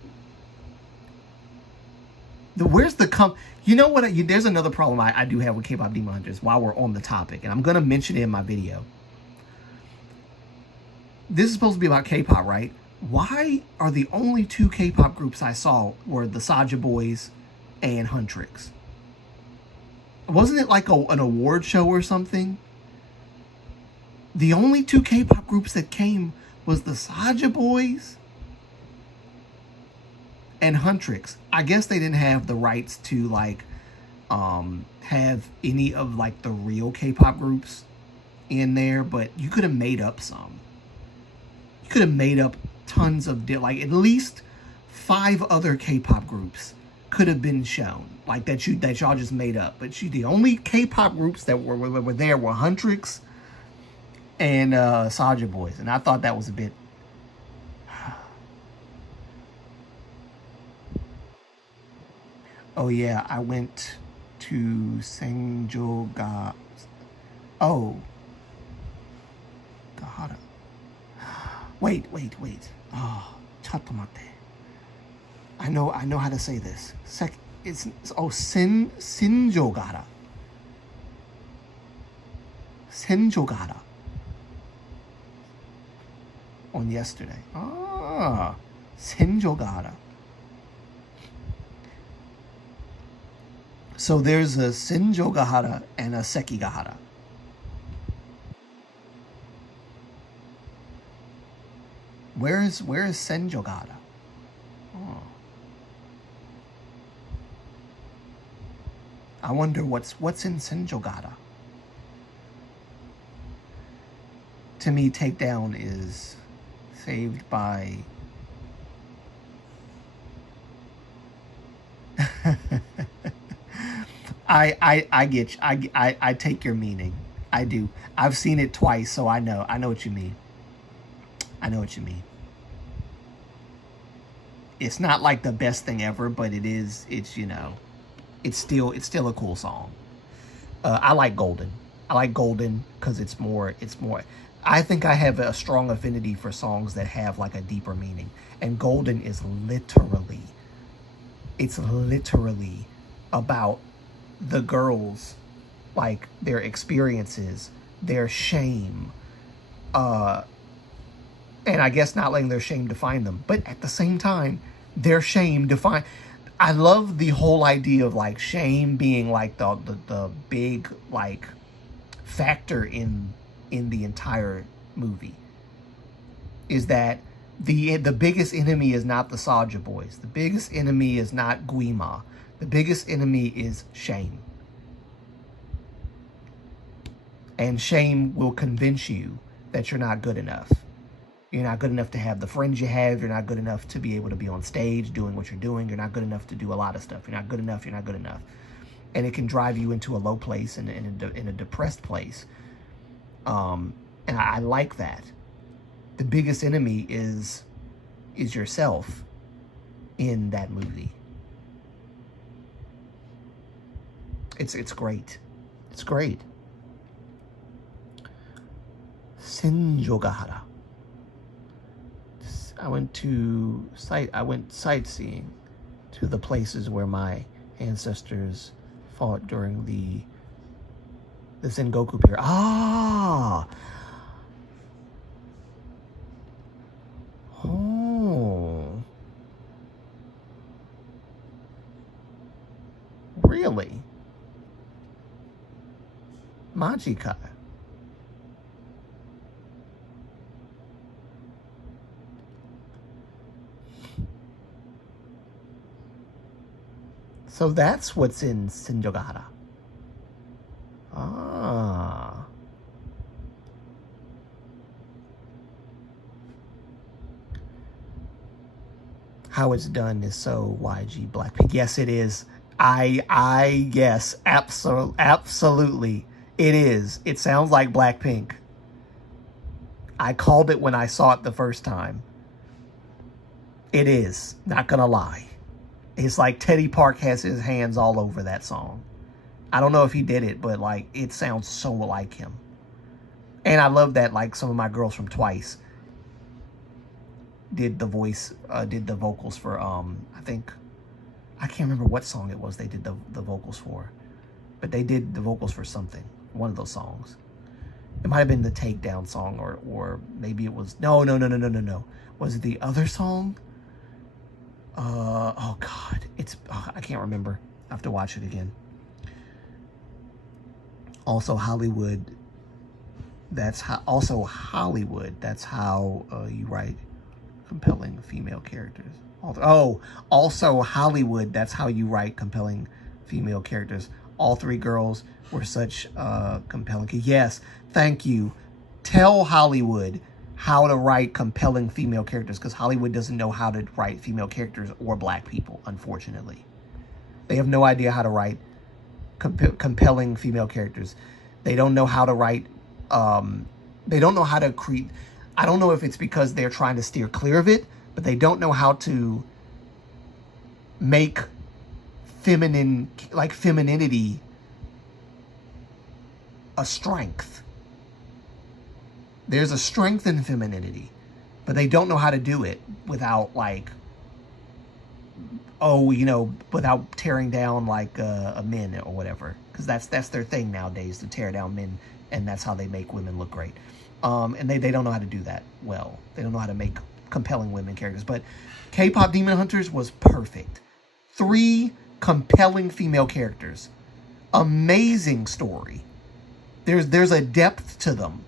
Where's the you know what? There's another problem I do have with K-pop Demon Hunters while we're on the topic, and I'm going to mention it in my video. This is supposed to be about K-pop, right? Why are the only 2 K-pop groups I saw were the Saja Boys and Huntrix? Wasn't it like an award show or something? The only 2 K-pop groups that came was the Saja Boys and Huntrix. I guess they didn't have the rights to like have any of like the real K-pop groups in there, but you could have made up some. You could have made up tons of like at least 5 other K-pop groups could have been shown, like that y'all just made up. But the only K-pop groups that were there were Huntrix and Saja Boys, and I thought that was a bit. Oh yeah, I went to Senjoga. Oh, Gahara. Wait. Oh, chattomate. I know how to say this. Senjogara. Senjogara. On yesterday. Ah, Senjogara. So there's a Senjogahara and a Sekigahara. Where is Senjogahara? Oh. I wonder what's in Senjogahara. To me, Takedown is saved by I get you. I take your meaning. I do. I've seen it twice, so I know what you mean. I know what you mean. It's not like the best thing ever, but it's you know, it's still a cool song. I like Golden. I like Golden because it's more. I think I have a strong affinity for songs that have like a deeper meaning. And Golden is literally about the girls, like their experiences, their shame, and I guess not letting their shame define them. But at the same time, their shame define. I love the whole idea of like shame being like the big like factor in the entire movie. Is that the biggest enemy is not the Saja Boys. The biggest enemy is not Guima. The biggest enemy is shame. And shame will convince you that you're not good enough. You're not good enough to have the friends you have. You're not good enough to be able to be on stage doing what you're doing. You're not good enough to do a lot of stuff. You're not good enough. You're not good enough. And it can drive you into a low place and in a depressed place. And I like that. The biggest enemy is yourself in that movie. It's great. It's great. Senjogahara. I went sightseeing to the places where my ancestors fought during the Sengoku period. Ah! Oh. Really? Majika. So that's what's in Sindogara. Ah. How it's done is so YG Blackpink. Yes, it is. Yes, absolutely. It is. It sounds like Blackpink. I called it when I saw it the first time. It is. Not gonna lie. It's like Teddy Park has his hands all over that song. I don't know if he did it, but like it sounds so like him. And I love that like some of my girls from Twice did the vocals for I can't remember what song it was they did the vocals for. But they did the vocals for something. One of those songs. It might have been the Takedown song or maybe it was no. Was it the other song? Oh God, I can't remember. I have to watch it again. Also Hollywood. That's how you write compelling female characters. Also Hollywood. That's how you write compelling female characters. All three girls were such compelling. Yes, thank you. Tell Hollywood how to write compelling female characters, because Hollywood doesn't know how to write female characters or black people, unfortunately. They have no idea how to write compelling female characters. They don't know how to write, they don't know how to create, I don't know if it's because they're trying to steer clear of it, but they don't know how to make femininity a strength. There's a strength in femininity, but they don't know how to do it without without tearing down a men or whatever. Because that's their thing nowadays, to tear down men, and that's how they make women look great. And they don't know how to do that well. They don't know how to make compelling women characters. But K-pop Demon Hunters was perfect. 3 compelling female characters. Amazing story. There's a depth to them.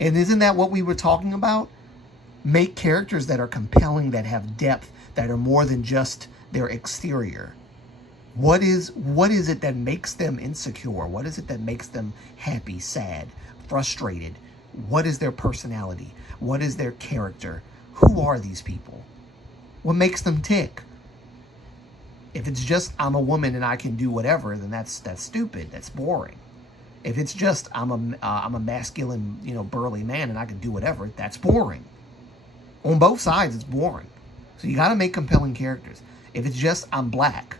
And isn't that what we were talking about? Make characters that are compelling, that have depth, that are more than just their exterior. What is it that makes them insecure? What is it that makes them happy, sad, frustrated? What is their personality? What is their character? Who are these people? What makes them tick? If it's just I'm a woman and I can do whatever, then that's stupid. That's boring. If it's just I'm a masculine, burly man and I can do whatever, that's boring. On both sides, it's boring. So you got to make compelling characters. If it's just I'm black,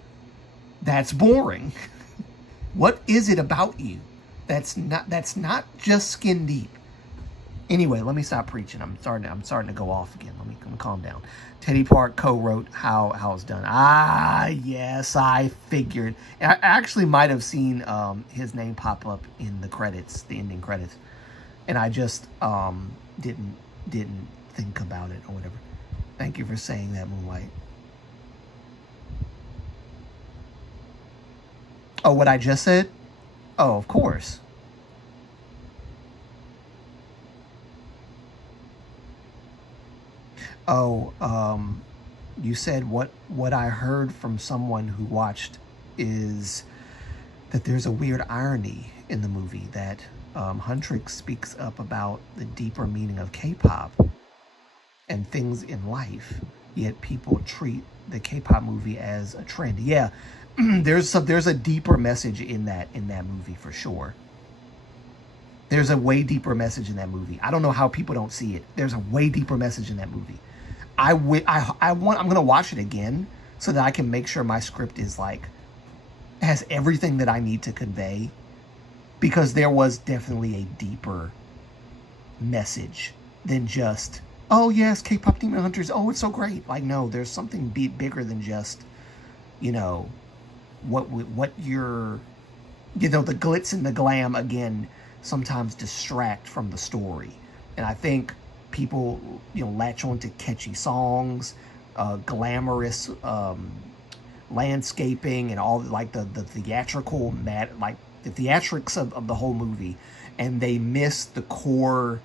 that's boring. What is it about you that's not just skin deep? Anyway, let me stop preaching. I'm starting to go off again. Let me calm down. Teddy Park co-wrote how it's done. Yes, I figured. I actually might have seen his name pop up in the credits, the ending credits, and I just didn't think about it or whatever. Thank you for saying that, Moonlight. Oh, what I just said? Oh, of course. Oh, you said what I heard from someone who watched is that there's a weird irony in the movie, that Huntrix speaks up about the deeper meaning of K-pop and things in life, yet people treat the K-pop movie as a trend. Yeah, there's a deeper message in that movie for sure. There's a way deeper message in that movie. I don't know how people don't see it. There's a way deeper message in that movie. I'm gonna watch it again so that I can make sure my script is has everything that I need to convey, because there was definitely a deeper message than just, oh yes, K-pop Demon Hunters, oh it's so great. No, there's something bigger than just, what you're, the glitz and the glam again sometimes distract from the story. And I think people, latch on to catchy songs, glamorous landscaping, and all the theatrical the theatrics of the whole movie, and they miss the core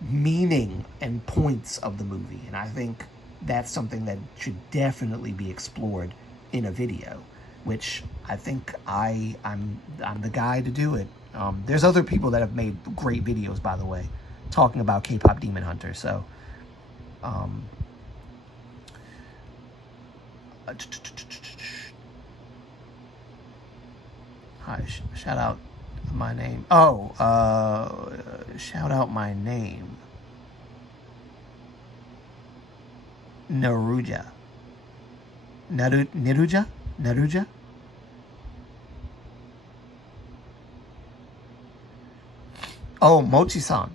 meaning and points of the movie. And I think that's something that should definitely be explored in a video, which I think I'm the guy to do it. There's other people that have made great videos, by the way, talking about K-pop Demon Hunter. So hi, shout out my name. Oh, shout out my name. Naruja. Naruja? Oh, Mochi-san.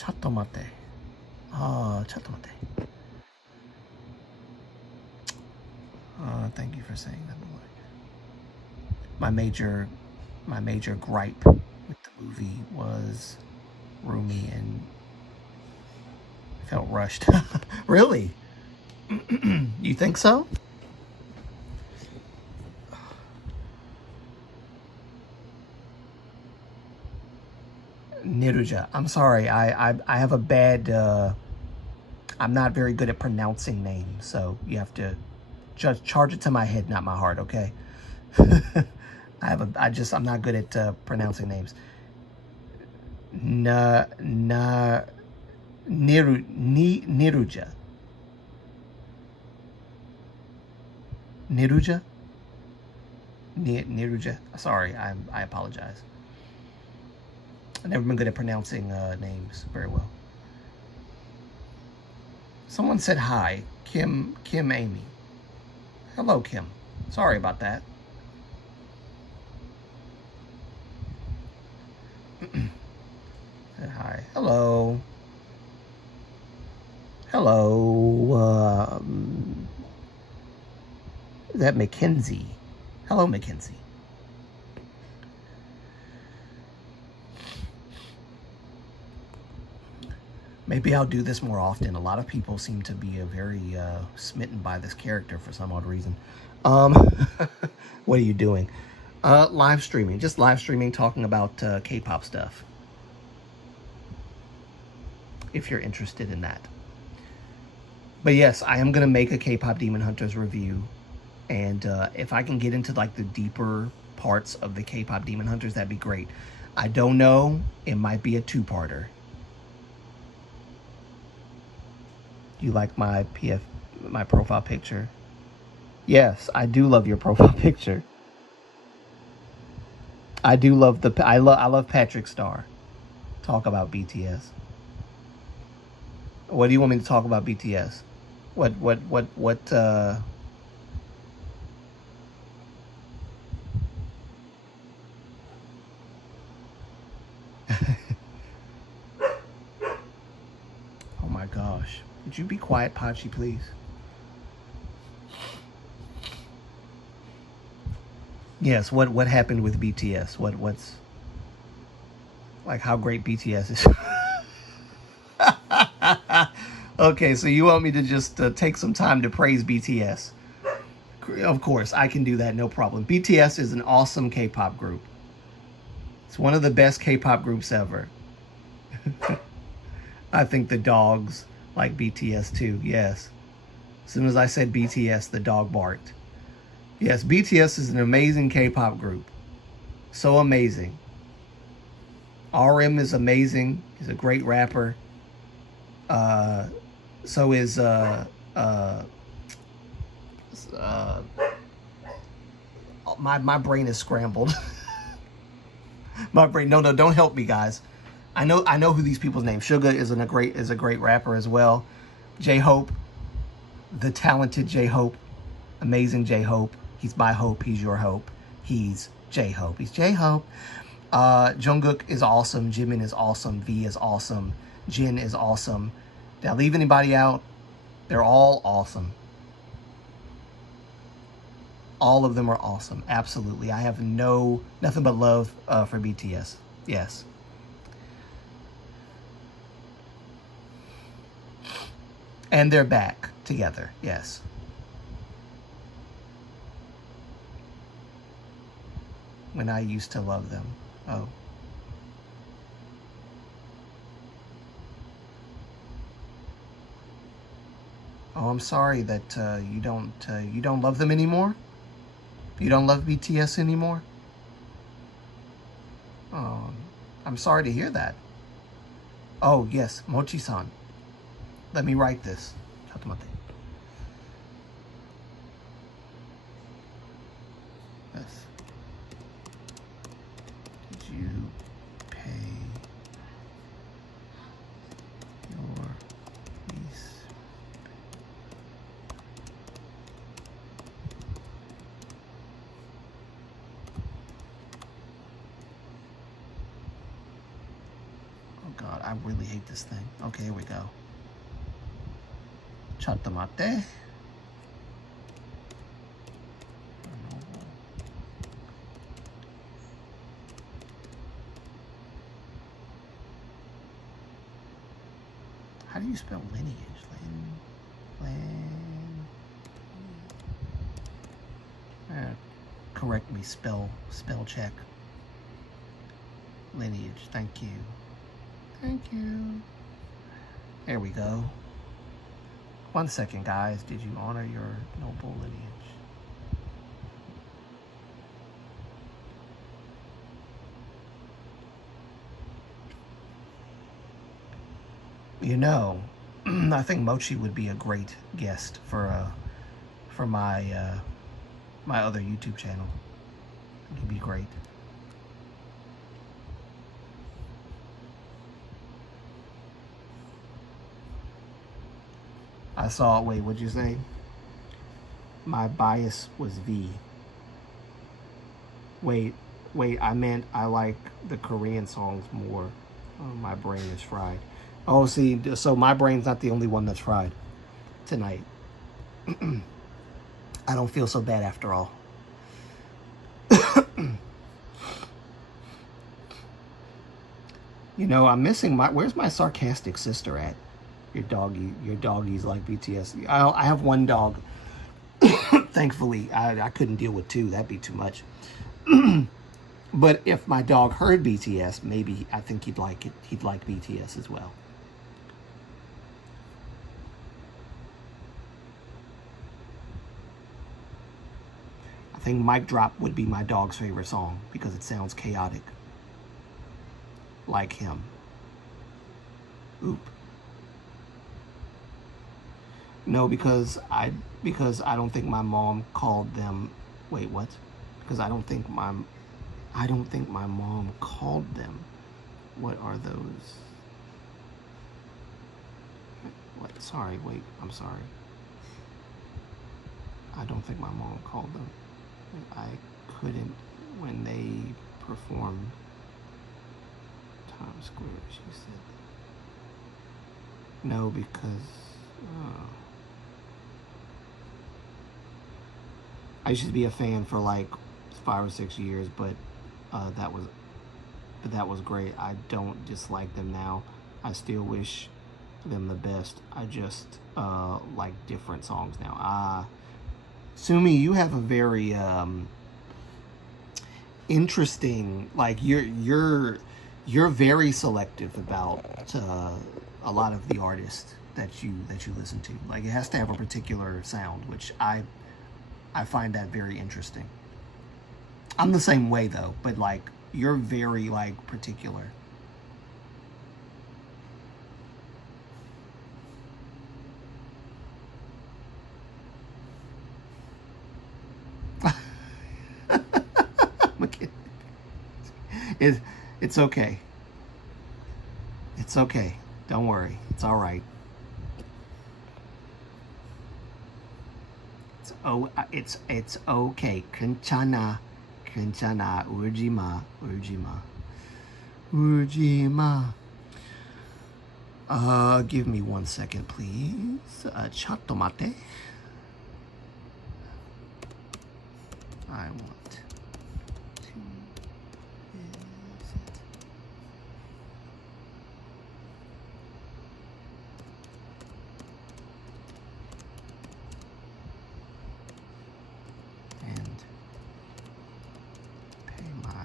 ちょっと待って。ちょっと待って。Thank you for saying that. My major gripe with the movie was Rumi and felt rushed. Really? You think so? Niruja. I'm sorry. I have a bad. I'm not very good at pronouncing names, so you have to just charge it to my head, not my heart. Okay. I'm not good at pronouncing names. Niruja. Niruja. Niruja. Sorry, I apologize. I've never been good at pronouncing names very well. Someone said hi. Kim Amy. Hello, Kim. Sorry about that. Said hi. Hello. Hello. Is that Mackenzie? Hello, Mackenzie. Maybe I'll do this more often. A lot of people seem to be very smitten by this character for some odd reason. What are you doing? Live streaming. Just live streaming, talking about K-pop stuff. If you're interested in that. But yes, I am going to make a K-pop Demon Hunters review. And if I can get into like the deeper parts of the K-pop Demon Hunters, that'd be great. I don't know. It might be a two-parter. You like my profile picture? Yes, I do love your profile picture. I do love I love Patrick Star. Talk about BTS. What do you want me to talk about BTS? What Oh my gosh. Would you be quiet, Pachi, please? Yes, what happened with BTS? What's like how great BTS is? Okay, so you want me to just take some time to praise BTS? Of course, I can do that, no problem. BTS is an awesome K-pop group. It's one of the best K-pop groups ever. I think the dogs like BTS too, yes. As soon as I said BTS, the dog barked. Yes, BTS is an amazing K-pop group. So amazing. RM is amazing. He's a great rapper. So is my brain is scrambled. My brain. No, don't help me, guys. I know who these people's names. Suga is a great rapper as well. J-Hope, the talented J-Hope, amazing J-Hope. He's my hope. He's your hope. He's J-Hope. He's J-Hope. Jungkook is awesome. Jimin is awesome. V is awesome. Jin is awesome. Did I leave anybody out? They're all awesome. All of them are awesome. Absolutely. I have nothing but love for BTS. Yes. And they're back together. Yes. when I used to love them. Oh. Oh, I'm sorry that you don't love them anymore? You don't love BTS anymore? Oh, I'm sorry to hear that. Oh, yes, Mochi-san. Let me write this. Yes. Did you pay your lease? Oh God, I really hate this thing. Okay, here we go. Chattamate. How do you spell lineage? Correct me, spell check. Lineage, thank you. Thank you. There we go. 1 second, guys. Did you honor your noble lineage? You know, I think Mochi would be a great guest for my my other YouTube channel. He'd be great. I saw. Wait, what'd you say? My bias was V. Wait. I meant I like the Korean songs more. Oh, my brain is fried. Oh, see, so my brain's not the only one that's fried tonight. I don't feel so bad after all. You know, I'm missing where's my sarcastic sister at? Your doggies like BTS. I have one dog. Thankfully, I couldn't deal with two. That'd be too much. But if my dog heard BTS, maybe I think he'd like it. He'd like BTS as well. I think Mic Drop would be my dog's favorite song because it sounds chaotic. Like him. Oop. No, because I don't think my mom called them. Wait, what? Because I don't think my mom called them. What are those? What? Sorry, wait. I'm sorry. I don't think my mom called them. I couldn't when they performed Times Square, she said. No, because I used to be a fan for like 5 or 6 years, but that was great. I don't dislike them now. I still wish them the best. I just like different songs now. Sumi, you have a very interesting, like you're very selective about a lot of the artists that you listen to. Like it has to have a particular sound, which I find that very interesting. I'm the same way though, but like you're very like particular. It's okay. It's okay. Don't worry. It's all right. It's okay. Kenchana. Urjima. Give me 1 second, please. Chattomate. I want to visit. And pay my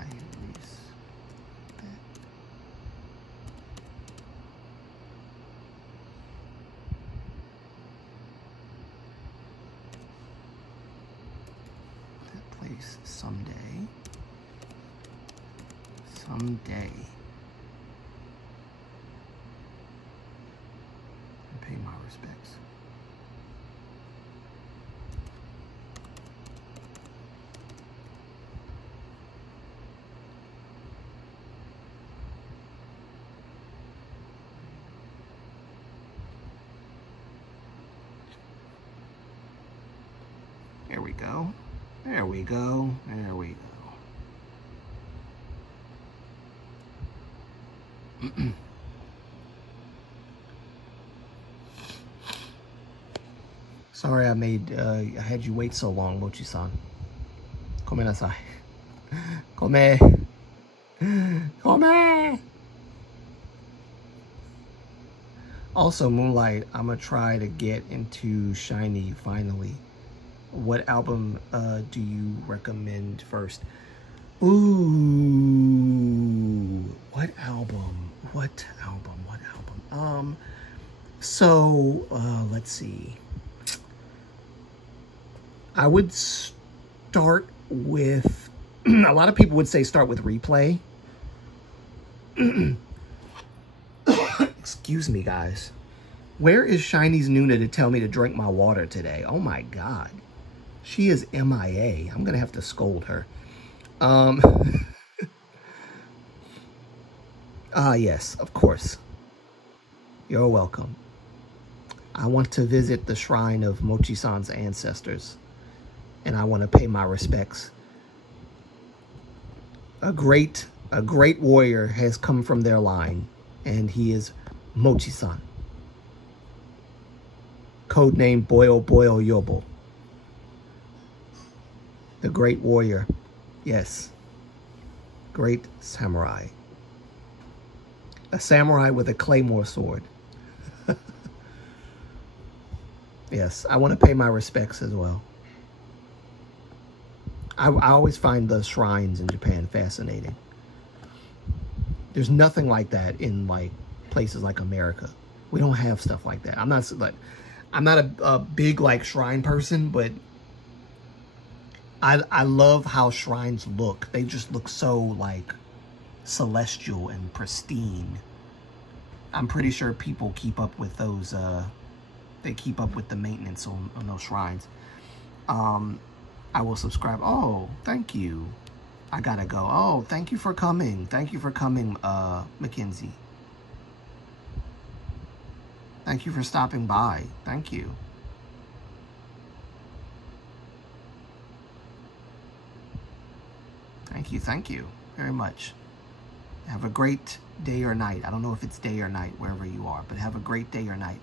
someday. Someday. I pay my respects. There we go. There we go. There we go. Sorry I had you wait so long, Mochi-san. Come nasai. Come. Come. Also, Moonlight, I'm gonna try to get into SHINee finally. What album do you recommend first? Ooh, what album? What album? What album? So let's see. I would start with, a lot of people would say start with Replay. Excuse me, guys. Where is SHINee's Nuna to tell me to drink my water today? Oh my God. She is MIA. I'm going to have to scold her. Yes, of course. You're welcome. I want to visit the shrine of Mochi-san's ancestors, and I want to pay my respects. A great warrior has come from their line, and he is Mochi-san. Codename Boyo Boyo Yobo. The great warrior. Yes. Great samurai. A samurai with a claymore sword. Yes, I want to pay my respects as well. I always find the shrines in Japan fascinating. There's nothing like that in like places like America. We don't have stuff like that. I'm not a big like shrine person, but I love how shrines look. They just look so like celestial and pristine. I'm pretty sure people keep up with those. They keep up with the maintenance on those shrines. I will subscribe. Oh, thank you. I gotta go. Oh, thank you for coming. Thank you for coming, Mackenzie. Thank you for stopping by. Thank you. Thank you very much. Have a great day or night. I don't know if it's day or night wherever you are, but have a great day or night.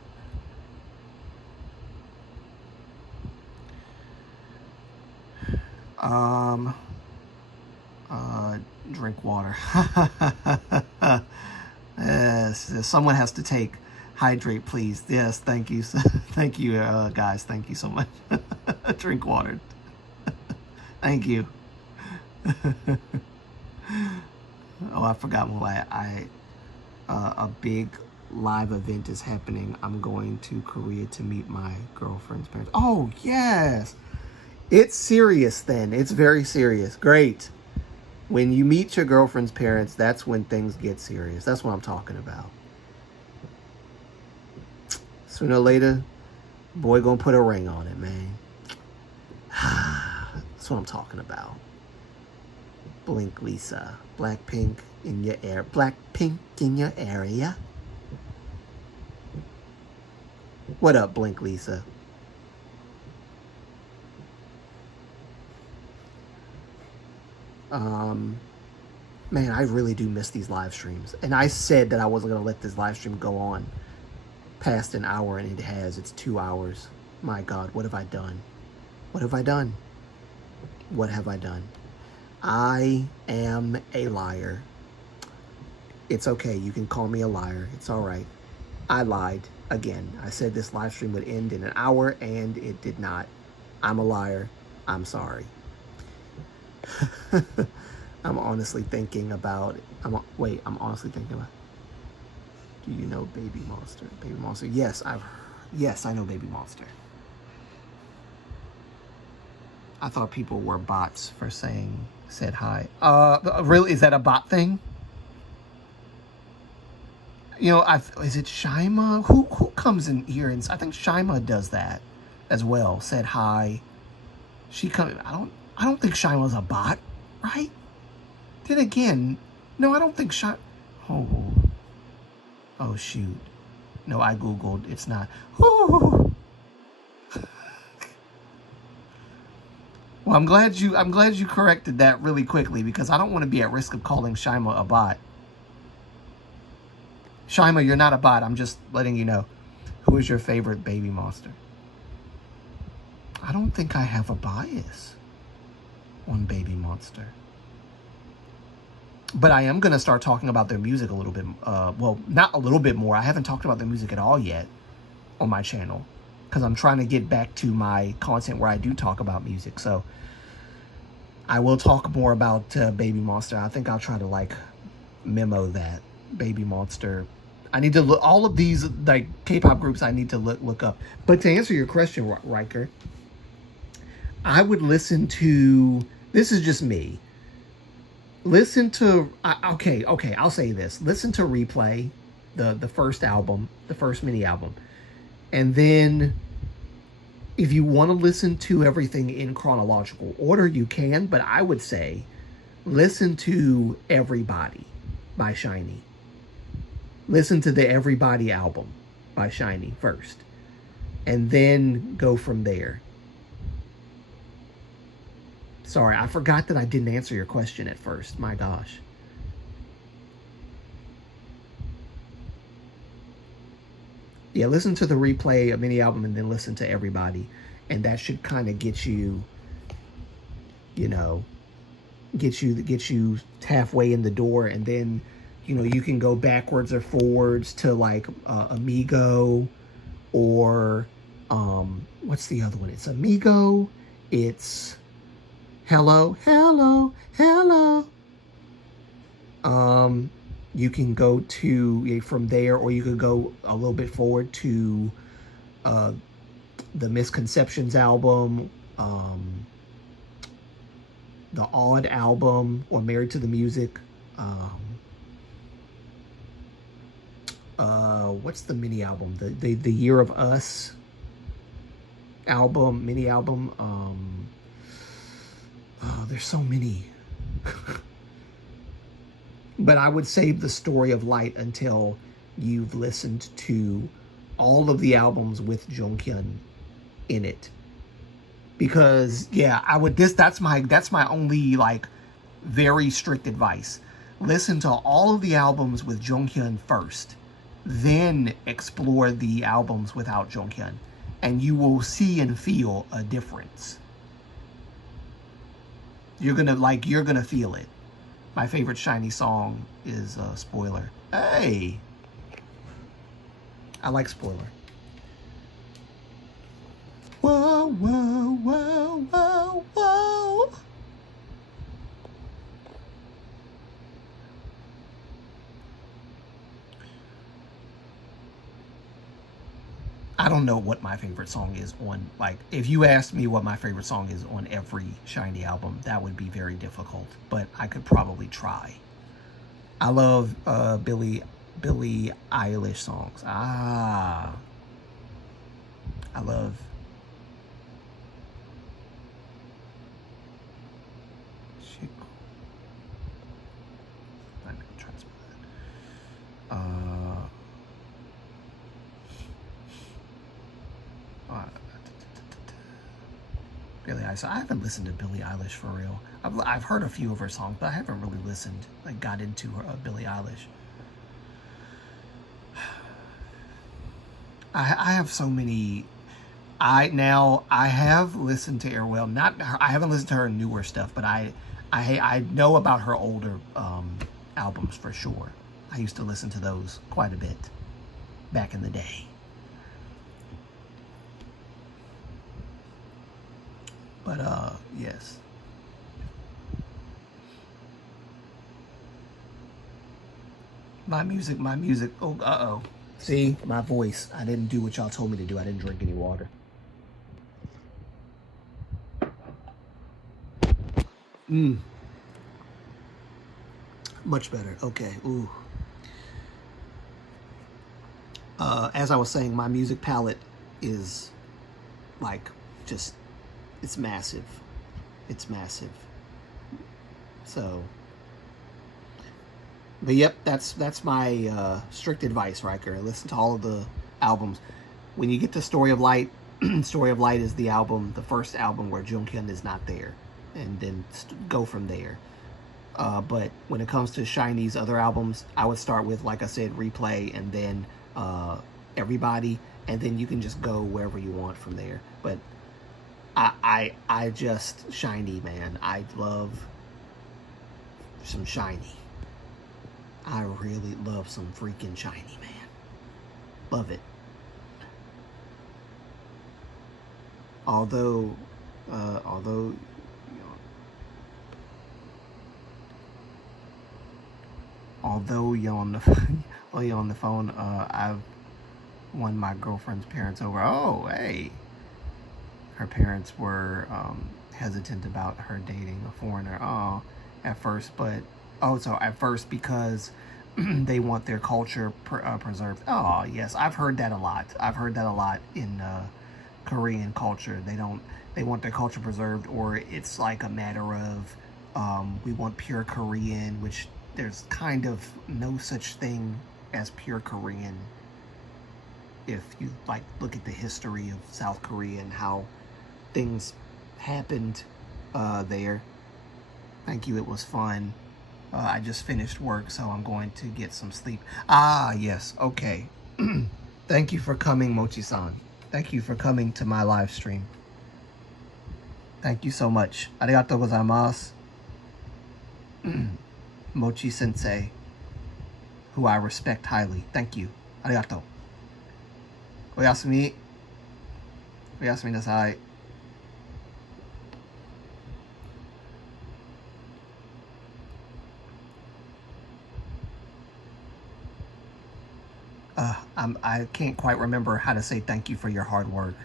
Drink water. Yes, someone has to take. Hydrate, please. Yes, thank you. Thank you, guys. Thank you so much. Drink water. Thank you. Oh, I forgot. Well, a big live event is happening. I'm going to Korea to meet my girlfriend's parents. Oh, yes. It's serious then. It's very serious. Great. When you meet your girlfriend's parents, that's when things get serious. That's what I'm talking about. Sooner or later, boy gonna put a ring on it, man. That's what I'm talking about. Blink Lisa. Blackpink in your air. Blackpink in your area. What up, Blink Lisa? Man, I really do miss these live streams. And I said that I wasn't going to let this live stream go on past an hour, and it has. It's 2 hours. My God, what have I done? What have I done? What have I done? I am a liar. It's okay. You can call me a liar. It's all right. I lied again. I said this live stream would end in an hour, and it did not. I'm a liar. I'm sorry. I'm honestly thinking about. I'm honestly thinking about. Do you know Baby Monster? Baby Monster. Yes, I know Baby Monster. I thought people were bots for saying said hi. Really? Is that a bot thing? You know, is it Shima? Who comes in here? And I think Shima does that as well. Said hi. She come. I don't think Shima's a bot, right? Then again, no, I don't think Oh shoot. No, I googled. It's not. Ooh. Well, I'm glad you corrected that really quickly, because I don't want to be at risk of calling Shima a bot. Shima, you're not a bot. I'm just letting you know. Who is your favorite baby monster? I don't think I have a bias on Baby Monster. But I am going to start talking about their music a little bit. Well, not a little bit more. I haven't talked about their music at all yet on my channel, because I'm trying to get back to my content where I do talk about music. So I will talk more about Baby Monster. I think I'll try to like memo that. Baby Monster. I need to look all of these like K-pop groups. I need to look up. But to answer your question, Riker, I would listen to. This is just me. Listen to. Okay. I'll say this. Listen to Replay, the first album, the first mini album, and then if you want to listen to everything in chronological order, you can. But I would say listen to Everybody by SHINee. Listen to the Everybody album by SHINee first, and then go from there. Sorry, I forgot that I didn't answer your question at first. My gosh. Yeah, listen to the Replay, a mini album, and then listen to Everybody, and that should kind of get you, you know, get you halfway in the door, and then, you know, you can go backwards or forwards to like Amigo, or what's the other one? It's Amigo. It's Hello. You can go to from there, or you could go a little bit forward to the Misconceptions album, the Odd album, or Married to the Music. What's the mini album? The Year of Us album, mini album. Oh, there's so many. But I would save the Story of Light until you've listened to all of the albums with Jonghyun in it. Because yeah, I would that's my only like very strict advice. Listen to all of the albums with Jonghyun first, then explore the albums without Jonghyun, and you will see and feel a difference. You're gonna feel it. My favorite SHINee song is Spoiler. Hey, I like Spoiler. Whoa, whoa, whoa, whoa, whoa. I don't know what my favorite song is on, like, if you asked me what my favorite song is on every SHINee album, that would be very difficult, but I could probably try. I love Billie Eilish songs. I love Billie Eilish. I haven't listened to Billie Eilish for real. I've heard a few of her songs, but I haven't really listened, like got into her Billie Eilish. I have so many. I have listened to Airwell. I haven't listened to her newer stuff, but I know about her older albums for sure. I used to listen to those quite a bit back in the day. But yes. My music. Oh, see, my voice. I didn't do what y'all told me to do. I didn't drink any water. Much better. Okay. Ooh. As I was saying, my music palette is like just, it's massive. It's massive. So, but yep, that's my strict advice, Riker. Listen to all of the albums. When you get to Story of Light, Story of Light is the album, the first album where Junghyun is not there, and then go from there. But when it comes to SHINee's other albums, I would start with, like I said, Replay, and then Everybody, and then you can just go wherever you want from there. But I just, SHINee, man, I love some SHINee. I really love some freaking SHINee, man. Love it. Although you're on the phone, I've won my girlfriend's parents over. Oh, hey. Her parents were hesitant about her dating a foreigner. Oh, at first, but at first because they want their culture preserved. Oh, yes, I've heard that a lot. I've heard that a lot in Korean culture. They want their culture preserved, or it's like a matter of we want pure Korean, which there's kind of no such thing as pure Korean. If you like look at the history of South Korea and how things happened there. Thank you, it was fun. I just finished work, so I'm going to get some sleep. Ah, yes, okay. Thank you for coming, Mochi-san. Thank you for coming to my live stream. Thank you so much. Arigatou gozaimasu. Mochi-sensei, who I respect highly. Thank you. Arigatou. Oyasumi. Oyasumi nasai. I can't quite remember how to say thank you for your hard work.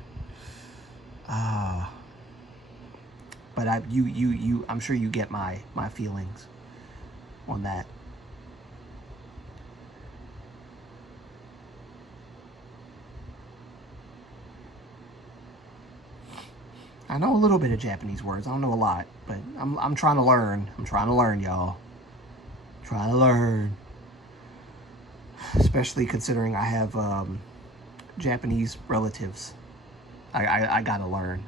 But I'm sure you get my feelings on that. I know a little bit of Japanese words. I don't know a lot, but I'm trying to learn. I'm trying to learn, y'all. Trying to learn. Especially considering I have Japanese relatives. I gotta learn.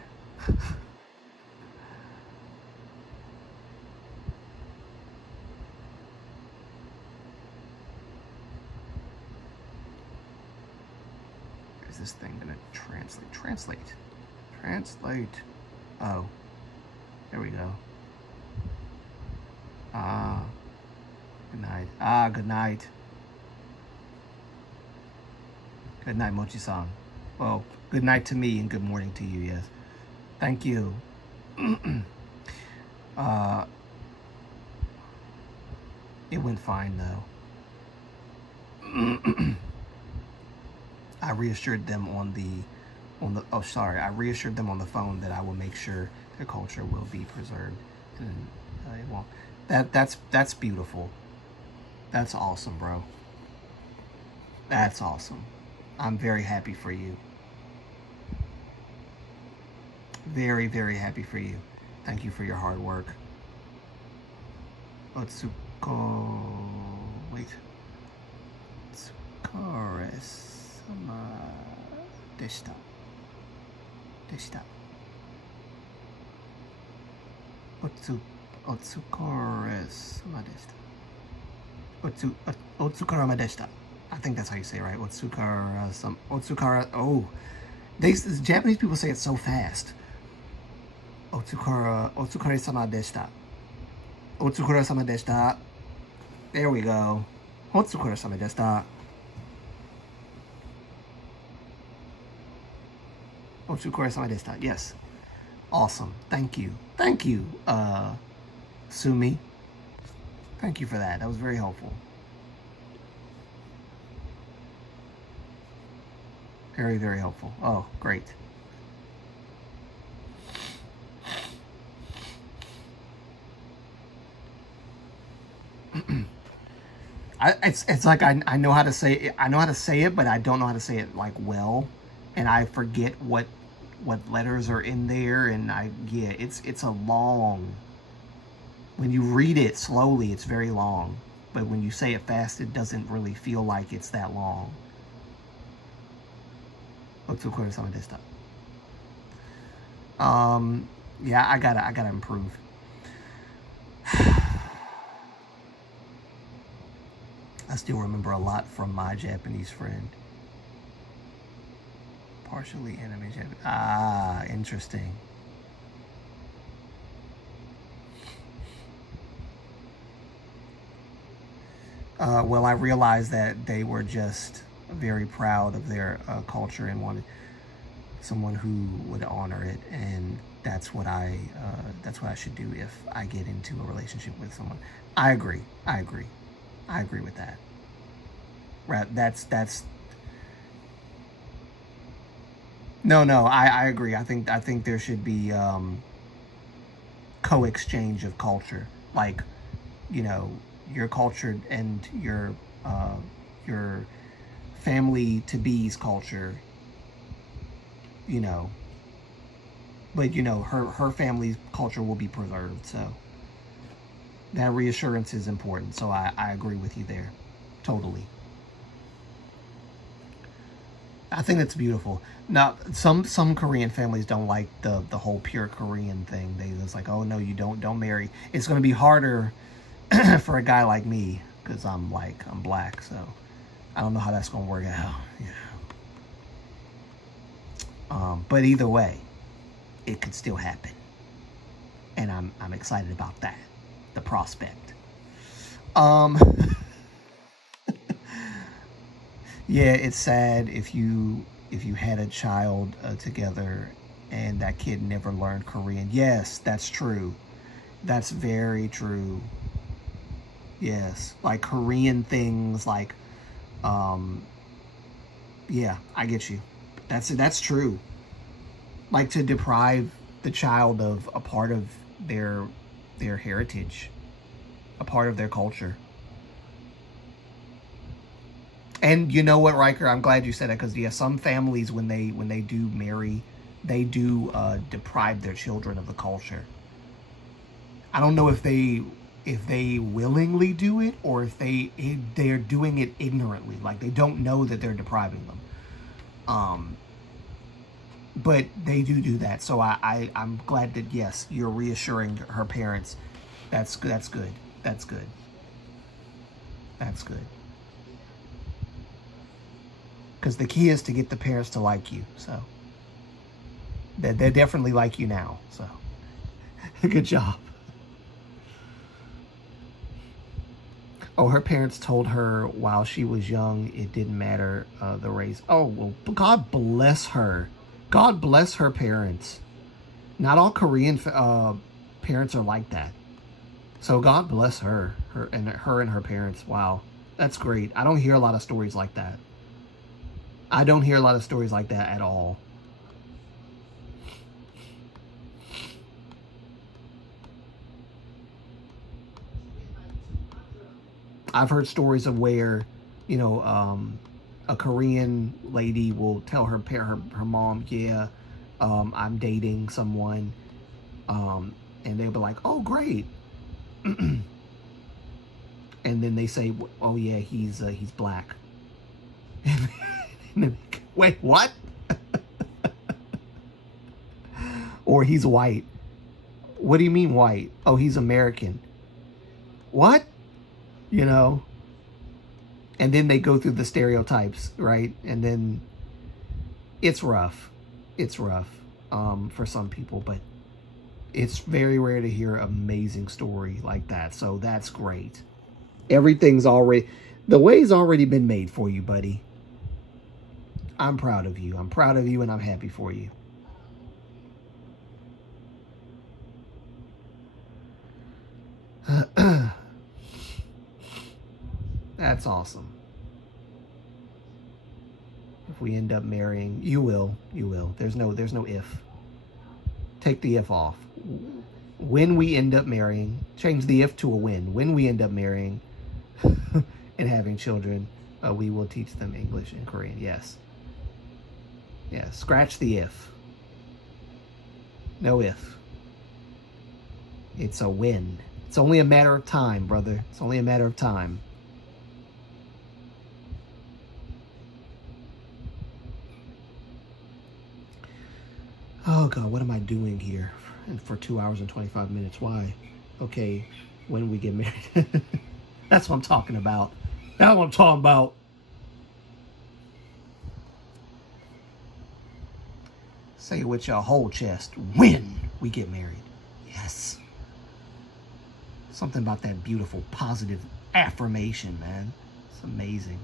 Is this thing gonna translate? Translate. Oh, there we go. Good night. Good night. Good night, Mochi-san. Well, good night to me and good morning to you, yes. Thank you. It went fine, though. I reassured them I reassured them on the phone that I will make sure their culture will be preserved, and it won't. That's beautiful. That's awesome, bro. That's awesome. I'm very happy for you. Very, very happy for you. Thank you for your hard work. Otsuko... Wait. Otsukare-sama deshita. Otsukare-sama deshita. Otsukarama deshita. I think that's how you say it, right? Otsukara. Oh, Japanese people say it so fast. Otsukare-sama deshita. Otsukare-sama deshita. There we go. Otsukare-sama deshita. Otsukare-sama deshita. Yes. Awesome. Thank you. Thank you, Sumi. Thank you for that. That was very helpful. Very, very helpful. Oh, great. It's like I know how to say it, I know how to say it, but I don't know how to say it like well, and I forget what letters are in there, and yeah, it's a long. When you read it slowly, it's very long, but when you say it fast, it doesn't really feel like it's that long. Let's record some of this stuff. Yeah, I gotta improve. I still remember a lot from my Japanese friend. Partially anime Japanese. Ah, interesting. Well, I realized that they were just very proud of their culture and wanted someone who would honor it, and that's what I should do if I get into a relationship with someone. I agree with that. Right, that's no, I agree. I think there should be co-exchange of culture, like, you know, your culture and your family to be's culture, you know, but you know, her family's culture will be preserved, so that reassurance is important. So I agree with you there, totally. I think that's beautiful. Now, some Korean families don't like the whole pure Korean thing. They just like, oh no, you don't marry. It's going to be harder for a guy like me because I'm black, so I don't know how that's going to work out. Yeah. But either way, it could still happen, and I'm excited about that, the prospect. Yeah, it's sad if you had a child together and that kid never learned Korean. Yes, that's true. That's very true. Yes, like Korean things, like, yeah, I get you. That's true. Like, to deprive the child of a part of their heritage, a part of their culture. And you know what, Riker? I'm glad you said that, because yeah, some families when they do marry, they do deprive their children of the culture. I don't know if they willingly do it or if they're doing it ignorantly, like they don't know that they're depriving them. But they do that. So I'm glad that, yes, you're reassuring her parents. That's good. That's good. That's good. That's good. Because the key is to get the parents to like you. So they definitely like you now. So good job. Oh, her parents told her while she was young it didn't matter the race. Oh, well, God bless her. God bless her parents. Not all Korean parents are like that. So God bless her and her parents. Wow, that's great. I don't hear a lot of stories like that. I don't hear a lot of stories like that at all. I've heard stories of where, you know, a Korean lady will tell her mom, yeah, I'm dating someone, and they'll be like, oh, great. And then they say, oh yeah, he's black. Wait, what? Or he's white. What do you mean white? Oh, he's American. What? You know? And then they go through the stereotypes, right? And then it's rough. It's rough for some people, but it's very rare to hear an amazing story like that. So that's great. Everything's already, the way's already been made for you, buddy. I'm proud of you. I'm proud of you, and I'm happy for you. That's awesome. If we end up marrying, you will. There's no if. Take the if off. When we end up marrying, change the if to a when. When we end up marrying, and having children, we will teach them English and Korean. Yes. Yeah, scratch the if. No if. It's a win. It's only a matter of time, brother. It's only a matter of time. Oh, God, what am I doing here? And for 2 hours and 25 minutes? Why? Okay, when we get married. That's what I'm talking about. That's what I'm talking about. Say it with your whole chest. When we get married. Yes. Something about that beautiful, positive affirmation, man. It's amazing.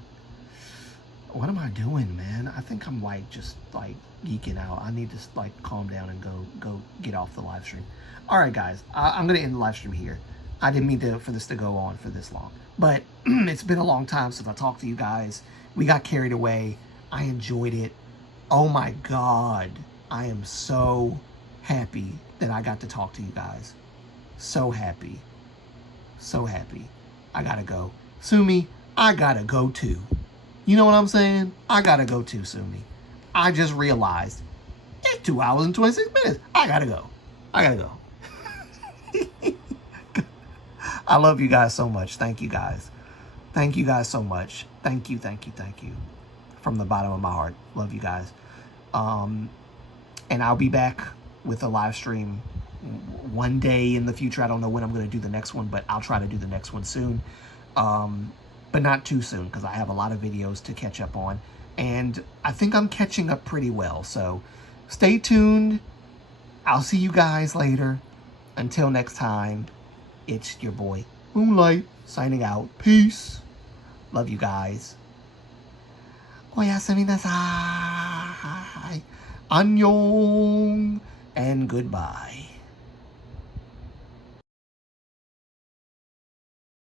What am I doing, man? I think I'm like just like geeking out. I need to like calm down and go get off the live stream. All right, guys, I'm gonna end the live stream here. I didn't mean for this to go on for this long, but it's been a long time since I talked to you guys. We got carried away. I enjoyed it. Oh my God, I am so happy that I got to talk to you guys. So happy. So happy. I gotta go. Sumi, I gotta go too. You know what I'm saying? I gotta go too, Sumi. I just realized it's 2 hours and 26 minutes. I gotta go. I gotta go. I love you guys so much. Thank you guys. Thank you guys so much. Thank you, thank you, thank you. From the bottom of my heart. Love you guys. And I'll be back with a live stream one day in the future. I don't know when I'm going to do the next one, but I'll try to do the next one soon. But not too soon because I have a lot of videos to catch up on. And I think I'm catching up pretty well. So stay tuned. I'll see you guys later. Until next time, it's your boy Moonlight signing out. Peace. Love you guys. Oyasumi nasai. Annyeong. And goodbye.